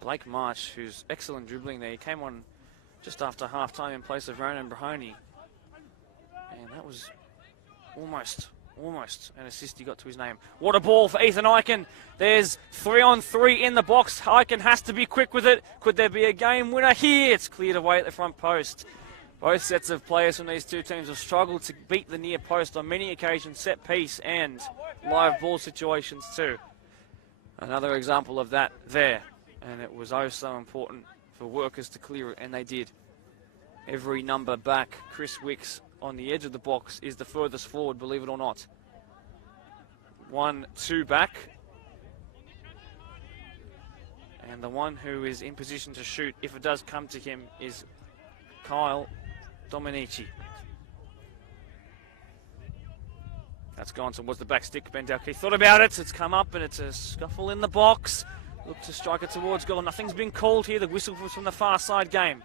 Blake March, who's excellent dribbling there. He came on just after half-time in place of Ronan Brahoni. And that was almost an assist he got to his name. What a ball for Ethan Eichen. There's 3-on-3 in the box. Eichen has to be quick with it. Could there be a game winner here? It's cleared away at the front post. Both sets of players from these two teams have struggled to beat the near post on many occasions, set piece and live ball situations too. Another example of that there. And it was oh so important for workers to clear it, and they did. Every number back, Chris Wicks on the edge of the box is the furthest forward, believe it or not. 1-2 back. And the one who is in position to shoot, if it does come to him, is Kyle Dominici. That's gone towards the back stick. Ben Dalkey thought about it. It's come up and it's a scuffle in the box. Look to strike it towards goal. Nothing's been called here. The whistle was from the far side game.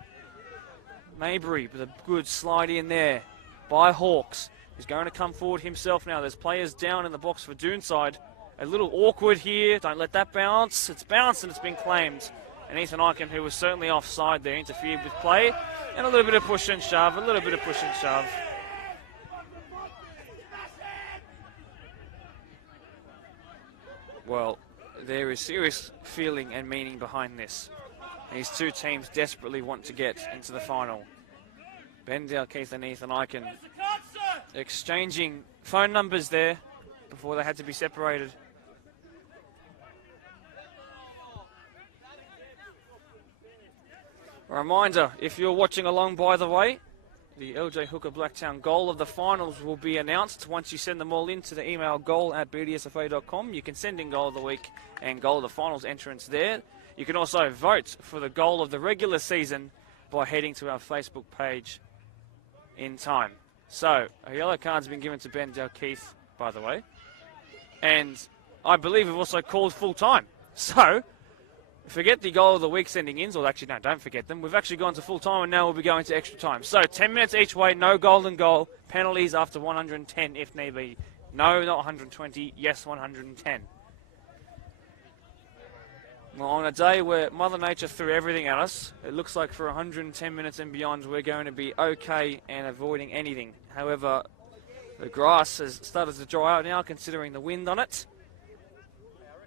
Maybury with a good slide in there by Hawks. He's going to come forward himself now. There's players down in the box for Doonside. A little awkward here. Don't let that bounce. It's bounced and it's been claimed. And Ethan Eichen, who was certainly offside there, interfered with play. And a little bit of push and shove. Well, there is serious feeling and meaning behind this. These two teams desperately want to get into the final. Ben Dalkeith and Ethan Eichen exchanging phone numbers there before they had to be separated. A reminder, if you're watching along, by the way, the LJ Hooker Blacktown goal of the finals will be announced once you send them all in to the email goal@bdsfa.com. You can send in goal of the week and goal of the finals entrance there. You can also vote for the goal of the regular season by heading to our Facebook page in time. So, a yellow card's been given to Ben Dalkeith, by the way. And I believe we've also called full time. So, forget the goal of the week sending ins, or actually, no, don't forget them. We've actually gone to full time and now we'll be going to extra time. So, 10 minutes each way, no golden goal. Penalties after 110 if need be. No, not 120. Yes, 110. Well, on a day where Mother Nature threw everything at us, it looks like for 110 minutes and beyond we're going to be okay and avoiding anything. However, the grass has started to dry out now, considering the wind on it.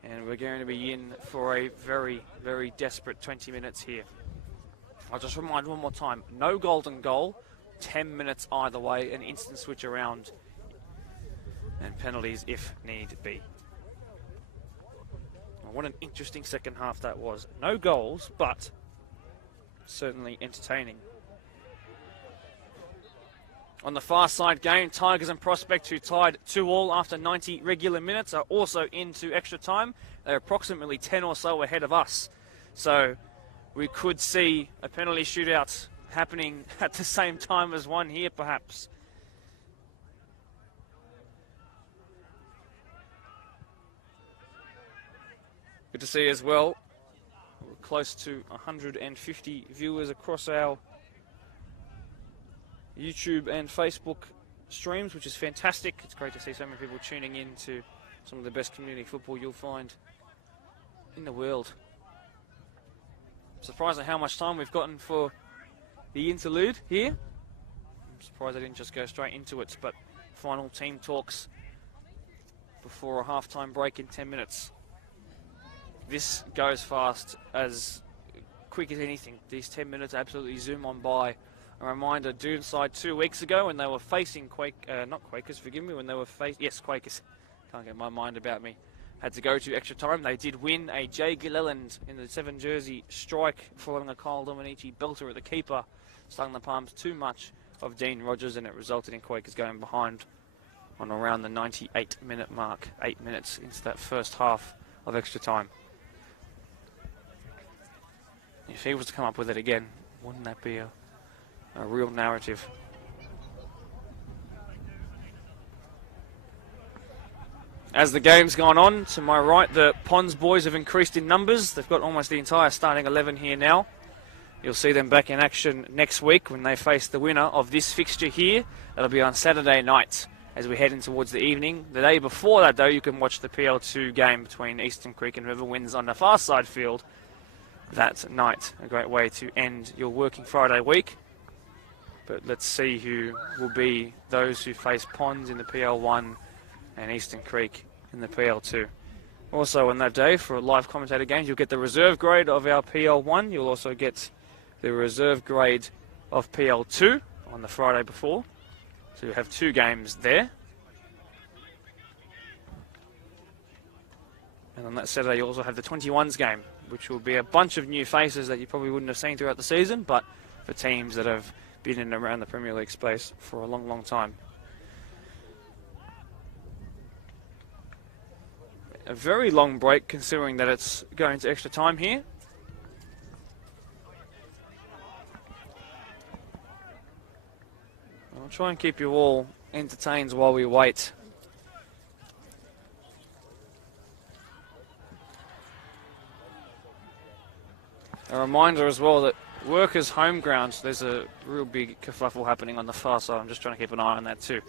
And we're going to be in for a very, very desperate 20 minutes here. I'll just remind one more time, no golden goal, 10 minutes either way, an instant switch around, and penalties if need be. What an interesting second half that was. No goals, but certainly entertaining. On the far side game, Tigers and Prospect, who tied 2-2 after 90 regular minutes, are also into extra time. They're approximately 10 or so ahead of us. So we could see a penalty shootout happening at the same time as one here, perhaps. Good to see as well. We're close to 150 viewers across our YouTube and Facebook streams, which is fantastic. It's great to see so many people tuning in to some of the best community football you'll find in the world. I'm surprised at how much time we've gotten for the interlude here. I'm surprised I didn't just go straight into it, but final team talks before a half-time break in 10 minutes. This goes fast, as quick as anything. These 10 minutes absolutely zoom on by. A reminder, Doonside 2 weeks ago when they were facing Quakers, can't get my mind about me. Had to go to extra time. They did win. A Jay Gilleland in the 7 jersey strike following a Kyle Dominici belter at the keeper. Stung the palms too much of Dean Rogers, and it resulted in Quakers going behind on around the 98-minute mark. 8 minutes into that first half of extra time. If he was to come up with it again, wouldn't that be a real narrative? As the game's gone on, to my right, the Ponds boys have increased in numbers. They've got almost the entire starting 11 here now. You'll see them back in action next week when they face the winner of this fixture here. That'll be on Saturday night as we head in towards the evening. The day before that, though, you can watch the PL2 game between Eastern Creek, and whoever wins on the far side field that night. A great way to end your working Friday week. But let's see who will be those who face Ponds in the PL1 and Eastern Creek in the PL2. Also on that day, for live commentator games, you'll get the reserve grade of our PL1. You'll also get the reserve grade of PL2 on the Friday before. So you have 2 games there. And on that Saturday, you also have the 21s game, which will be a bunch of new faces that you probably wouldn't have seen throughout the season, but for teams that have been in and around the Premier League space for a long, long time. A very long break, considering that it's going to extra time here. I'll try and keep you all entertained while we wait. A reminder as well that Workers' home ground, there's a real big kerfuffle happening on the far side. I'm just trying to keep an eye on that too.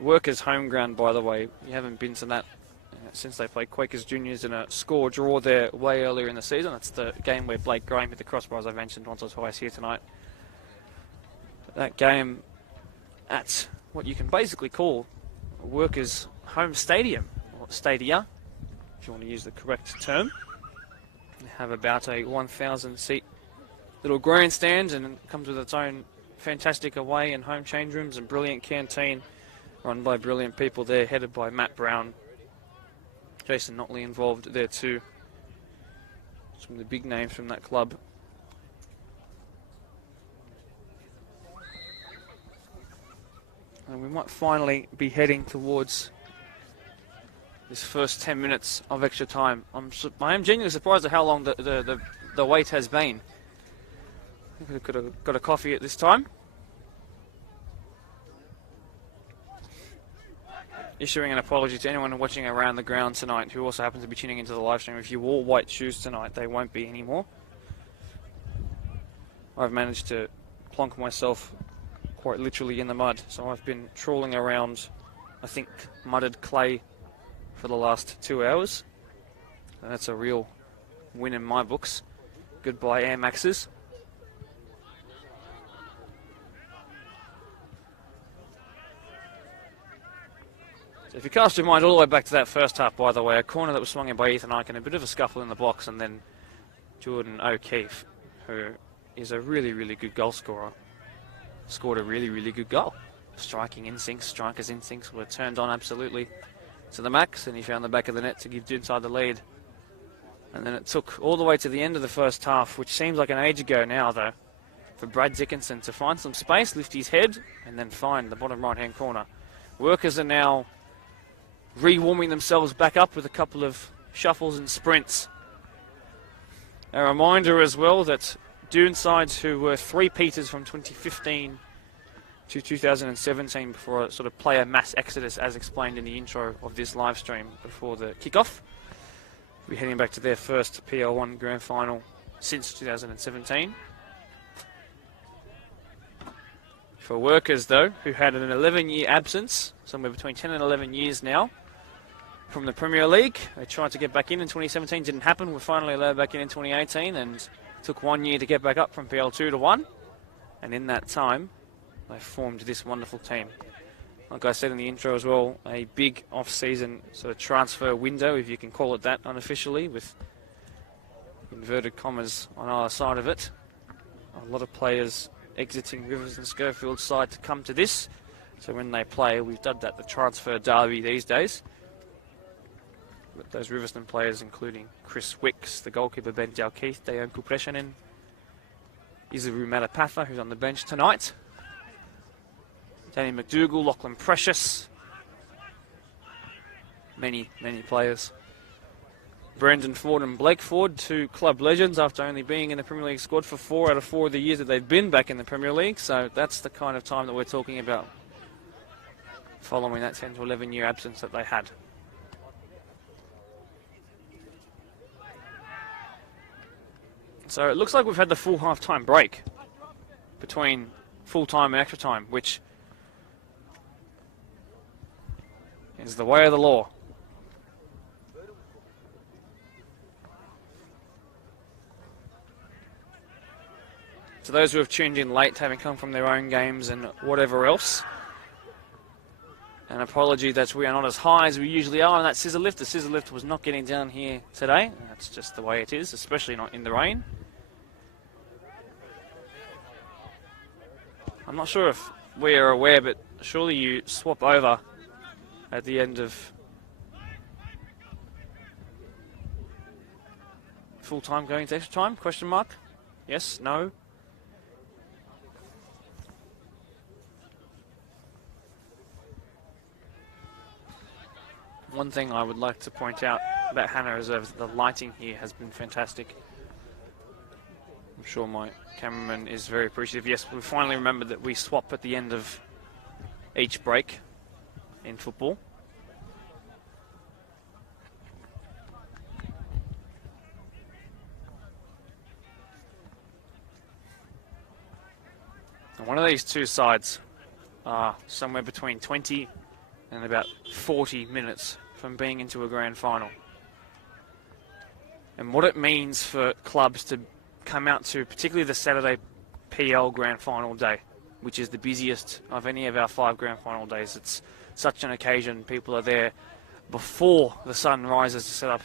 Workers' home ground, by the way, you haven't been to that since they played Quakers Juniors in a score draw there way earlier in the season. That's the game where Blake Graham hit the crossbar, as I mentioned once or twice here tonight. That game at what you can basically call a Workers' home stadium, or stadia, if you want to use the correct term. They have about a 1,000 seat little grandstand, and it comes with its own fantastic away and home change rooms and brilliant canteen run by brilliant people there, headed by Matt Brown. Jason Notley involved there too. Some of the big names from that club. And we might finally be heading towards this first 10 minutes of extra time. I am genuinely surprised at how long the wait has been. I could have got a coffee at this time. Issuing an apology to anyone watching around the ground tonight who also happens to be tuning into the live stream. If you wore white shoes tonight, they won't be anymore. I've managed to plonk myself quite literally in the mud, so I've been trawling around, I think, mudded clay for the last 2 hours. And that's a real win in my books. Goodbye Air Maxes. So if you cast your mind all the way back to that first half, by the way, a corner that was swung in by Ethan Icke and a bit of a scuffle in the box, and then Jordan O'Keefe, who is a really, really good goal scorer, scored a really, really good goal. Striking instincts, striker's instincts were turned on absolutely to the max, and he found the back of the net to give Doonside the lead. And then it took all the way to the end of the first half, which seems like an age ago now, though, for Brad Dickinson to find some space, lift his head, and then find the bottom right-hand corner. Workers are now re-warming themselves back up with a couple of shuffles and sprints. A reminder as well that Doonside, who were three-peaters from 2015 to 2017 before a sort of player mass exodus, as explained in the intro of this live stream before the kickoff, we're heading back to their first PL1 Grand Final since 2017. For Workers, though, who had an 11-year absence, somewhere between 10 and 11 years now, from the Premier League. They tried to get back in 2017, didn't happen. We're finally allowed back in 2018, and took 1 year to get back up from PL2 to 1. And in that time, they formed this wonderful team. Like I said in the intro as well, a big off-season sort of transfer window, if you can call it that unofficially, with inverted commas on either side of it. A lot of players exiting Rivers and Schofield's side to come to this. So when they play, we've dubbed that the transfer derby these days. But those Riverston players, including Chris Wicks, the goalkeeper Ben Dalkeith, Dejan Kupreshanen, Izaru Matapatha, who's on the bench tonight, Danny McDougall, Lachlan Precious, many, many players. Brendan Ford and Blake Ford, two club legends after only being in the Premier League squad for 4 out of 4 of the years that they've been back in the Premier League. So that's the kind of time that we're talking about following that 10 to 11 year absence that they had. So it looks like we've had the full half-time break between full-time and extra time, which is the way of the law. To those who have tuned in late, having come from their own games and whatever else, an apology that we are not as high as we usually are on that scissor lift. The scissor lift was not getting down here today. That's just the way it is, especially not in the rain. I'm not sure if we are aware, but surely you swap over at the end of full time going to extra time? Question mark? Yes? No? One thing I would like to point out about Hannah Reserve, the lighting here has been fantastic. I'm sure my cameraman is very appreciative. Yes, we finally remembered that we swap at the end of each break in football. And one of these two sides are somewhere between 20 and about 40 minutes from being into a grand final. And what it means for clubs to come out to, particularly the Saturday PL grand final day, which is the busiest of any of our 5 grand final days. It's such an occasion. People are there before the sun rises to set up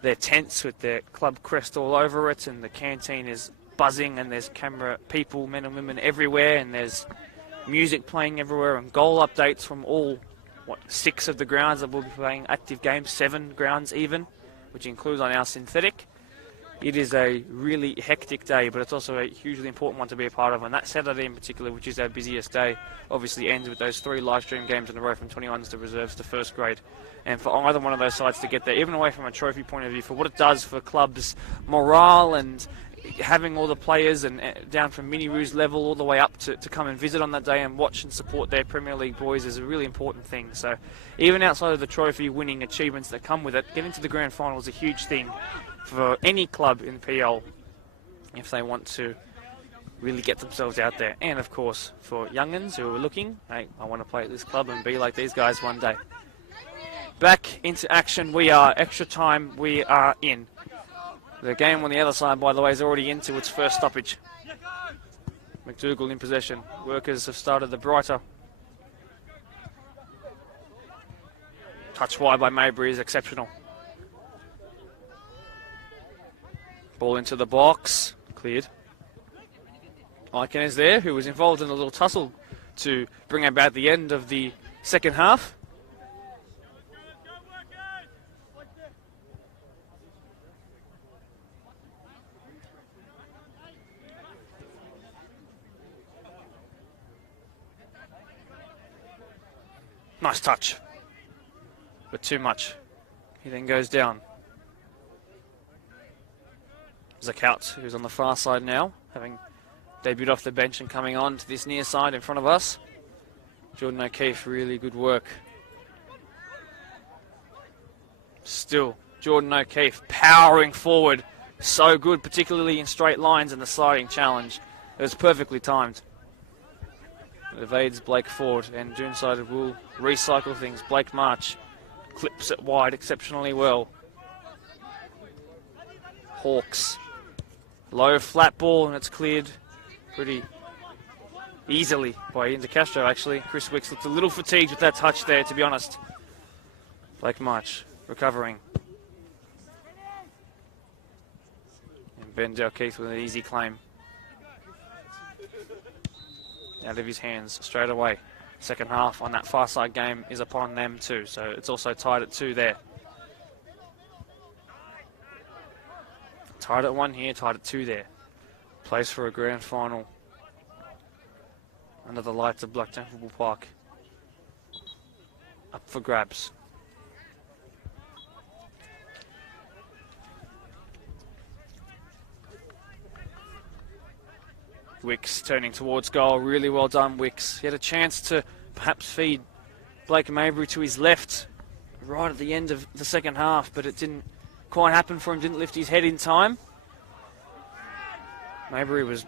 their tents with their club crest all over it, and the canteen is buzzing, and there's camera people, men and women everywhere, and there's music playing everywhere, and goal updates from all 6 of the grounds that will be playing active games, 7 grounds even, which includes on our synthetic. It is a really hectic day, but it's also a hugely important one to be a part of, and that Saturday in particular, which is our busiest day, obviously ends with those 3 live stream games in a row from 21s to reserves to first grade. And for either one of those sides to get there, even away from a trophy point of view, for what it does for clubs' morale and having all the players and down from Mini Roos level all the way up to come and visit on that day and watch and support their Premier League boys is a really important thing. So even outside of the trophy winning achievements that come with it, getting to the grand final is a huge thing for any club in PL if they want to really get themselves out there. And of course for young'uns who are looking, hey, I want to play at this club and be like these guys one day. Back into action we are. Extra time we are in. The game on the other side, by the way, is already into its first stoppage. McDougall in possession. Workers have started the brighter. Touch wide by Maybury is exceptional. Ball into the box. Cleared. Iken is there, who was involved in a little tussle to bring about the end of the second half. Nice touch, but too much. He then goes down. Zakout, who's on the far side now, having debuted off the bench and coming on to this near side in front of us. Jordan O'Keefe, really good work. Still, Jordan O'Keefe powering forward. So good, particularly in straight lines and the sliding challenge. It was perfectly timed. It evades Blake Ford, and Doonside will recycle things. Blake March clips it wide exceptionally well. Hawks. Low flat ball, and it's cleared pretty easily by Inter Castro, actually. Chris Wicks looked a little fatigued with that touch there, to be honest. Blake March recovering. And Ben Delkeith with an easy claim. Out of his hands straight away. Second half on that far side game is upon them too, so it's also tied at 2 there. Tied at 1 here, tied at 2 there. Place for a grand final under the lights of Blacktown Football Park. Up for grabs. Wicks turning towards goal. Really well done, Wicks. He had a chance to perhaps feed Blake Maybury to his left right at the end of the second half, but it didn't quite happen for him. Didn't lift his head in time. Maybury was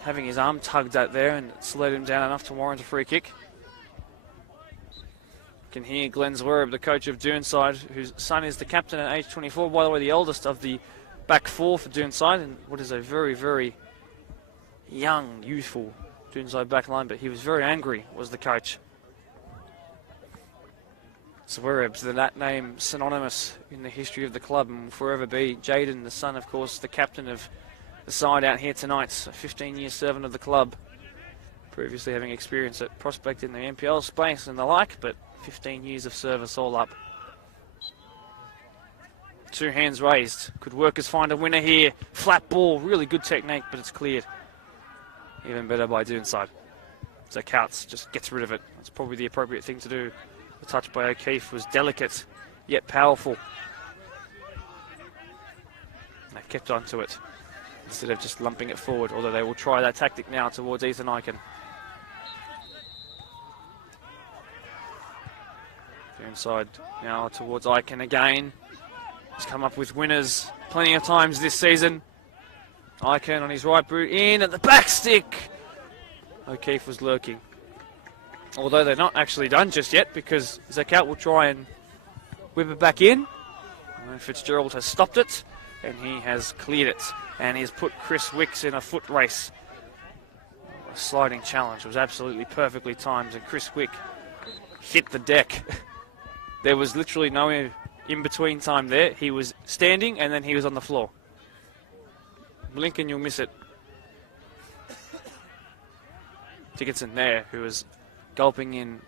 having his arm tugged out there, and it slowed him down enough to warrant a free kick. You can hear Glenn Zwerb, the coach of Doonside, whose son is the captain at age 24, by the way, the eldest of the back 4 for Doonside, and what is a very, very young, youthful Doonside backline, but he was very angry, was the coach. Swerebs, that name synonymous in the history of the club and will forever be. Jaden, the son, of course, the captain of the side out here tonight, a 15-year servant of the club, previously having experience at Prospect in the NPL space and the like, but 15 years of service all up. Two hands raised. Could workers find a winner here? Flat ball, really good technique, but it's cleared. Even better by Doonside. So Couts just gets rid of it. That's probably the appropriate thing to do. The touch by O'Keefe was delicate, yet powerful. They've kept on to it, instead of just lumping it forward, although they will try that tactic now towards Ethan Eichen. Doonside now towards Eichen again. He's come up with winners plenty of times this season. Eichen on his right boot, in at the back stick. O'Keefe was lurking. Although they're not actually done just yet, because Zakat will try and whip it back in. And Fitzgerald has stopped it, and he has cleared it. And he has put Chris Wicks in a foot race. A sliding challenge was absolutely perfectly timed, and Chris Wick hit the deck. There was literally no in-between time there. He was standing, and then he was on the floor. Blink and you'll miss it. Dickinson there, who was gulping in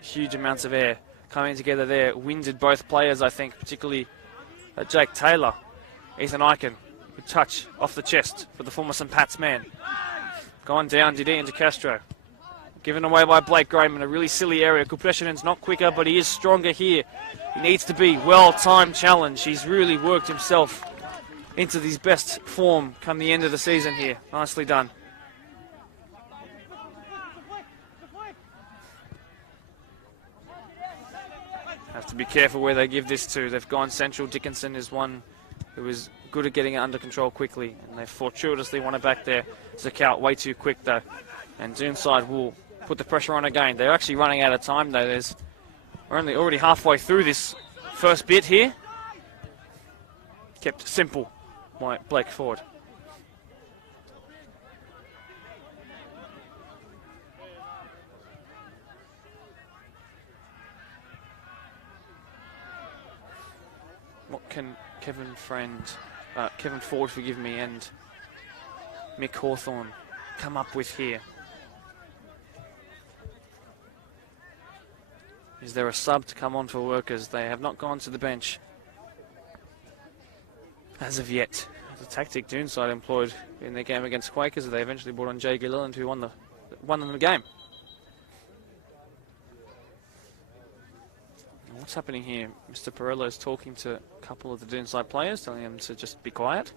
huge amounts of air, coming together there, winded both players, I think, particularly Jake Taylor. Ethan Eichen, good touch off the chest for the former St. Pat's man. Gone down, Didi into Castro. Given away by Blake Graham in a really silly area. Kupeshinen's not quicker, but he is stronger here. He needs to be well-timed challenge. He's really worked himself into his best form come the end of the season here. Nicely done. Have to be careful where they give this to. They've gone central. Dickinson is one who is good at getting it under control quickly, and they fortuitously want it back there. Zakat way too quick though, and Doonside will put the pressure on again. They're actually running out of time though. We're only already halfway through this first bit here. Kept simple by Blake Ford. What can Kevin Ford, forgive me, and Mick Hawthorne come up with here? Is there a sub to come on for workers? They have not gone to the bench as of yet. The tactic Doonside employed in their game against Quakers, they eventually brought on Jay Gilliland, who won them the game. What's happening here? Mr. Perello is talking to a couple of the Doonside players, telling them to just be quiet.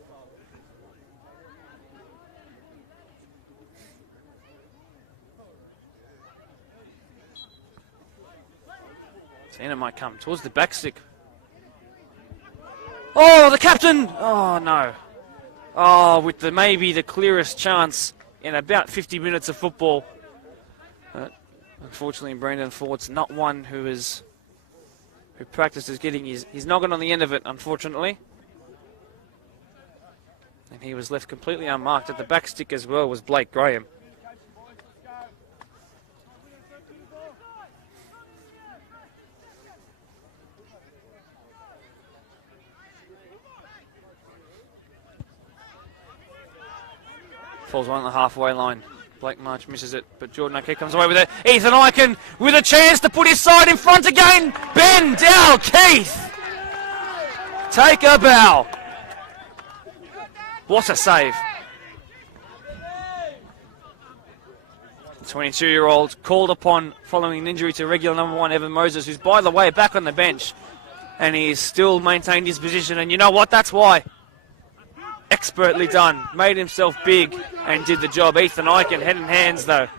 Tina might come towards the back stick. Oh, the captain! Oh, no. Oh, with maybe the clearest chance in about 50 minutes of football. Unfortunately, Brandon Ford's not one who practices getting his noggin on the end of it, unfortunately. And he was left completely unmarked. At the back stick as well was Blake Graham. Falls on the halfway line. Blake March misses it, but Jordan O'Keefe comes away with it. Ethan Eichen with a chance to put his side in front again. Ben Dow Keith. Take a bow. What a save. 22-year-old called upon following an injury to regular number 1 Evan Moses, who's, by the way, back on the bench. And he's still maintained his position. And you know what? That's why. Expertly done. Made himself big and did the job. Ethan Eichen, head and hands though.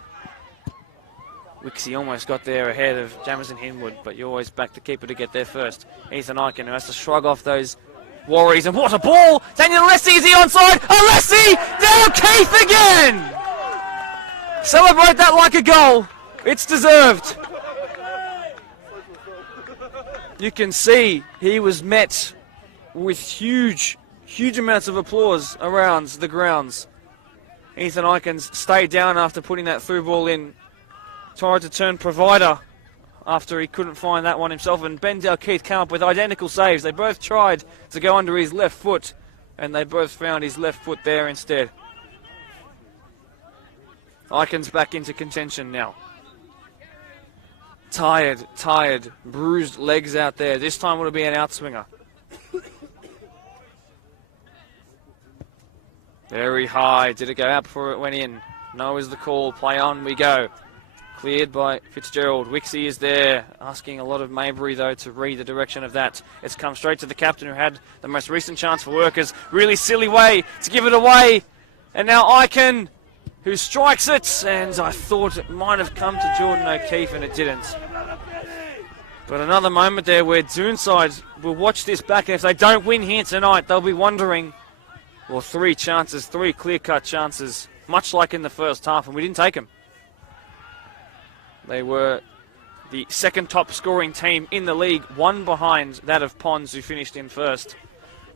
Wixie almost got there ahead of Jamison Hinwood, but you always back the keeper to get there first. Ethan Eichen, who has to shrug off those worries. And what a ball! Daniel Alessi, is he onside? Alessi! Down Keith again! Celebrate that like a goal. It's deserved. You can see he was met with huge amounts of applause around the grounds. Ethan Ikens stayed down after putting that through ball in. Tried to turn provider after he couldn't find that one himself, and Ben Dalkeith came up with identical saves. They both tried to go under his left foot, and they both found his left foot there instead. Ikens back into contention now. Tired, bruised legs out there. This time it'll be an outswinger. Very high. Did it go out before it went in? No is the call. Play on we go. Cleared by Fitzgerald. Wixie is there. Asking a lot of Maybury, though, to read the direction of that. It's come straight to the captain, who had the most recent chance for Workers. Really silly way to give it away. And now Iken, who strikes it. And I thought it might have come to Jordan O'Keefe, and it didn't. But another moment there where Doonside will watch this back. And if they don't win here tonight, they'll be wondering. Well, 3 chances, 3 clear-cut chances, much like in the first half, and we didn't take them. They were the second top scoring team in the league, 1 behind that of Ponds, who finished in first.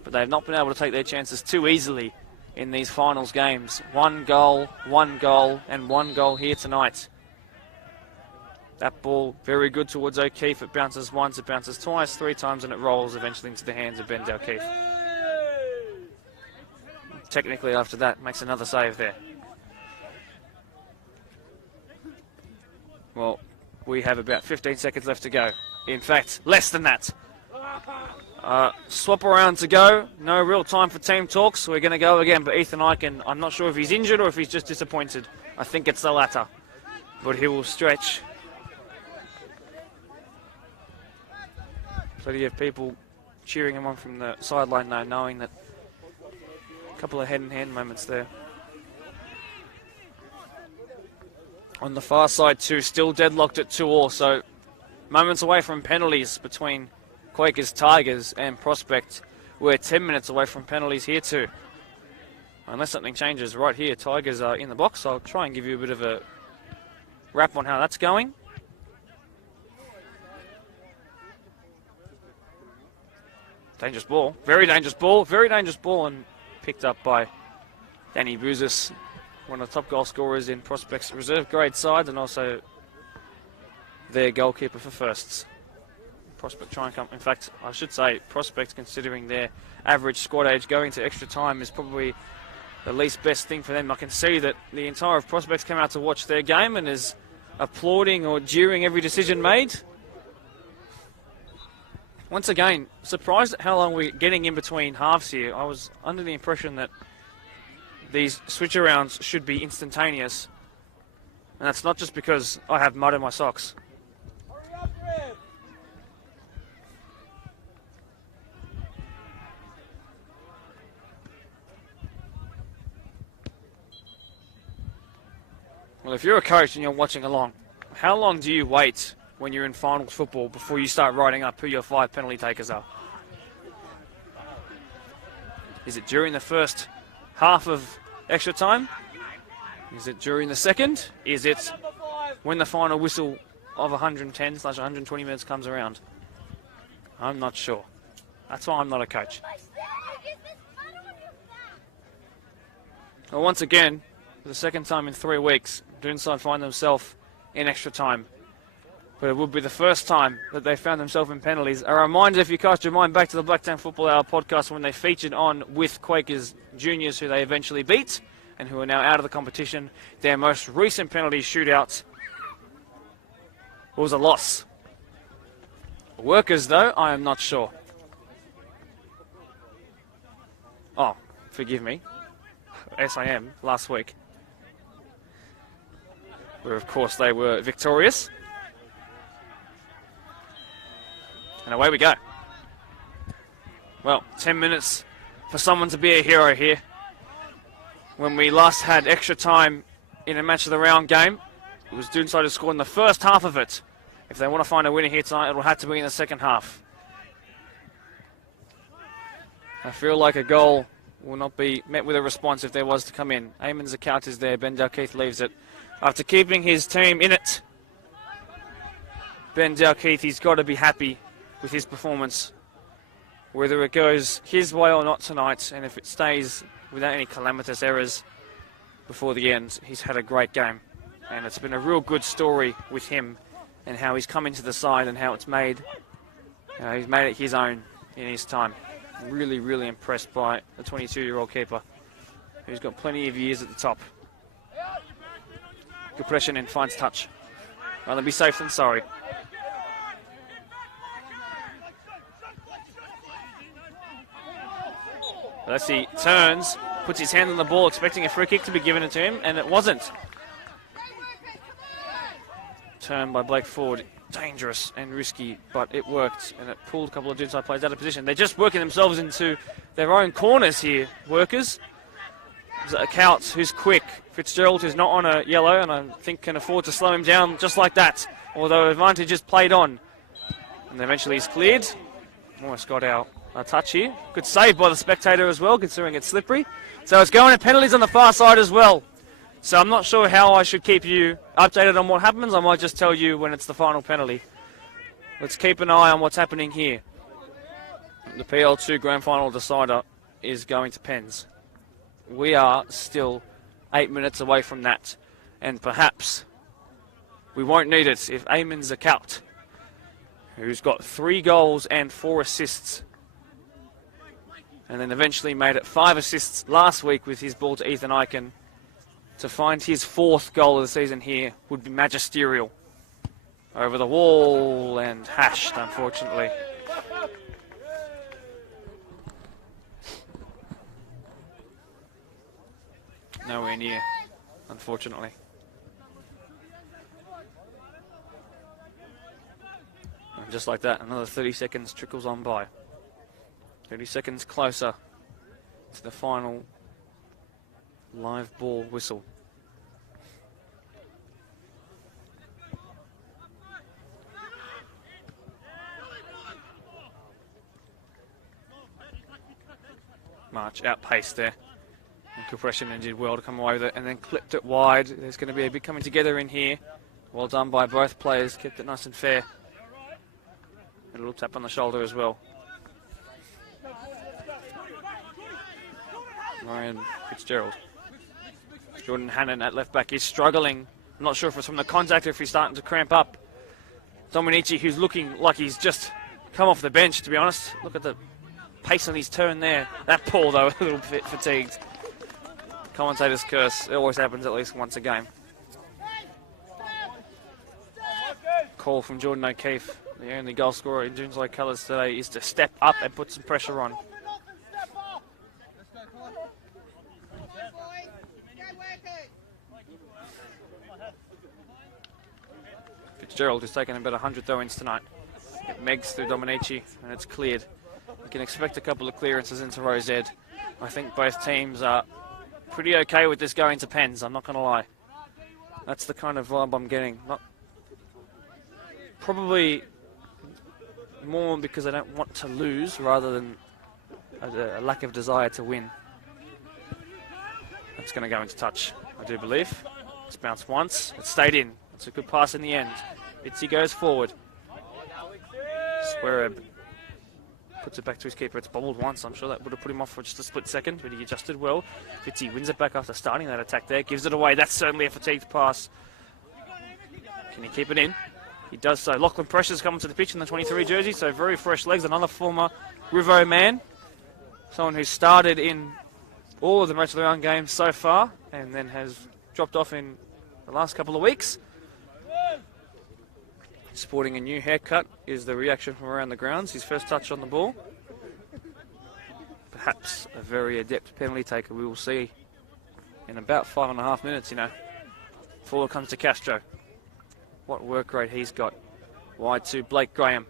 But they've not been able to take their chances too easily in these finals games. 1 goal, and 1 goal here tonight. That ball very good towards O'Keefe. It bounces once, it bounces twice, 3 times, and it rolls eventually into the hands of Ben Dalkeith. Technically, after that, makes another save there. Well, we have about 15 seconds left to go. In fact, less than that. Swap around to go. No real time for team talks. So we're going to go again. But Ethan Iken, I'm not sure if he's injured or if he's just disappointed. I think it's the latter. But he will stretch. Plenty of people cheering him on from the sideline now, knowing that a couple of head-in-hand moments there. On the far side too, still deadlocked at 2-2, so moments away from penalties between Quakers, Tigers and Prospect. We're 10 minutes away from penalties here too. Unless something changes right here, Tigers are in the box. I'll try and give you a bit of a wrap on how that's going. Dangerous ball, very dangerous ball, and picked up by Danny Bouzis, one of the top goal scorers in Prospect's reserve grade side, and also their goalkeeper for firsts. Prospect try and come, in fact, I should say Prospect, considering their average squad age going to extra time, is probably the least best thing for them. I can see that the entire of Prospects came out to watch their game and is applauding or jeering every decision made. Once again, surprised at how long we're getting in between halves here. I was under the impression that these switch-arounds should be instantaneous. And that's not just because I have mud in my socks. Well, if you're a coach and you're watching along, how long do you wait when you're in finals football before you start writing up who your 5 penalty takers are? Is it during the first half of extra time? Is it during the second? Is it when the final whistle of 110/120 minutes comes around? I'm not sure. That's why I'm not a coach. Well, once again, for the second time in 3 weeks, Doonside find themselves in extra time. But it would be the first time that they found themselves in penalties. A reminder, if you cast your mind back to the Blacktown Football Hour podcast when they featured on with Quakers Juniors, who they eventually beat and who are now out of the competition, their most recent penalty shootout was a loss. Workers, though, I am not sure. Oh, forgive me. SIM last week, where of course they were victorious. And away we go. Well, 10 minutes for someone to be a hero here. When we last had extra time in a match of the round game, it was Doonside who scored in the first half of it. If they want to find a winner here tonight, it'll have to be in the second half. I feel like a goal will not be met with a response if there was to come in. Eamon Zakout is there. Ben Dalkeith leaves it. After keeping his team in it, Ben Dalkeith, he's got to be happy with his performance, whether it goes his way or not tonight, and if it stays without any calamitous errors before the end. He's had a great game, and it's been a real good story with him and how he's come into the side and how it's made. He's made it his own in his time. Really, really impressed by the 22-year-old keeper, who's got plenty of years at the top. Good pressure and finds touch. Rather be safe than sorry. Let's see, turns, puts his hand on the ball, expecting a free kick to be given to him, and it wasn't. Turn by Blake Ford, dangerous and risky, but it worked, and it pulled a couple of Doonside players out of position. They're just working themselves into their own corners here, workers. There's a Count who's quick, Fitzgerald who's not on a yellow, and I think can afford to slow him down just like that, although advantage is played on. And eventually he's cleared. Almost got out. A touch here. Good save by the spectator as well, considering it's slippery. So it's going to penalties on the far side as well. So I'm not sure how I should keep you updated on what happens. I might just tell you when it's the final penalty. Let's keep an eye on what's happening here. The PL2 Grand Final decider is going to pens. We are still 8 minutes away from that. And perhaps we won't need it if Eamon Zakout, who's got 3 goals and 4 assists, and then eventually made it 5 assists last week with his ball to Ethan Eichen, to find his 4th goal of the season here would be magisterial. Over the wall and hashed, unfortunately. Nowhere near, unfortunately. And just like that, another 30 seconds trickles on by. 30 seconds closer to the final live ball whistle. March outpaced there. And compression and did well to come away with it, and then clipped it wide. There's going to be a big coming together in here. Well done by both players, kept it nice and fair. And a little tap on the shoulder as well. Ryan Fitzgerald. Jordan Hannon at left back is struggling. I'm not sure if it's from the contact or if he's starting to cramp up. Dominici, who's looking like he's just come off the bench, to be honest. Look at the pace on his turn there. That Paul, though, a little bit fatigued. Commentator's curse. It always happens at least once a game. Call from Jordan O'Keefe. The only goal scorer in Doonside colours today is to step up and put some pressure on. Fitzgerald has taken about 100 throw-ins tonight. It megs through Dominici, and it's cleared. You can expect a couple of clearances into row Z. I think both teams are pretty okay with this going to pens, I'm not going to lie. That's the kind of vibe I'm getting. Probably more because I don't want to lose rather than a lack of desire to win. It's going to go into touch, I do believe. It's bounced once, it stayed in. It's a good pass in the end. Itzy goes forward. Sweareb puts it back to his keeper. It's bobbled once. I'm sure that would have put him off for just a split second, but he adjusted well. Fitzy wins it back after starting that attack there. Gives it away. That's certainly a fatigued pass. Can he keep it in? He does so. Lachlan Pressure's coming to the pitch in the 23 jersey, so very fresh legs. Another former Rivo man. Someone who started in all of the match of the round games so far, and then has dropped off in the last couple of weeks. Sporting a new haircut is the reaction from around the grounds. His first touch on the ball. Perhaps a very adept penalty taker we will see in about 5.5 minutes, you know. Before it comes to Castro. What work rate he's got. Wide to Blake Graham.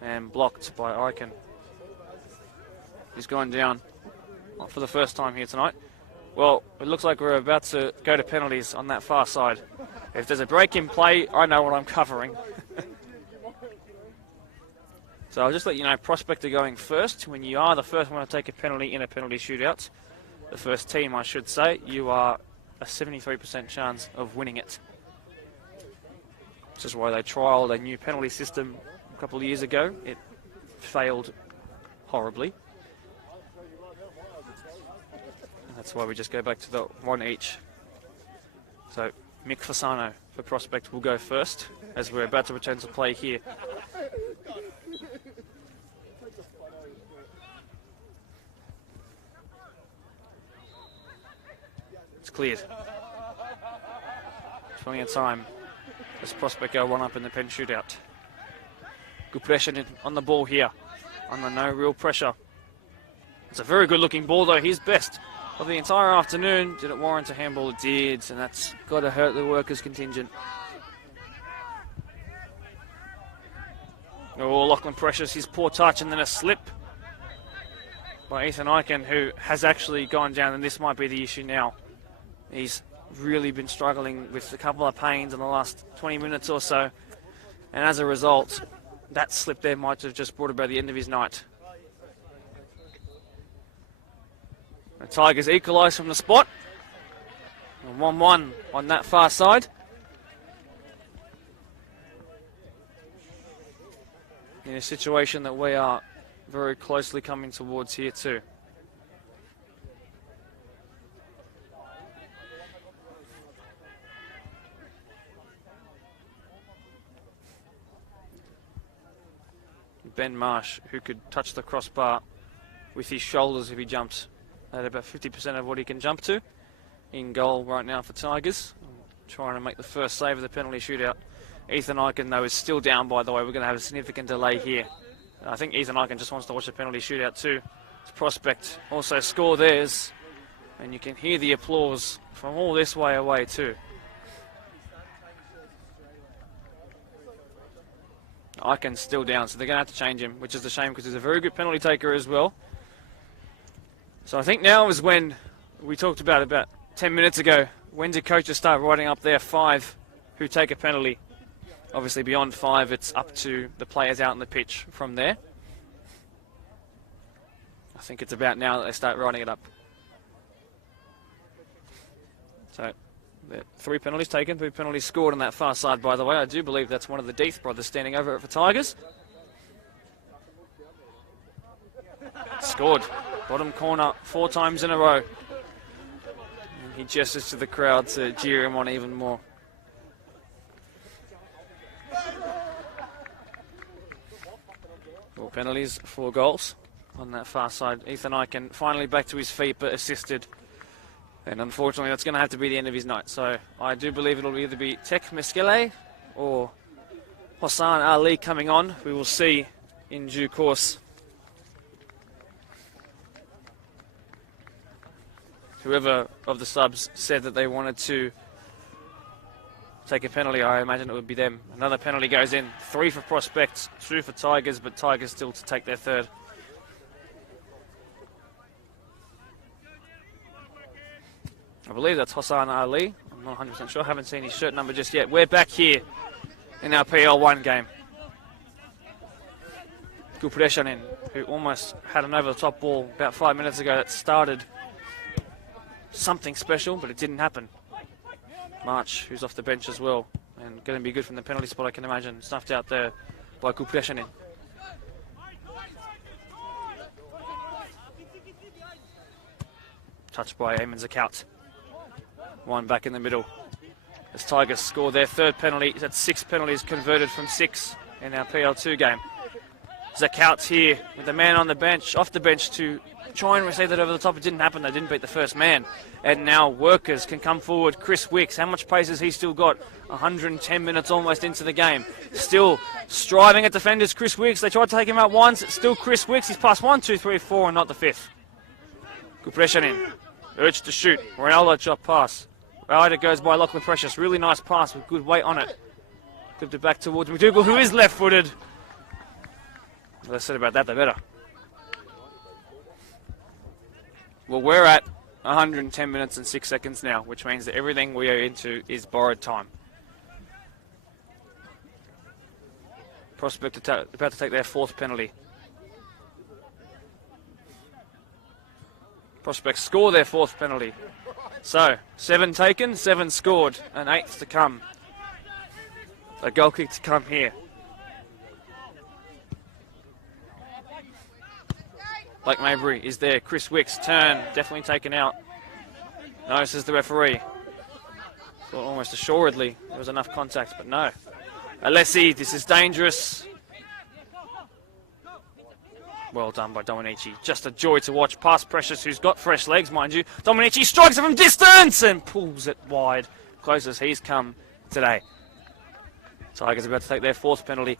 And blocked by Eichen. He's gone down. Not for the first time here tonight. Well, it looks like we're about to go to penalties on that far side. If there's a break in play, I know what I'm covering. So I'll just let you know, Prospector going first. When you are the first one to take a penalty in a penalty shootout, the first team, I should say, you are a 73% chance of winning it. This is why they trialled a new penalty system a couple of years ago. It failed horribly. And that's why we just go back to the one each So Mick Fasano for Prospect will go first as we're about to return to play here. It's cleared. Plenty of time as Prospect go one up in the pen shootout. Good pressure on the ball here. Under no real pressure. It's a very good looking ball though, his best of the entire afternoon. Did it warrant a handball? It did, and that's got to hurt the workers contingent. Oh, Lachlan Precious, his poor touch and then a slip by Ethan Eichen, who has actually gone down, and this might be the issue now. He's really been struggling with a couple of pains in the last 20 minutes or so, and as a result, that slip there might have just brought about the end of his night. The Tigers equalise from the spot. 1-1 on that far side. In a situation that we are very closely coming towards here too. Ben Marsh, who could touch the crossbar with his shoulders if he jumps at about 50% of what he can jump to. In goal right now for Tigers. Trying to make the first save of the penalty shootout. Ethan Eichen, though, is still down, by the way. We're going to have a significant delay here. I think Ethan Eichen just wants to watch the penalty shootout too. His Prospect also score theirs. And you can hear the applause from all this way away too. Eichen's still down, so they're going to have to change him, which is a shame because he's a very good penalty taker as well. So I think now is when we talked about 10 minutes ago, when do coaches start writing up their 5 who take a penalty? Obviously beyond 5, it's up to the players out on the pitch from there. I think it's about now that they start writing it up. So 3 penalties taken, 3 penalties scored on that far side, by the way. I do believe that's one of the Death brothers standing over it for Tigers. Scored. Bottom corner 4 times in a row. And he gestures to the crowd to jeer him on even more. Four penalties, 4 goals on that far side. Ethan Eichen finally back to his feet but assisted. And unfortunately that's going to have to be the end of his night. So I do believe it'll either be Tek Meskele or Hassan Ali coming on. We will see in due course. Whoever of the subs said that they wanted to take a penalty, I imagine it would be them. Another penalty goes in. 3 for Prospects, 2 for Tigers, but Tigers still to take their 3rd. I believe that's Hassan Ali. I'm not 100% sure. I haven't seen his shirt number just yet. We're back here in our PL1 game. Gulpreshanin, who almost had an over-the-top ball about 5 minutes ago that started something special, but it didn't happen. March, who's off the bench as well, and going to be good from the penalty spot, I can imagine. Snuffed out there by Gulpreshanin. Touched by Eamon Zakout. 1 back in the middle. As Tigers score their 3rd penalty. That's 6 penalties converted from 6 in our PL2 game. Zakout's here with the man on the bench, off the bench to try and receive that over the top. It didn't happen. They didn't beat the first man. And now Workers can come forward. Chris Wicks, how much pace has he still got? 110 minutes almost into the game. Still striving at defenders, Chris Wicks. They tried to take him out once. It's still Chris Wicks. He's passed 1, 2, 3, 4 and not the 5th. Good pressure in. Urge to shoot. Ronaldo chop pass. Right, it goes by Lachlan Precious. Really nice pass with good weight on it. Flipped it back towards McDougall, who is left-footed. The less said about that, the better. Well, we're at 110 minutes and 6 seconds now, which means that everything we are into is borrowed time. Prospect about to take their 4th penalty. Prospects score their 4th penalty. So, 7 taken, 7 scored, and 8th to come. A goal kick to come here. Blake Mabry is there. Chris Wicks, turn, definitely taken out. No, says the referee. Thought almost assuredly there was enough contact, but no. Alessi, this is dangerous. Well done by Dominici. Just a joy to watch past Precious, who's got fresh legs, mind you. Dominici strikes it from distance and pulls it wide. Closest he's come today. Tigers about to take their 4th penalty.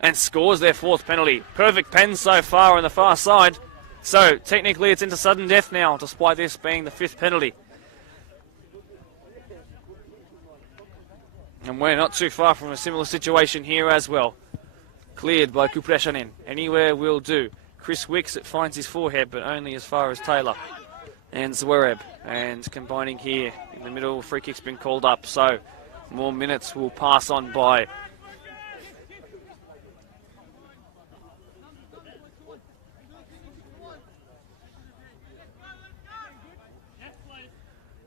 And scores their 4th penalty. Perfect pen so far on the far side. So, technically it's into sudden death now, despite this being the 5th penalty. And we're not too far from a similar situation here as well. Cleared by Kupreshanin. Anywhere will do. Chris Wicks, it finds his forehead, but only as far as Taylor. And Zwereb. And combining here in the middle, free kick's been called up. So, more minutes will pass on by.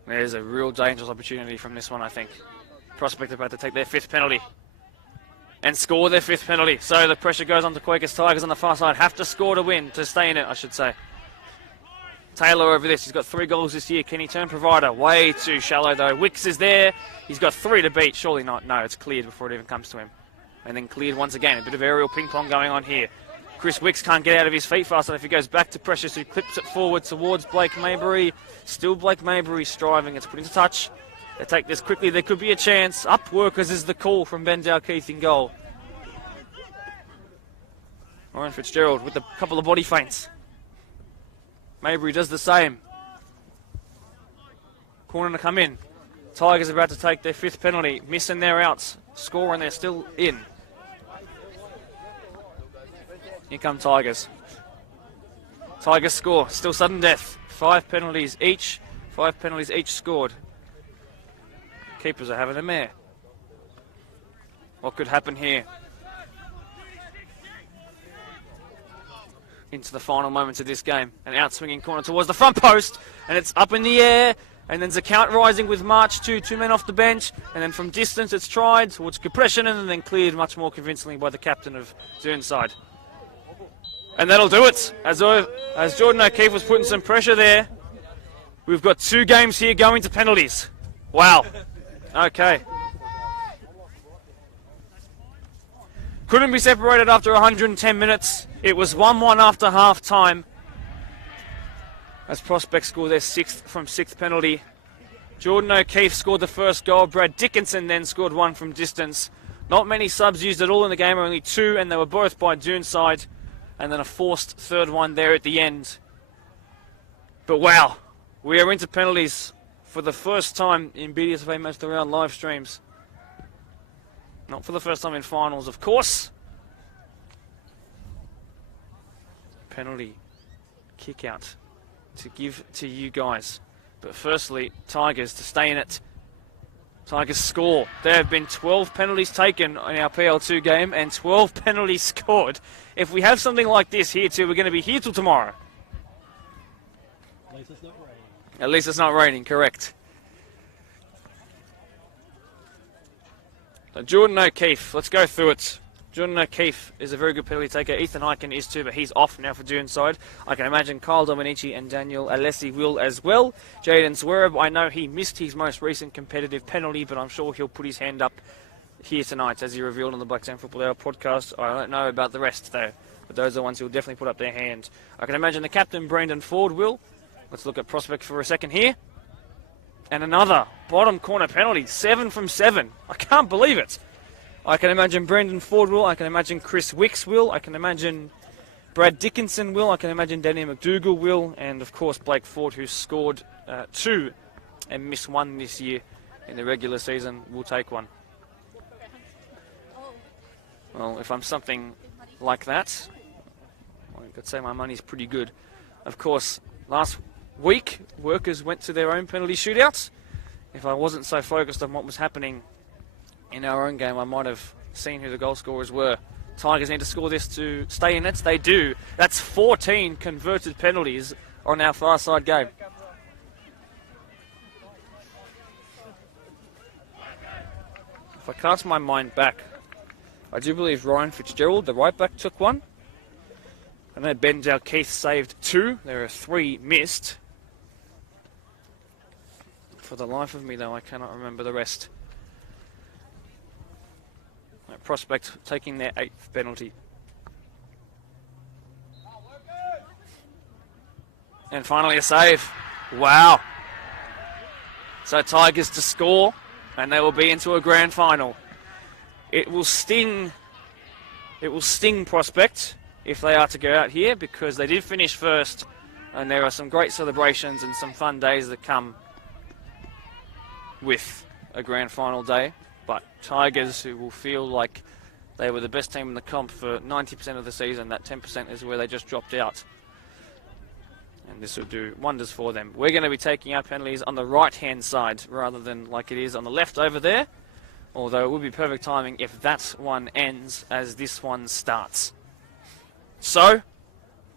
There's a real dangerous opportunity from this one, I think. Prospect about to take their 5th penalty. And score their 5th penalty. So the pressure goes on to Quakers. Tigers on the far side have to score to win, to stay in it, I should say. Taylor over this. He's got 3 goals this year. Can he turn provider? Way too shallow, though. Wicks is there. He's got 3 to beat. Surely not. No, it's cleared before it even comes to him. And then cleared once again. A bit of aerial ping-pong going on here. Chris Wicks can't get out of his feet fast enough. He goes back to Precious, who clips it forward towards Blake Maybury. Still Blake Maybury striving. It's put into touch. They take this quickly. There could be a chance. Up workers is the call from Ben Dalkeith in goal. Ryan Fitzgerald with a couple of body feints. Maybury does the same. Corner to come in. Tigers about to take their 5th penalty. Missing their outs. Score and they're still in. Here come Tigers. Tigers score. Still sudden death. 5 penalties each. 5 penalties each scored. Keepers are having a mare. What could happen here? Into the final moments of this game. An out-swinging corner towards the front post. And it's up in the air. And then Zakount rising with March to 2 men off the bench. And then from distance it's tried towards compression and then cleared much more convincingly by the captain of Doonside. And that'll do it. As Jordan O'Keefe was putting some pressure there. We've got 2 games here going to penalties. Wow. Okay. Couldn't be separated after 110 minutes. It was 1-1 after half time. As Prospect scored their 6th from 6th penalty. Jordan O'Keefe scored the first goal. Brad Dickinson then scored 1 from distance. Not many subs used at all in the game, only 2, and they were both by Doonside. And then a forced 3rd one there at the end. But wow, we are into penalties for the first time in BDSFA Match of the Round live streams. Not for the first time in finals, of course. Penalty kick out to give to you guys. But firstly, Tigers to stay in it. Tigers score. There have been 12 penalties taken in our PL2 game and 12 penalties scored. If we have something like this here too, we're going to be here till tomorrow. At least it's not raining. At least it's not raining, correct. So Jordan O'Keefe, let's go through it. Jordan O'Keefe is a very good penalty taker. Ethan Eichen is too, but he's off now for Doonside. I can imagine Kyle Dominici and Daniel Alessi will as well. Jaden Zwereb, I know he missed his most recent competitive penalty, but I'm sure he'll put his hand up here tonight, as he revealed on the Blacktown Football Hour podcast. I don't know about the rest, though, but those are the ones who will definitely put up their hand. I can imagine the captain, Brendan Ford, will. Let's look at Prospect for a second here. And another bottom corner penalty, 7 from 7. I can't believe it. I can imagine Brendan Ford will. I can imagine Chris Wicks will. I can imagine Brad Dickinson will. I can imagine Danny McDougall will. And, of course, Blake Ford, who scored 2 and missed 1 this year in the regular season, will take 1. Well, if I'm something like that, I could say my money's pretty good. Of course, last week, workers went to their own penalty shootouts. If I wasn't so focused on what was happening in our own game, I might have seen who the goal scorers were. Tigers need to score this to stay in it. They do. That's 14 converted penalties on our far side game. If I cast my mind back, I do believe Ryan Fitzgerald, the right back, took 1. I know Ben Dalkeith saved 2. There are 3 missed. For the life of me, though, I cannot remember the rest. Prospect taking their 8th penalty. And finally a save. Wow. So Tigers to score, and they will be into a grand final. It will sting Prospect if they are to go out here, because they did finish first, and there are some great celebrations and some fun days that come with a grand final day. But Tigers, who will feel like they were the best team in the comp for 90% of the season, that 10% is where they just dropped out. And this will do wonders for them. We're going to be taking our penalties on the right-hand side rather than like it is on the left over there. Although it would be perfect timing if that one ends as this one starts. So,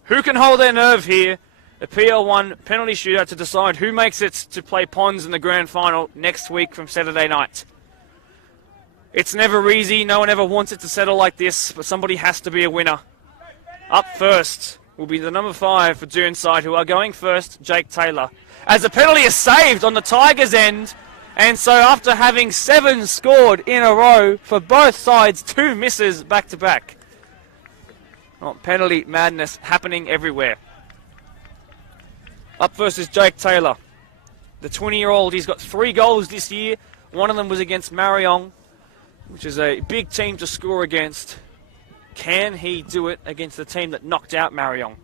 who can hold their nerve here? A PL1 penalty shootout to decide who makes it to play Ponds in the grand final next week from Saturday night. It's never easy. No one ever wants it to settle like this, but somebody has to be a winner. Up first will be the number 5 for Doonside, who are going first, Jake Taylor. As the penalty is saved on the Tigers' end, and so after having 7 scored in a row for both sides, 2 misses back-to-back. Penalty madness happening everywhere. Up first is Jake Taylor. The 20-year-old, he's got 3 goals this year. One of them was against Marion, which is a big team to score against. Can he do it against the team that knocked out Marion?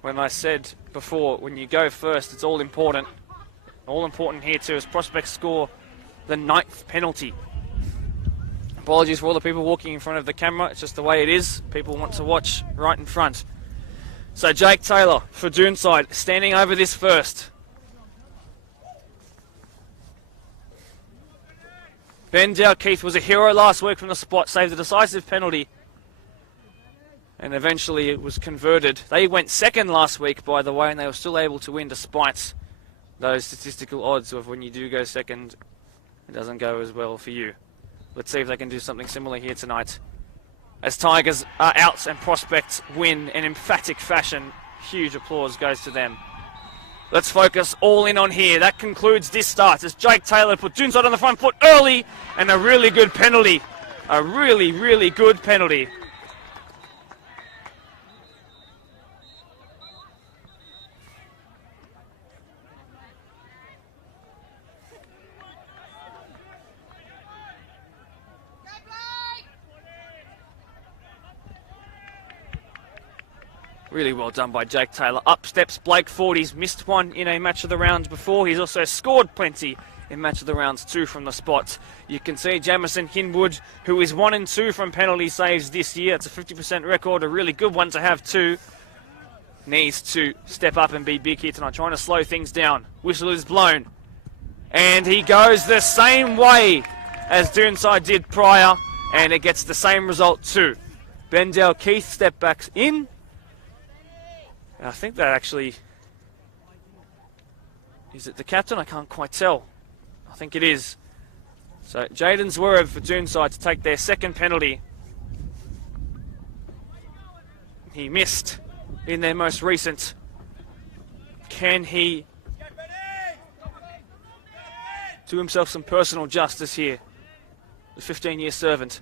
When I said before, when you go first, it's all important. All important here too is Prospect score the 9th penalty. Apologies for all the people walking in front of the camera. It's just the way it is. People want to watch right in front. So Jake Taylor for Doonside, standing over this first. Ben Dalkeith was a hero last week from the spot, saved a decisive penalty, and eventually it was converted. They went second last week, by the way, and they were still able to win despite those statistical odds of when you do go second, it doesn't go as well for you. Let's see if they can do something similar here tonight. As Tigers are out and Prospects win in emphatic fashion, huge applause goes to them. Let's focus all in on here. That concludes this start as Jake Taylor put Doonside on the front foot early, and a really good penalty. A really, really good penalty. Really well done by Jake Taylor. Up steps Blake Ford. He's missed one in a match of the rounds before. He's also scored plenty in match of the rounds too from the spot. You can see Jamison Hinwood, who is 1-2 from penalty saves this year. It's a 50% record, a really good one to have too. Needs to step up and be big here tonight, trying to slow things down. Whistle is blown. And he goes the same way as Doonside did prior, and it gets the same result too. Bendell Keith step backs in. I think that actually... Is it the captain? I can't quite tell. I think it is. So Jaden Zwerve for Doonside to take their second penalty. He missed in their most recent. Can he do himself some personal justice here? The 15-year servant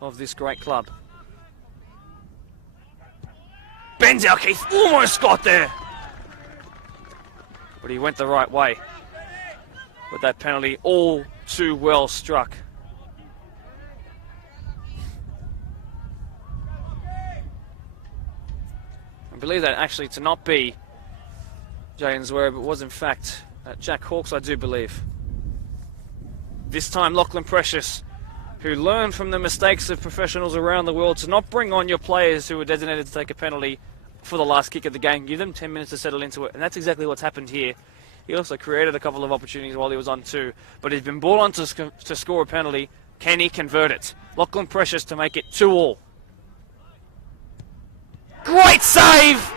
of this great club. Ben Dalkeith almost got there, but he went the right way. But that penalty all too well struck. I believe that actually to not be Jaden Zwerve, it was in fact Jack Hawkes, I do believe. This time Lachlan Precious, who learned from the mistakes of professionals around the world to not bring on your players who were designated to take a penalty for the last kick of the game. Give them 10 minutes to settle into it, and that's exactly what's happened here. He also created a couple of opportunities while he was on 2, but he's been brought on to score a penalty. Can he convert it? Lachlan Precious to make it 2-2. Great save!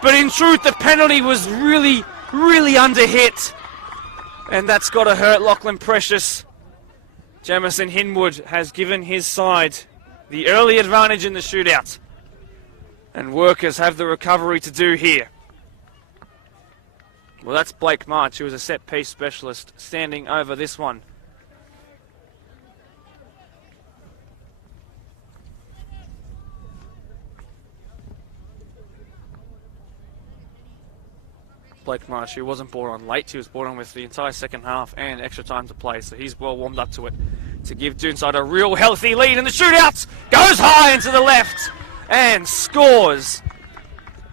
But in truth, the penalty was really, really under-hit. And that's got to hurt Lachlan Precious. Jamison Hinwood has given his side the early advantage in the shootout. And Workers have the recovery to do here. Well, that's Blake March, who is a set-piece specialist, standing over this one. Blake Marsh, who wasn't brought on late. He was brought on with the entire second half and extra time to play, so he's well warmed up to it to give Doonside a real healthy lead in the shootout. Goes high into the left and scores.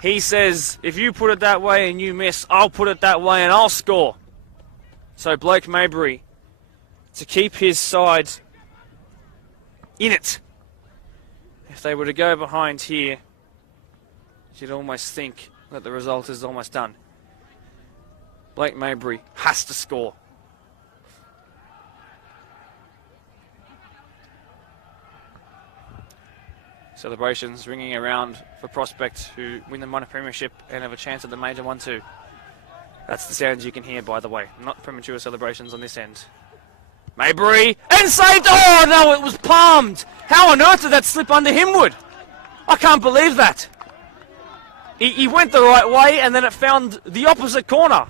He says, if you put it that way and you miss, I'll put it that way and I'll score. So Blake Mabry to keep his side in it. If they were to go behind here, you'd almost think that the result is almost done. Blake Mabry has to score. Celebrations ringing around for prospects who win the minor premiership and have a chance at the major one too. That's the sounds you can hear, by the way. Not premature celebrations on this end. Mabry, and saved! Oh no, it was palmed! How on earth did that slip under Himwood? I can't believe that. He went the right way and then it found the opposite corner.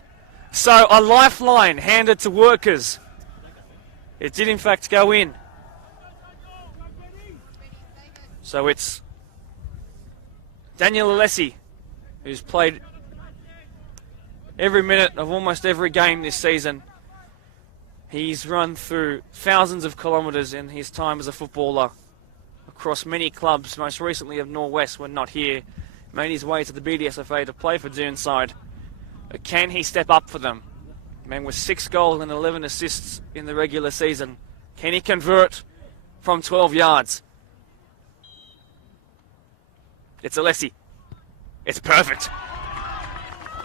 So a lifeline handed to Workers. It did in fact go in. So it's Daniel Alessi, who's played every minute of almost every game this season. He's run through thousands of kilometres in his time as a footballer across many clubs, most recently of Norwest when not here. Made his way to the BDSFA to play for Doonside. But can he step up for them? Man with 6 goals and 11 assists in the regular season. Can he convert from 12 yards? It's Alessi. It's perfect.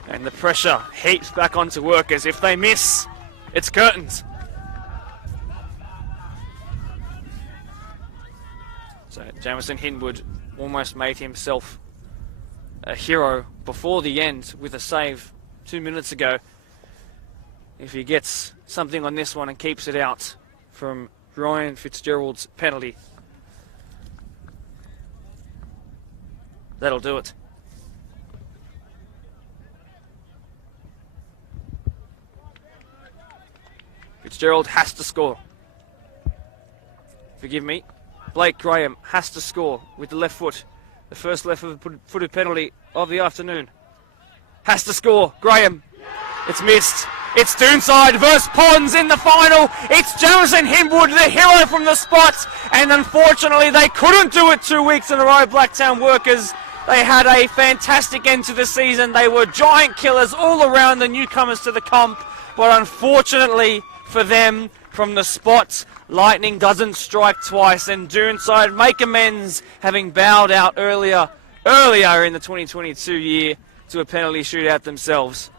And the pressure heaps back onto Workers. If they miss, it's curtains. So Jamison Hinwood almost made himself a hero before the end with a save 2 minutes ago. If he gets something on this one and keeps it out from Ryan Fitzgerald's penalty, that'll do it. Fitzgerald has to score. Forgive me. Blake Graham has to score with the left foot. The first left-footed penalty of the afternoon. Has to score. Graham. It's missed. It's Doonside versus Ponds in the final. It's Jamison Himwood, the hero from the spot. And unfortunately, they couldn't do it 2 weeks in a row, Blacktown Workers. They had a fantastic end to the season. They were giant killers all around the newcomers to the comp. But unfortunately for them, from the spot, lightning doesn't strike twice. And Doonside make amends, having bowed out earlier in the 2022 year to a penalty shootout themselves.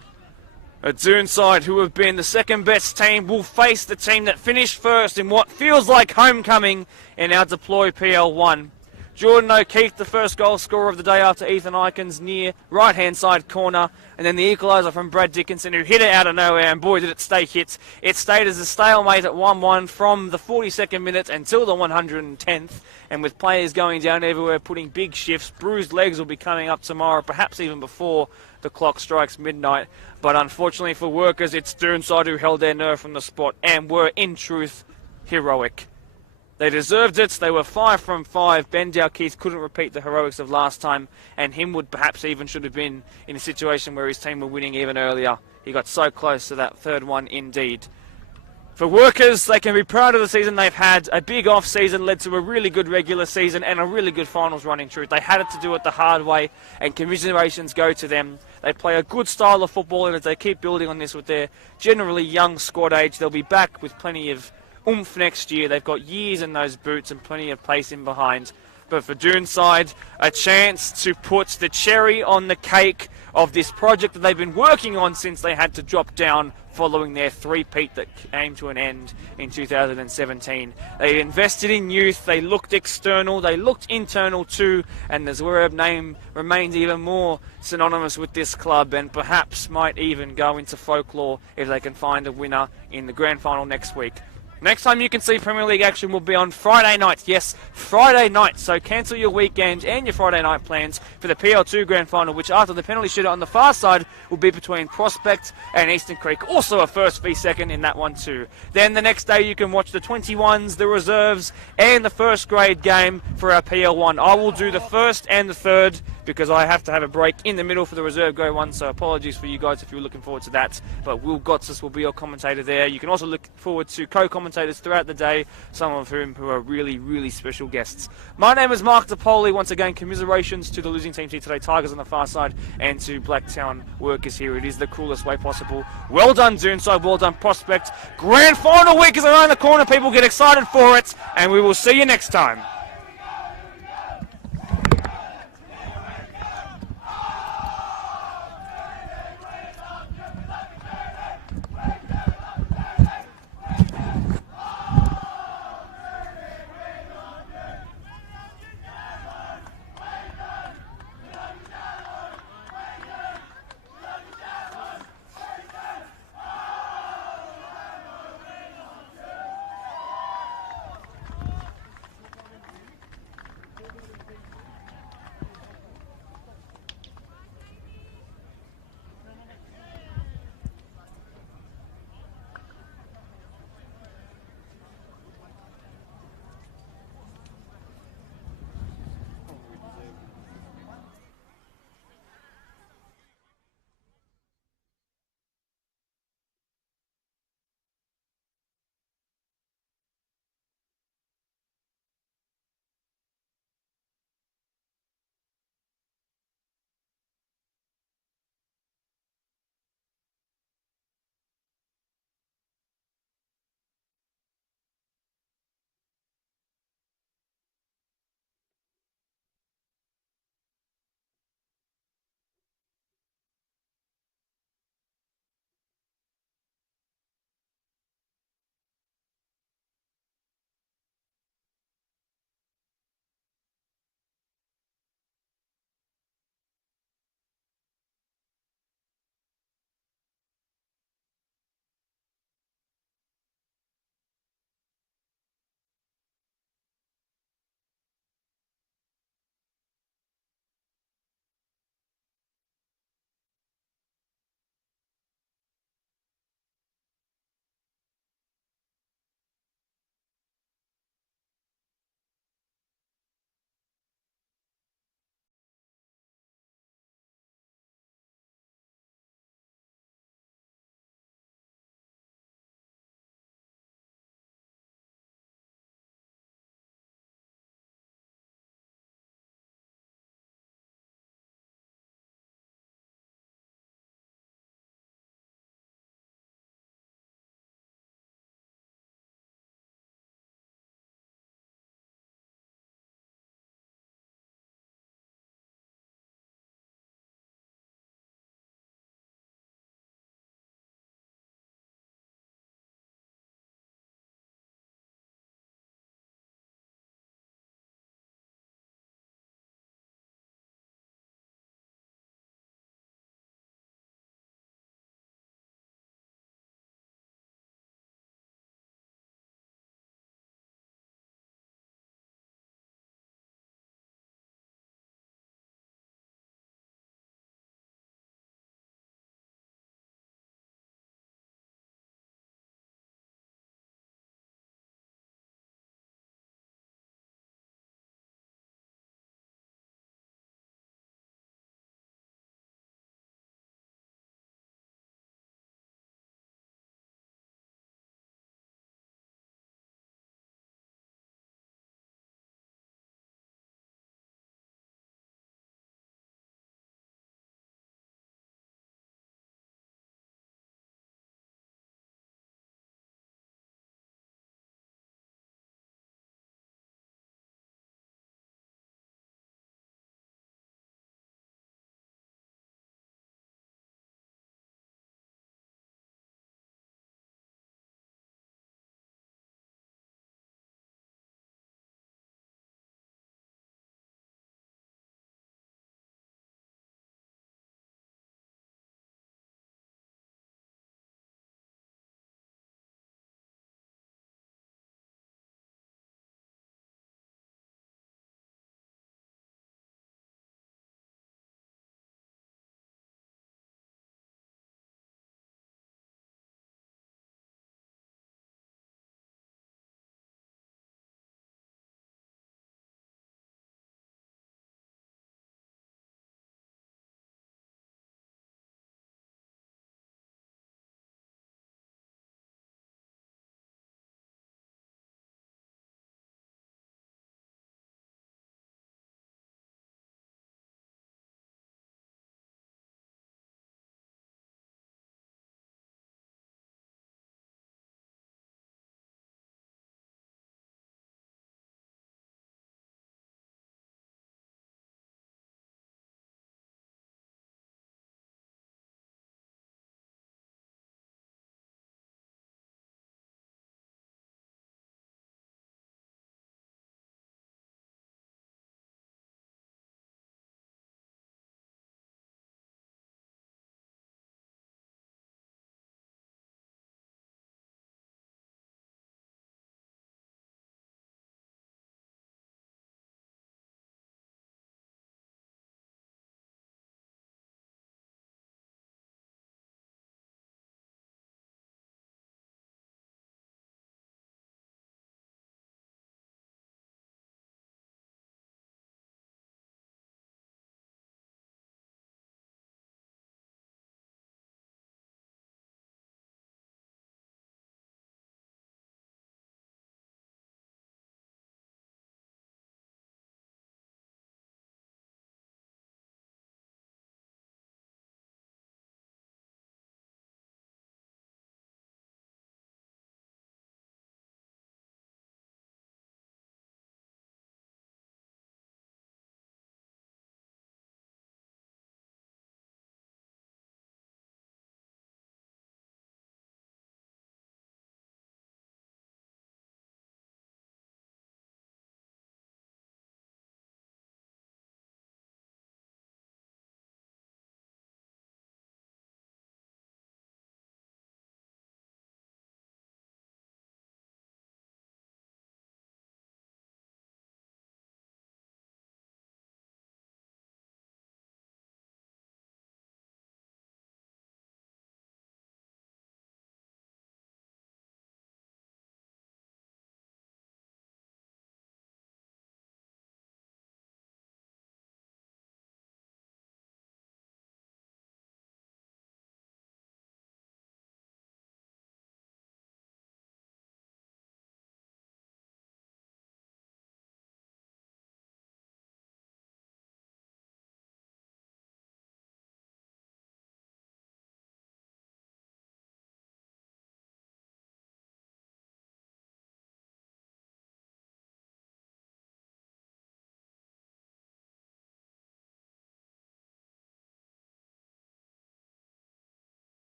A Doonside, who have been the second best team, will face the team that finished first in what feels like homecoming in our Deploy PL1. Jordan O'Keefe, the first goal scorer of the day after Ethan Ikens near right-hand side corner. And then the equaliser from Brad Dickinson, who hit it out of nowhere, and boy did it stay hit. It stayed as a stalemate at 1-1 from the 42nd minute until the 110th. And with players going down everywhere, putting big shifts, bruised legs will be coming up tomorrow, perhaps even before the clock strikes midnight. But unfortunately for Workers, it's Doonside who held their nerve from the spot and were, in truth, heroic. They deserved it. They were 5 from 5. Ben Dalkeith couldn't repeat the heroics of last time, and Himwood perhaps even should have been in a situation where his team were winning even earlier. He got so close to that third one indeed. For Workers, they can be proud of the season they've had. A big off-season led to a really good regular season and a really good finals run in truth. They had it to do it the hard way, and commiserations go to them. They play a good style of football, and as they keep building on this with their generally young squad age, they'll be back with plenty of oomph next year. They've got years in those boots and plenty of pace in behind. But for Doonside, a chance to put the cherry on the cake of this project that they've been working on since they had to drop down following their three-peat that came to an end in 2017. They invested in youth, they looked external, they looked internal too, and the Zwerb name remains even more synonymous with this club and perhaps might even go into folklore if they can find a winner in the grand final next week. Next time you can see Premier League action will be on Friday night. Yes, Friday night. So cancel your weekend and your Friday night plans for the PL2 Grand Final, which after the penalty shootout on the far side will be between Prospect and Eastern Creek. Also a first v second in that one too. Then the next day you can watch the 21s, the reserves, and the first grade game for our PL1. I will do the first and the third because I have to have a break in the middle for the reserve grade one, so apologies for you guys if you're looking forward to that. But Will Gotsis will be your commentator there. You can also look forward to co-commentators throughout the day, some of whom who are really, really special guests. My name is Mark DePoli. Once again, commiserations to the losing teams here today, Tigers on the far side, and to Blacktown workers here. It is the cruelest way possible. Well done, Doonside. Well done, Prospect. Grand final week is around the corner. People get excited for it, and we will see you next time.